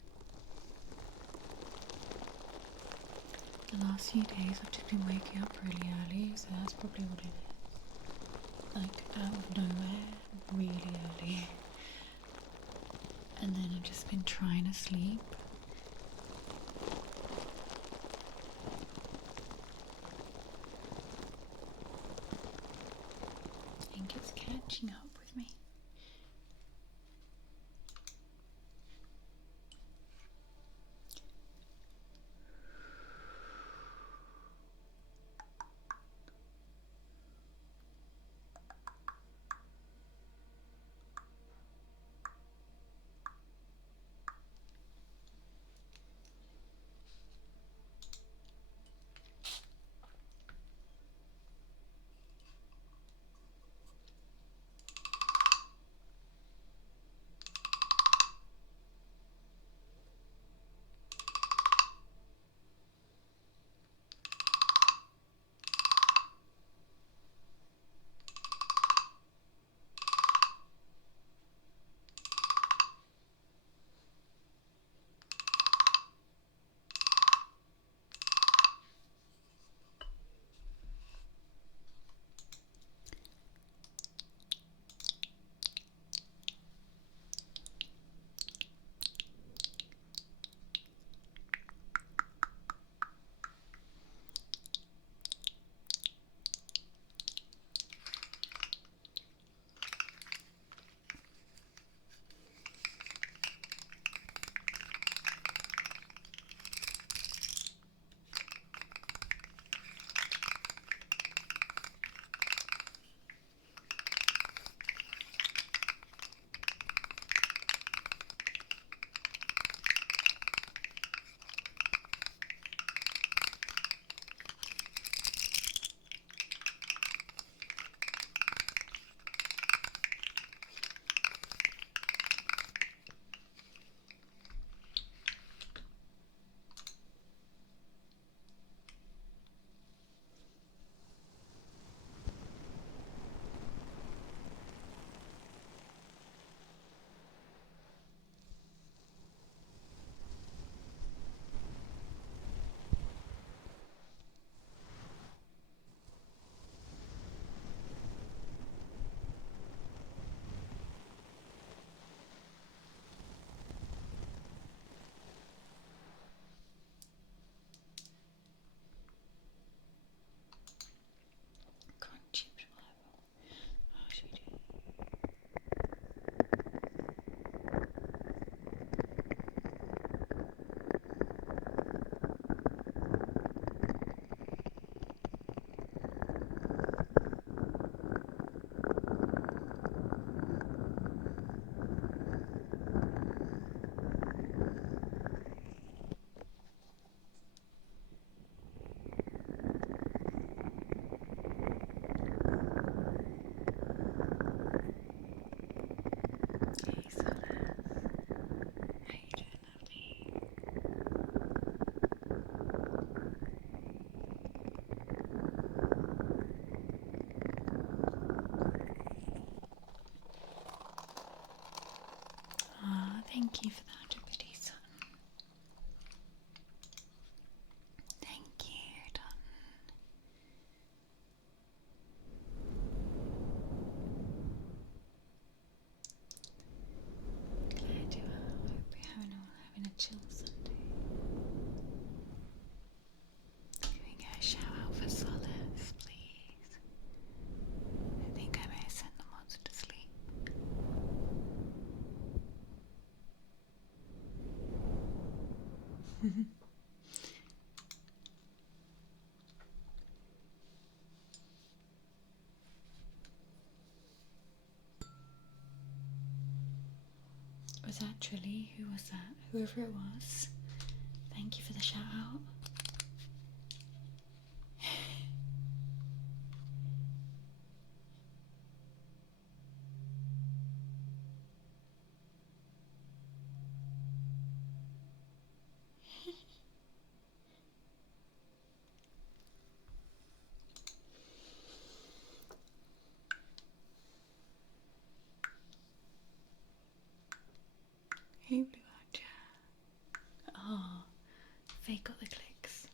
The last few days I've just been waking up really early, so that's probably what it is. Like out of nowhere, really early. And then I've just been trying to sleep. I think it's catching up with me. Thank you for that, pretty son. Thank you, you're done. Glad you are. I hope you're having a chill Sunday. Can we get a shout out for Solace, please? I think I may have sent the monster to sleep. Hey, who was that? Whoever it was. Thank you for the shout out. Hey, Blue Archer. Oh, Faye got the clicks.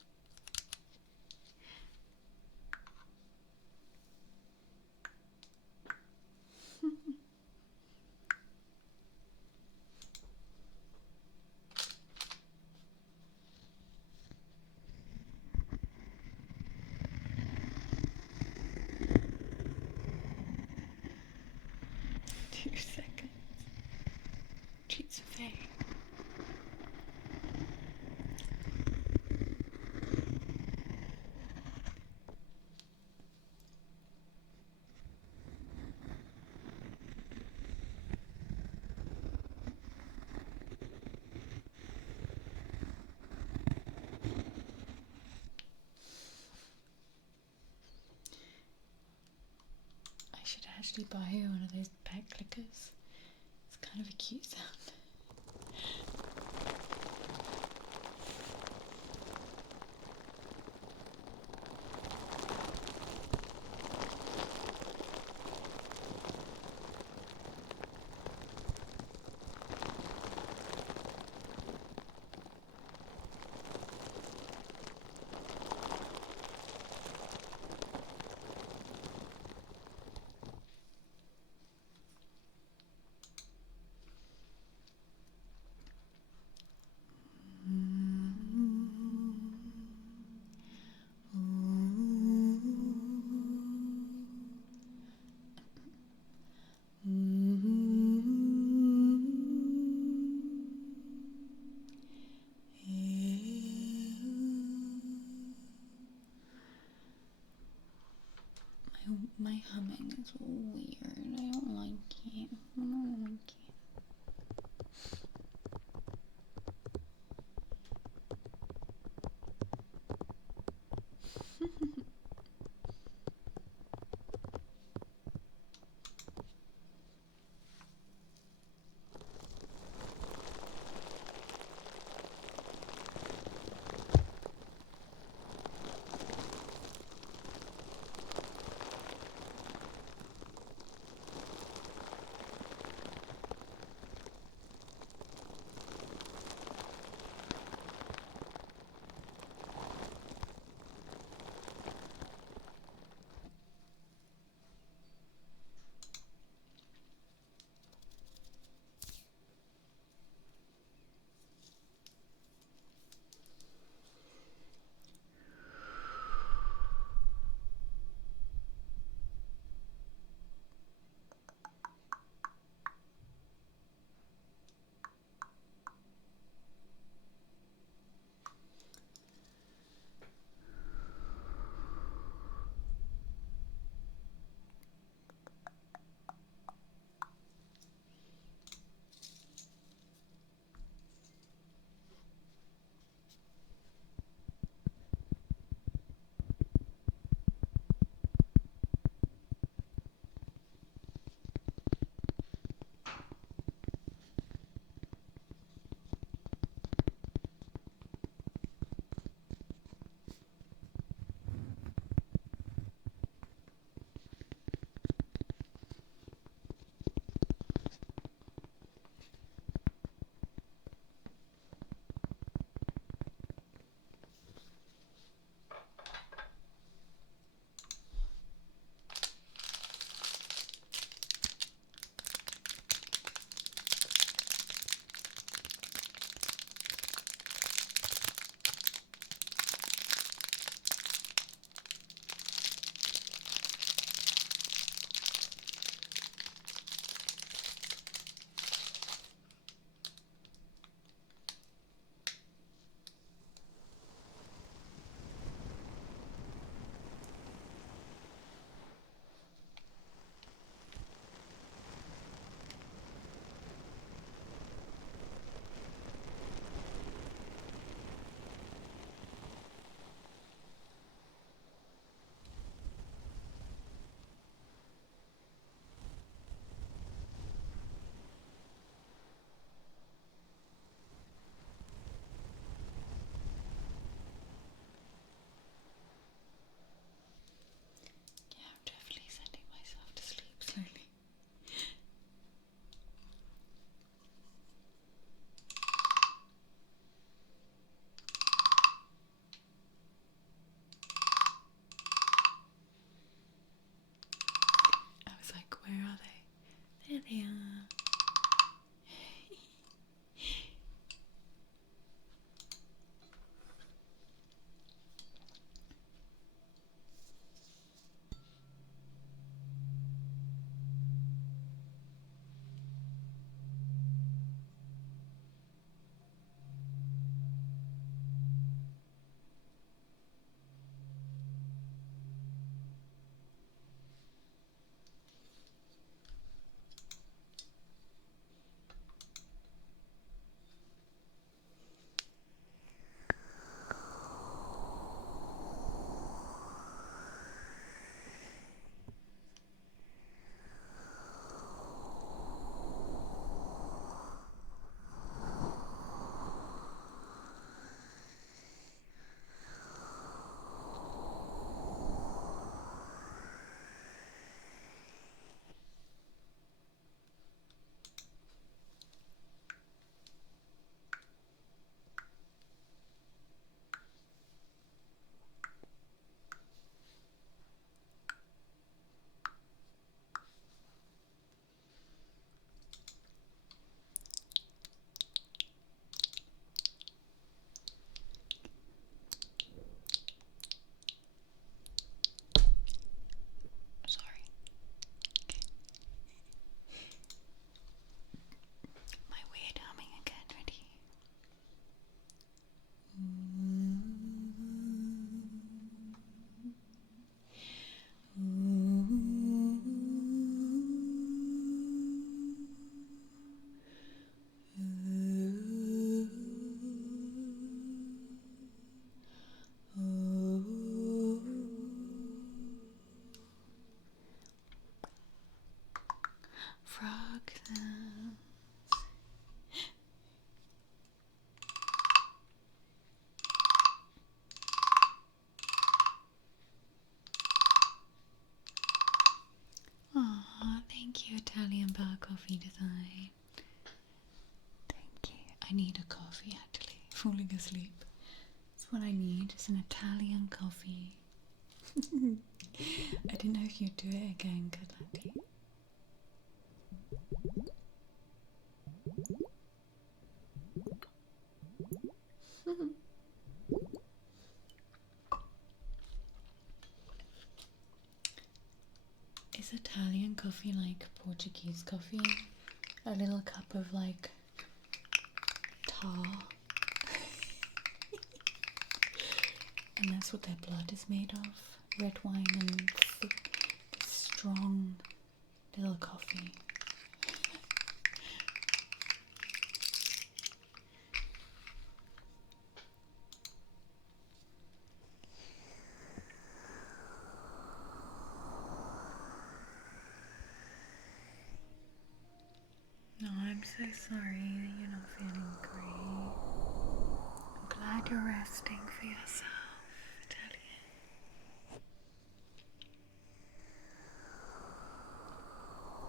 Two seconds. Cheats for Faye. I should actually buy her one of those pet clickers. It's kind of a cute sound. My humming is weird. I don't like it. I don't like it. coffee design. Thank you. I need a coffee actually. Falling asleep. That's what I need. It's an Italian coffee. I didn't know if you'd do it again, good laddie. Is Italian coffee like Portuguese coffee? A little cup of like tar. And that's what their blood is made of. Red wine and thick, strong little coffee. No, I'm so sorry that you're not feeling great. I'm glad you're resting for yourself, I tell you.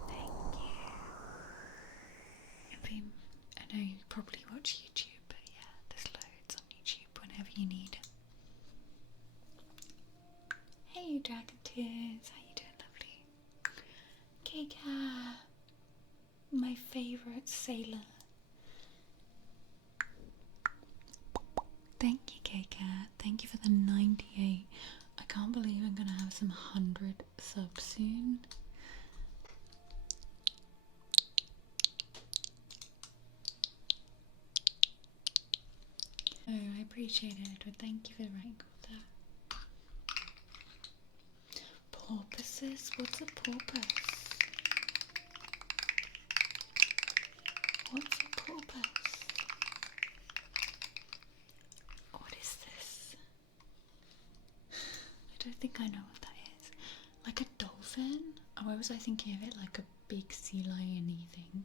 Thank you. I know you probably watch YouTube, but yeah, there's loads on YouTube whenever you need it. Hey, Dragon Tears, how you doing, lovely? Kika, my favourite sailor. Thank you, K-Cat. Thank you for the 98. I can't believe I'm gonna have some 100 subs soon. Oh, I appreciate it, Edward. Thank you for writing all that. Porpoises? What's a porpoise? What's a porpoise? What is this? I don't think I know what that is. Like a dolphin? Or was I thinking of it like a big sea lion-y thing?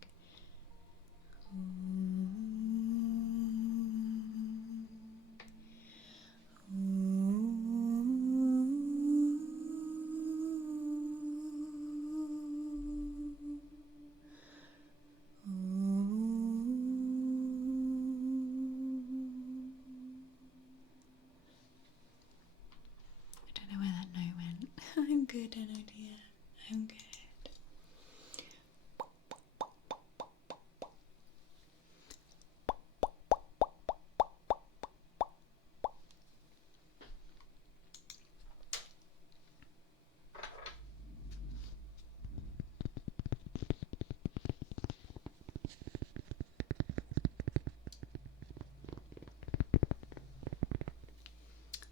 I don't know where that note went. I'm good, Anna dear. I'm good.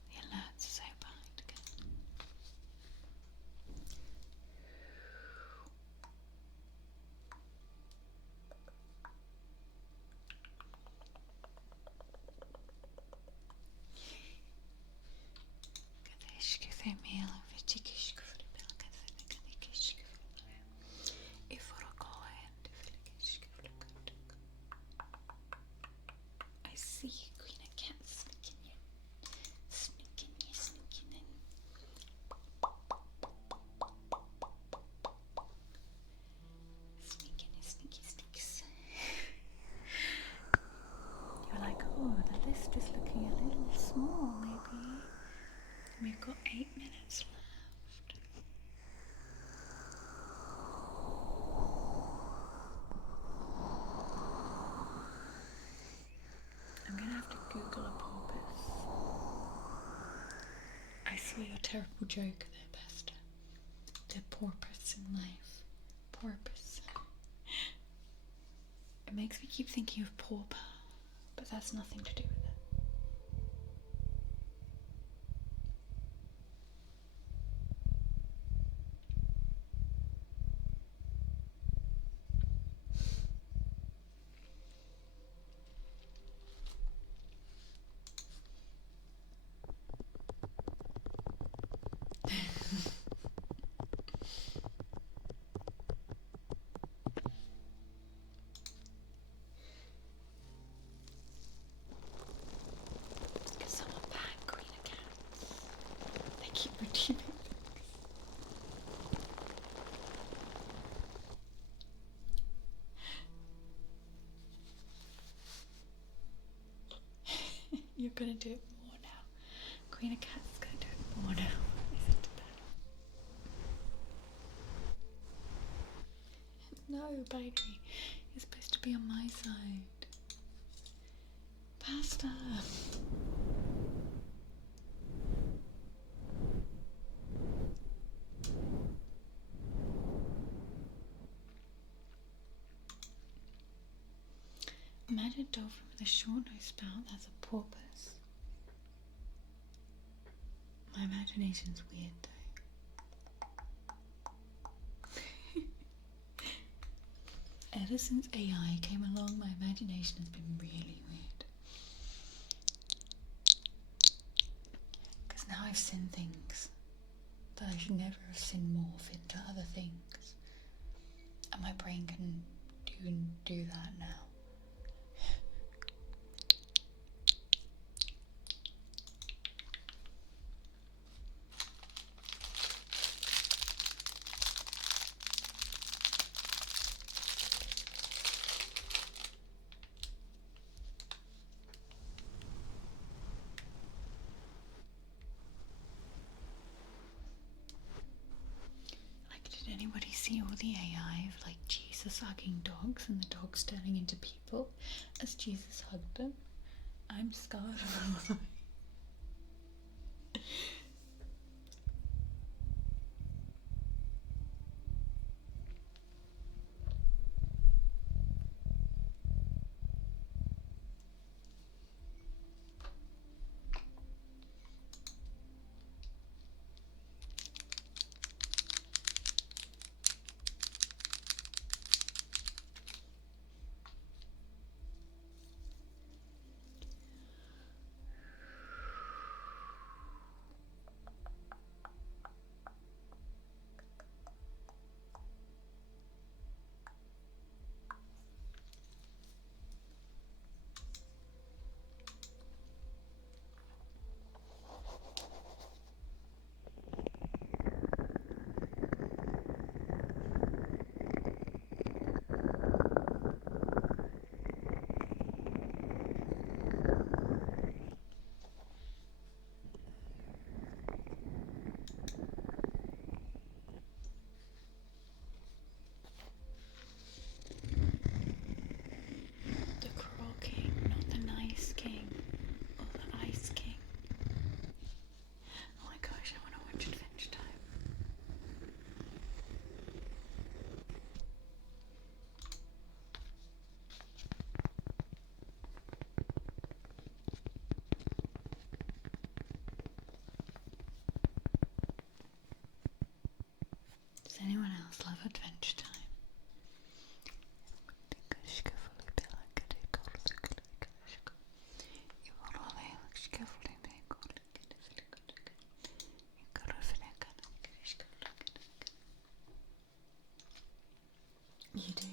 The alerts are so behind again. I see you, Queen of Cats, sneaking in. Sneaky sneaks. You're like, oh, the list is looking a little small, maybe. We've got 8 minutes left. I'm gonna have to Google a porpoise. I saw your terrible joke there, Bester. The porpoise in life. Porpoise. It makes me keep thinking of pauper, but that's nothing to do with it. Because I'm a bad Queen of Cats. They keep redeeming things. gonna do it more now. Queen of Cats gonna do it more now. Listen to that. No, baby. You're supposed to be on my side. Pasta. Imagine a dolphin with a short nose spout that's a porpoise. My imagination's weird though. Ever since AI came along, my imagination has been really weird. Because now I've seen things that I should never have seen morph into other things. And my brain can do that now. Did anybody see all the AI of like Jesus hugging dogs and the dogs turning into people as Jesus hugged them? I'm scarred. Does anyone else love Adventure Time? You do?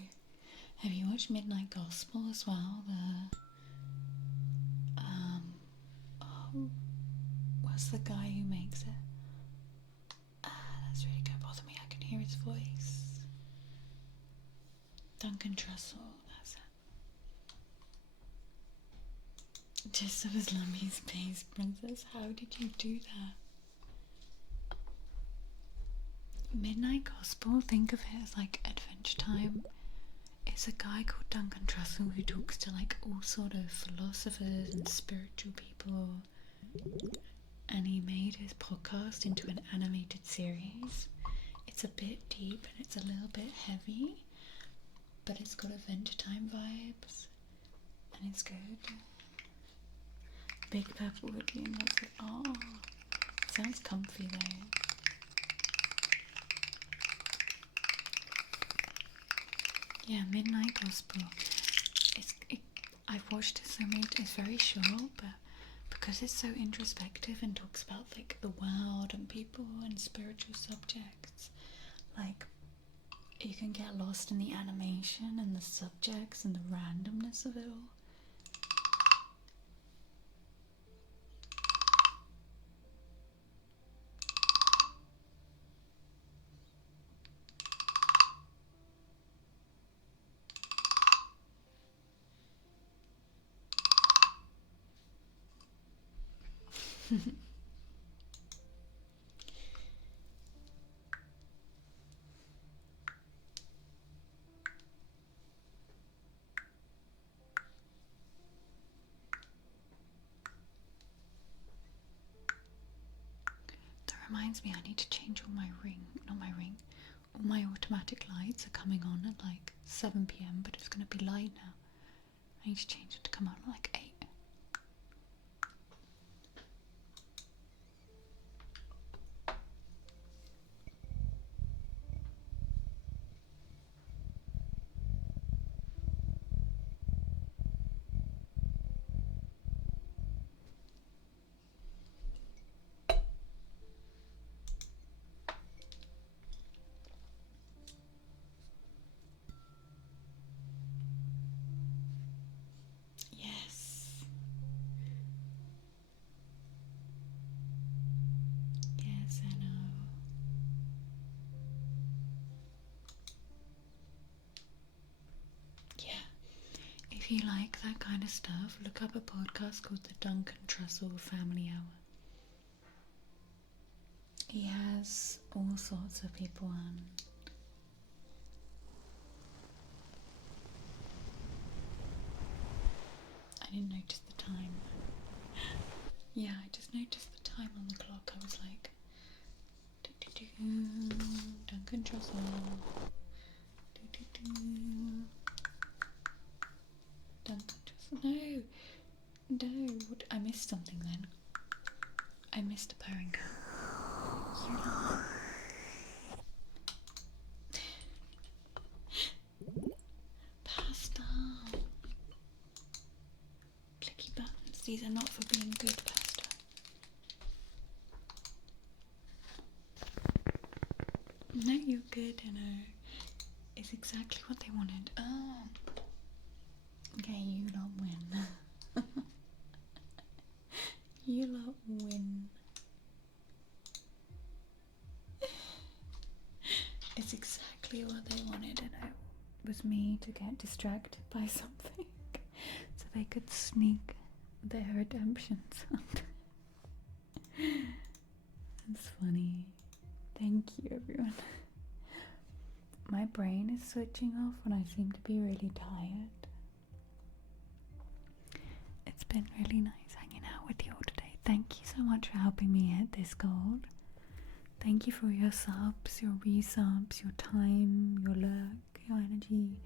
Have you watched Midnight Gospel as well? What's the guy who makes it? That's really gonna bother me. I can hear his voice. Duncan Trussell, that's it. Just of Islami Space Princess. How did you do that? Midnight Gospel, think of it as like Adventure Time. It's a guy called Duncan Trussell who talks to like all sort of philosophers and spiritual people. And he made his podcast into an animated series. It's a bit deep and it's a little bit heavy, but it's got Adventure Time vibes and it's good. Big Purple Woodley and lots of, oh, sounds comfy though. Yeah, Midnight Gospel. I've watched it so many times. It's very short, but because it's so introspective and talks about like the world and people and spiritual subjects, like you can get lost in the animation and the subjects and the randomness of it all. That reminds me, I need to change all my all my automatic lights are coming on at like 7 p.m, but it's going to be light now. I need to change it to come on at like 8. Yes. Yes, I know. Yeah. If you like that kind of stuff, look up a podcast called the Duncan Trussell Family Hour. He has all sorts of people on. I didn't notice the time. Yeah, I just noticed the time on the clock. I was like, Duncan Trussell. Duncan Trussell. No, I missed something then. I missed a purring cat. Pasta. Clicky buttons. These are not for being good, pasta. No, you're good, you know. It's exactly what they wanted. Oh. Okay, you lot win. You lot win. It's exactly what they wanted, and it was me to get distracted by something so they could sneak their redemptions out. That's funny. Thank you, everyone. My brain is switching off when I seem to be really tired. It's been really nice hanging out with you all today. Thank you so much for helping me hit this goal. Thank you for your subs, your resubs, your time, your lurk, your energy.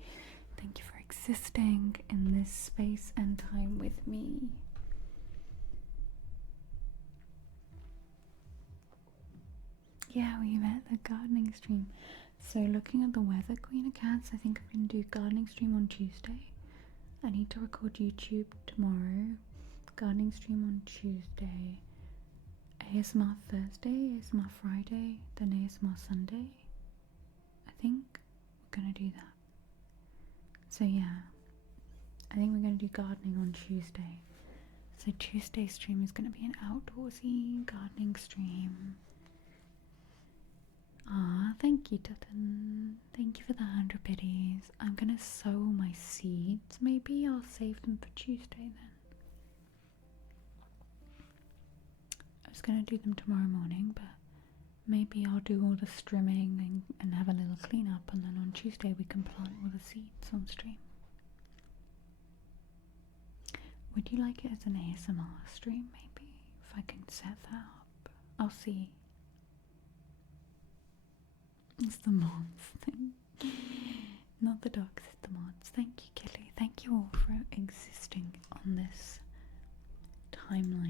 Thank you for existing in this space and time with me. Yeah, we met the gardening stream. So looking at the weather, Queen of Cats, I think I'm going to do gardening stream on Tuesday. I need to record YouTube tomorrow. Gardening stream on Tuesday. ASMR Thursday, ASMR Friday, then ASMR Sunday. I think we're going to do that. So yeah, I think we're going to do gardening on Tuesday. So Tuesday's stream is going to be an outdoorsy gardening stream. Ah, thank you, Tutton. Thank you for the 100 biddies. I'm gonna sow my seeds. Maybe I'll save them for Tuesday then. I was gonna do them tomorrow morning, but maybe I'll do all the strimming and have a little clean up, and then on Tuesday we can plant all the seeds on stream. Would you like it as an ASMR stream, maybe? If I can set that up. I'll see. It's the mods thing. Not the dogs, it's the mods. Thank you, Kelly. Thank you all for existing on this timeline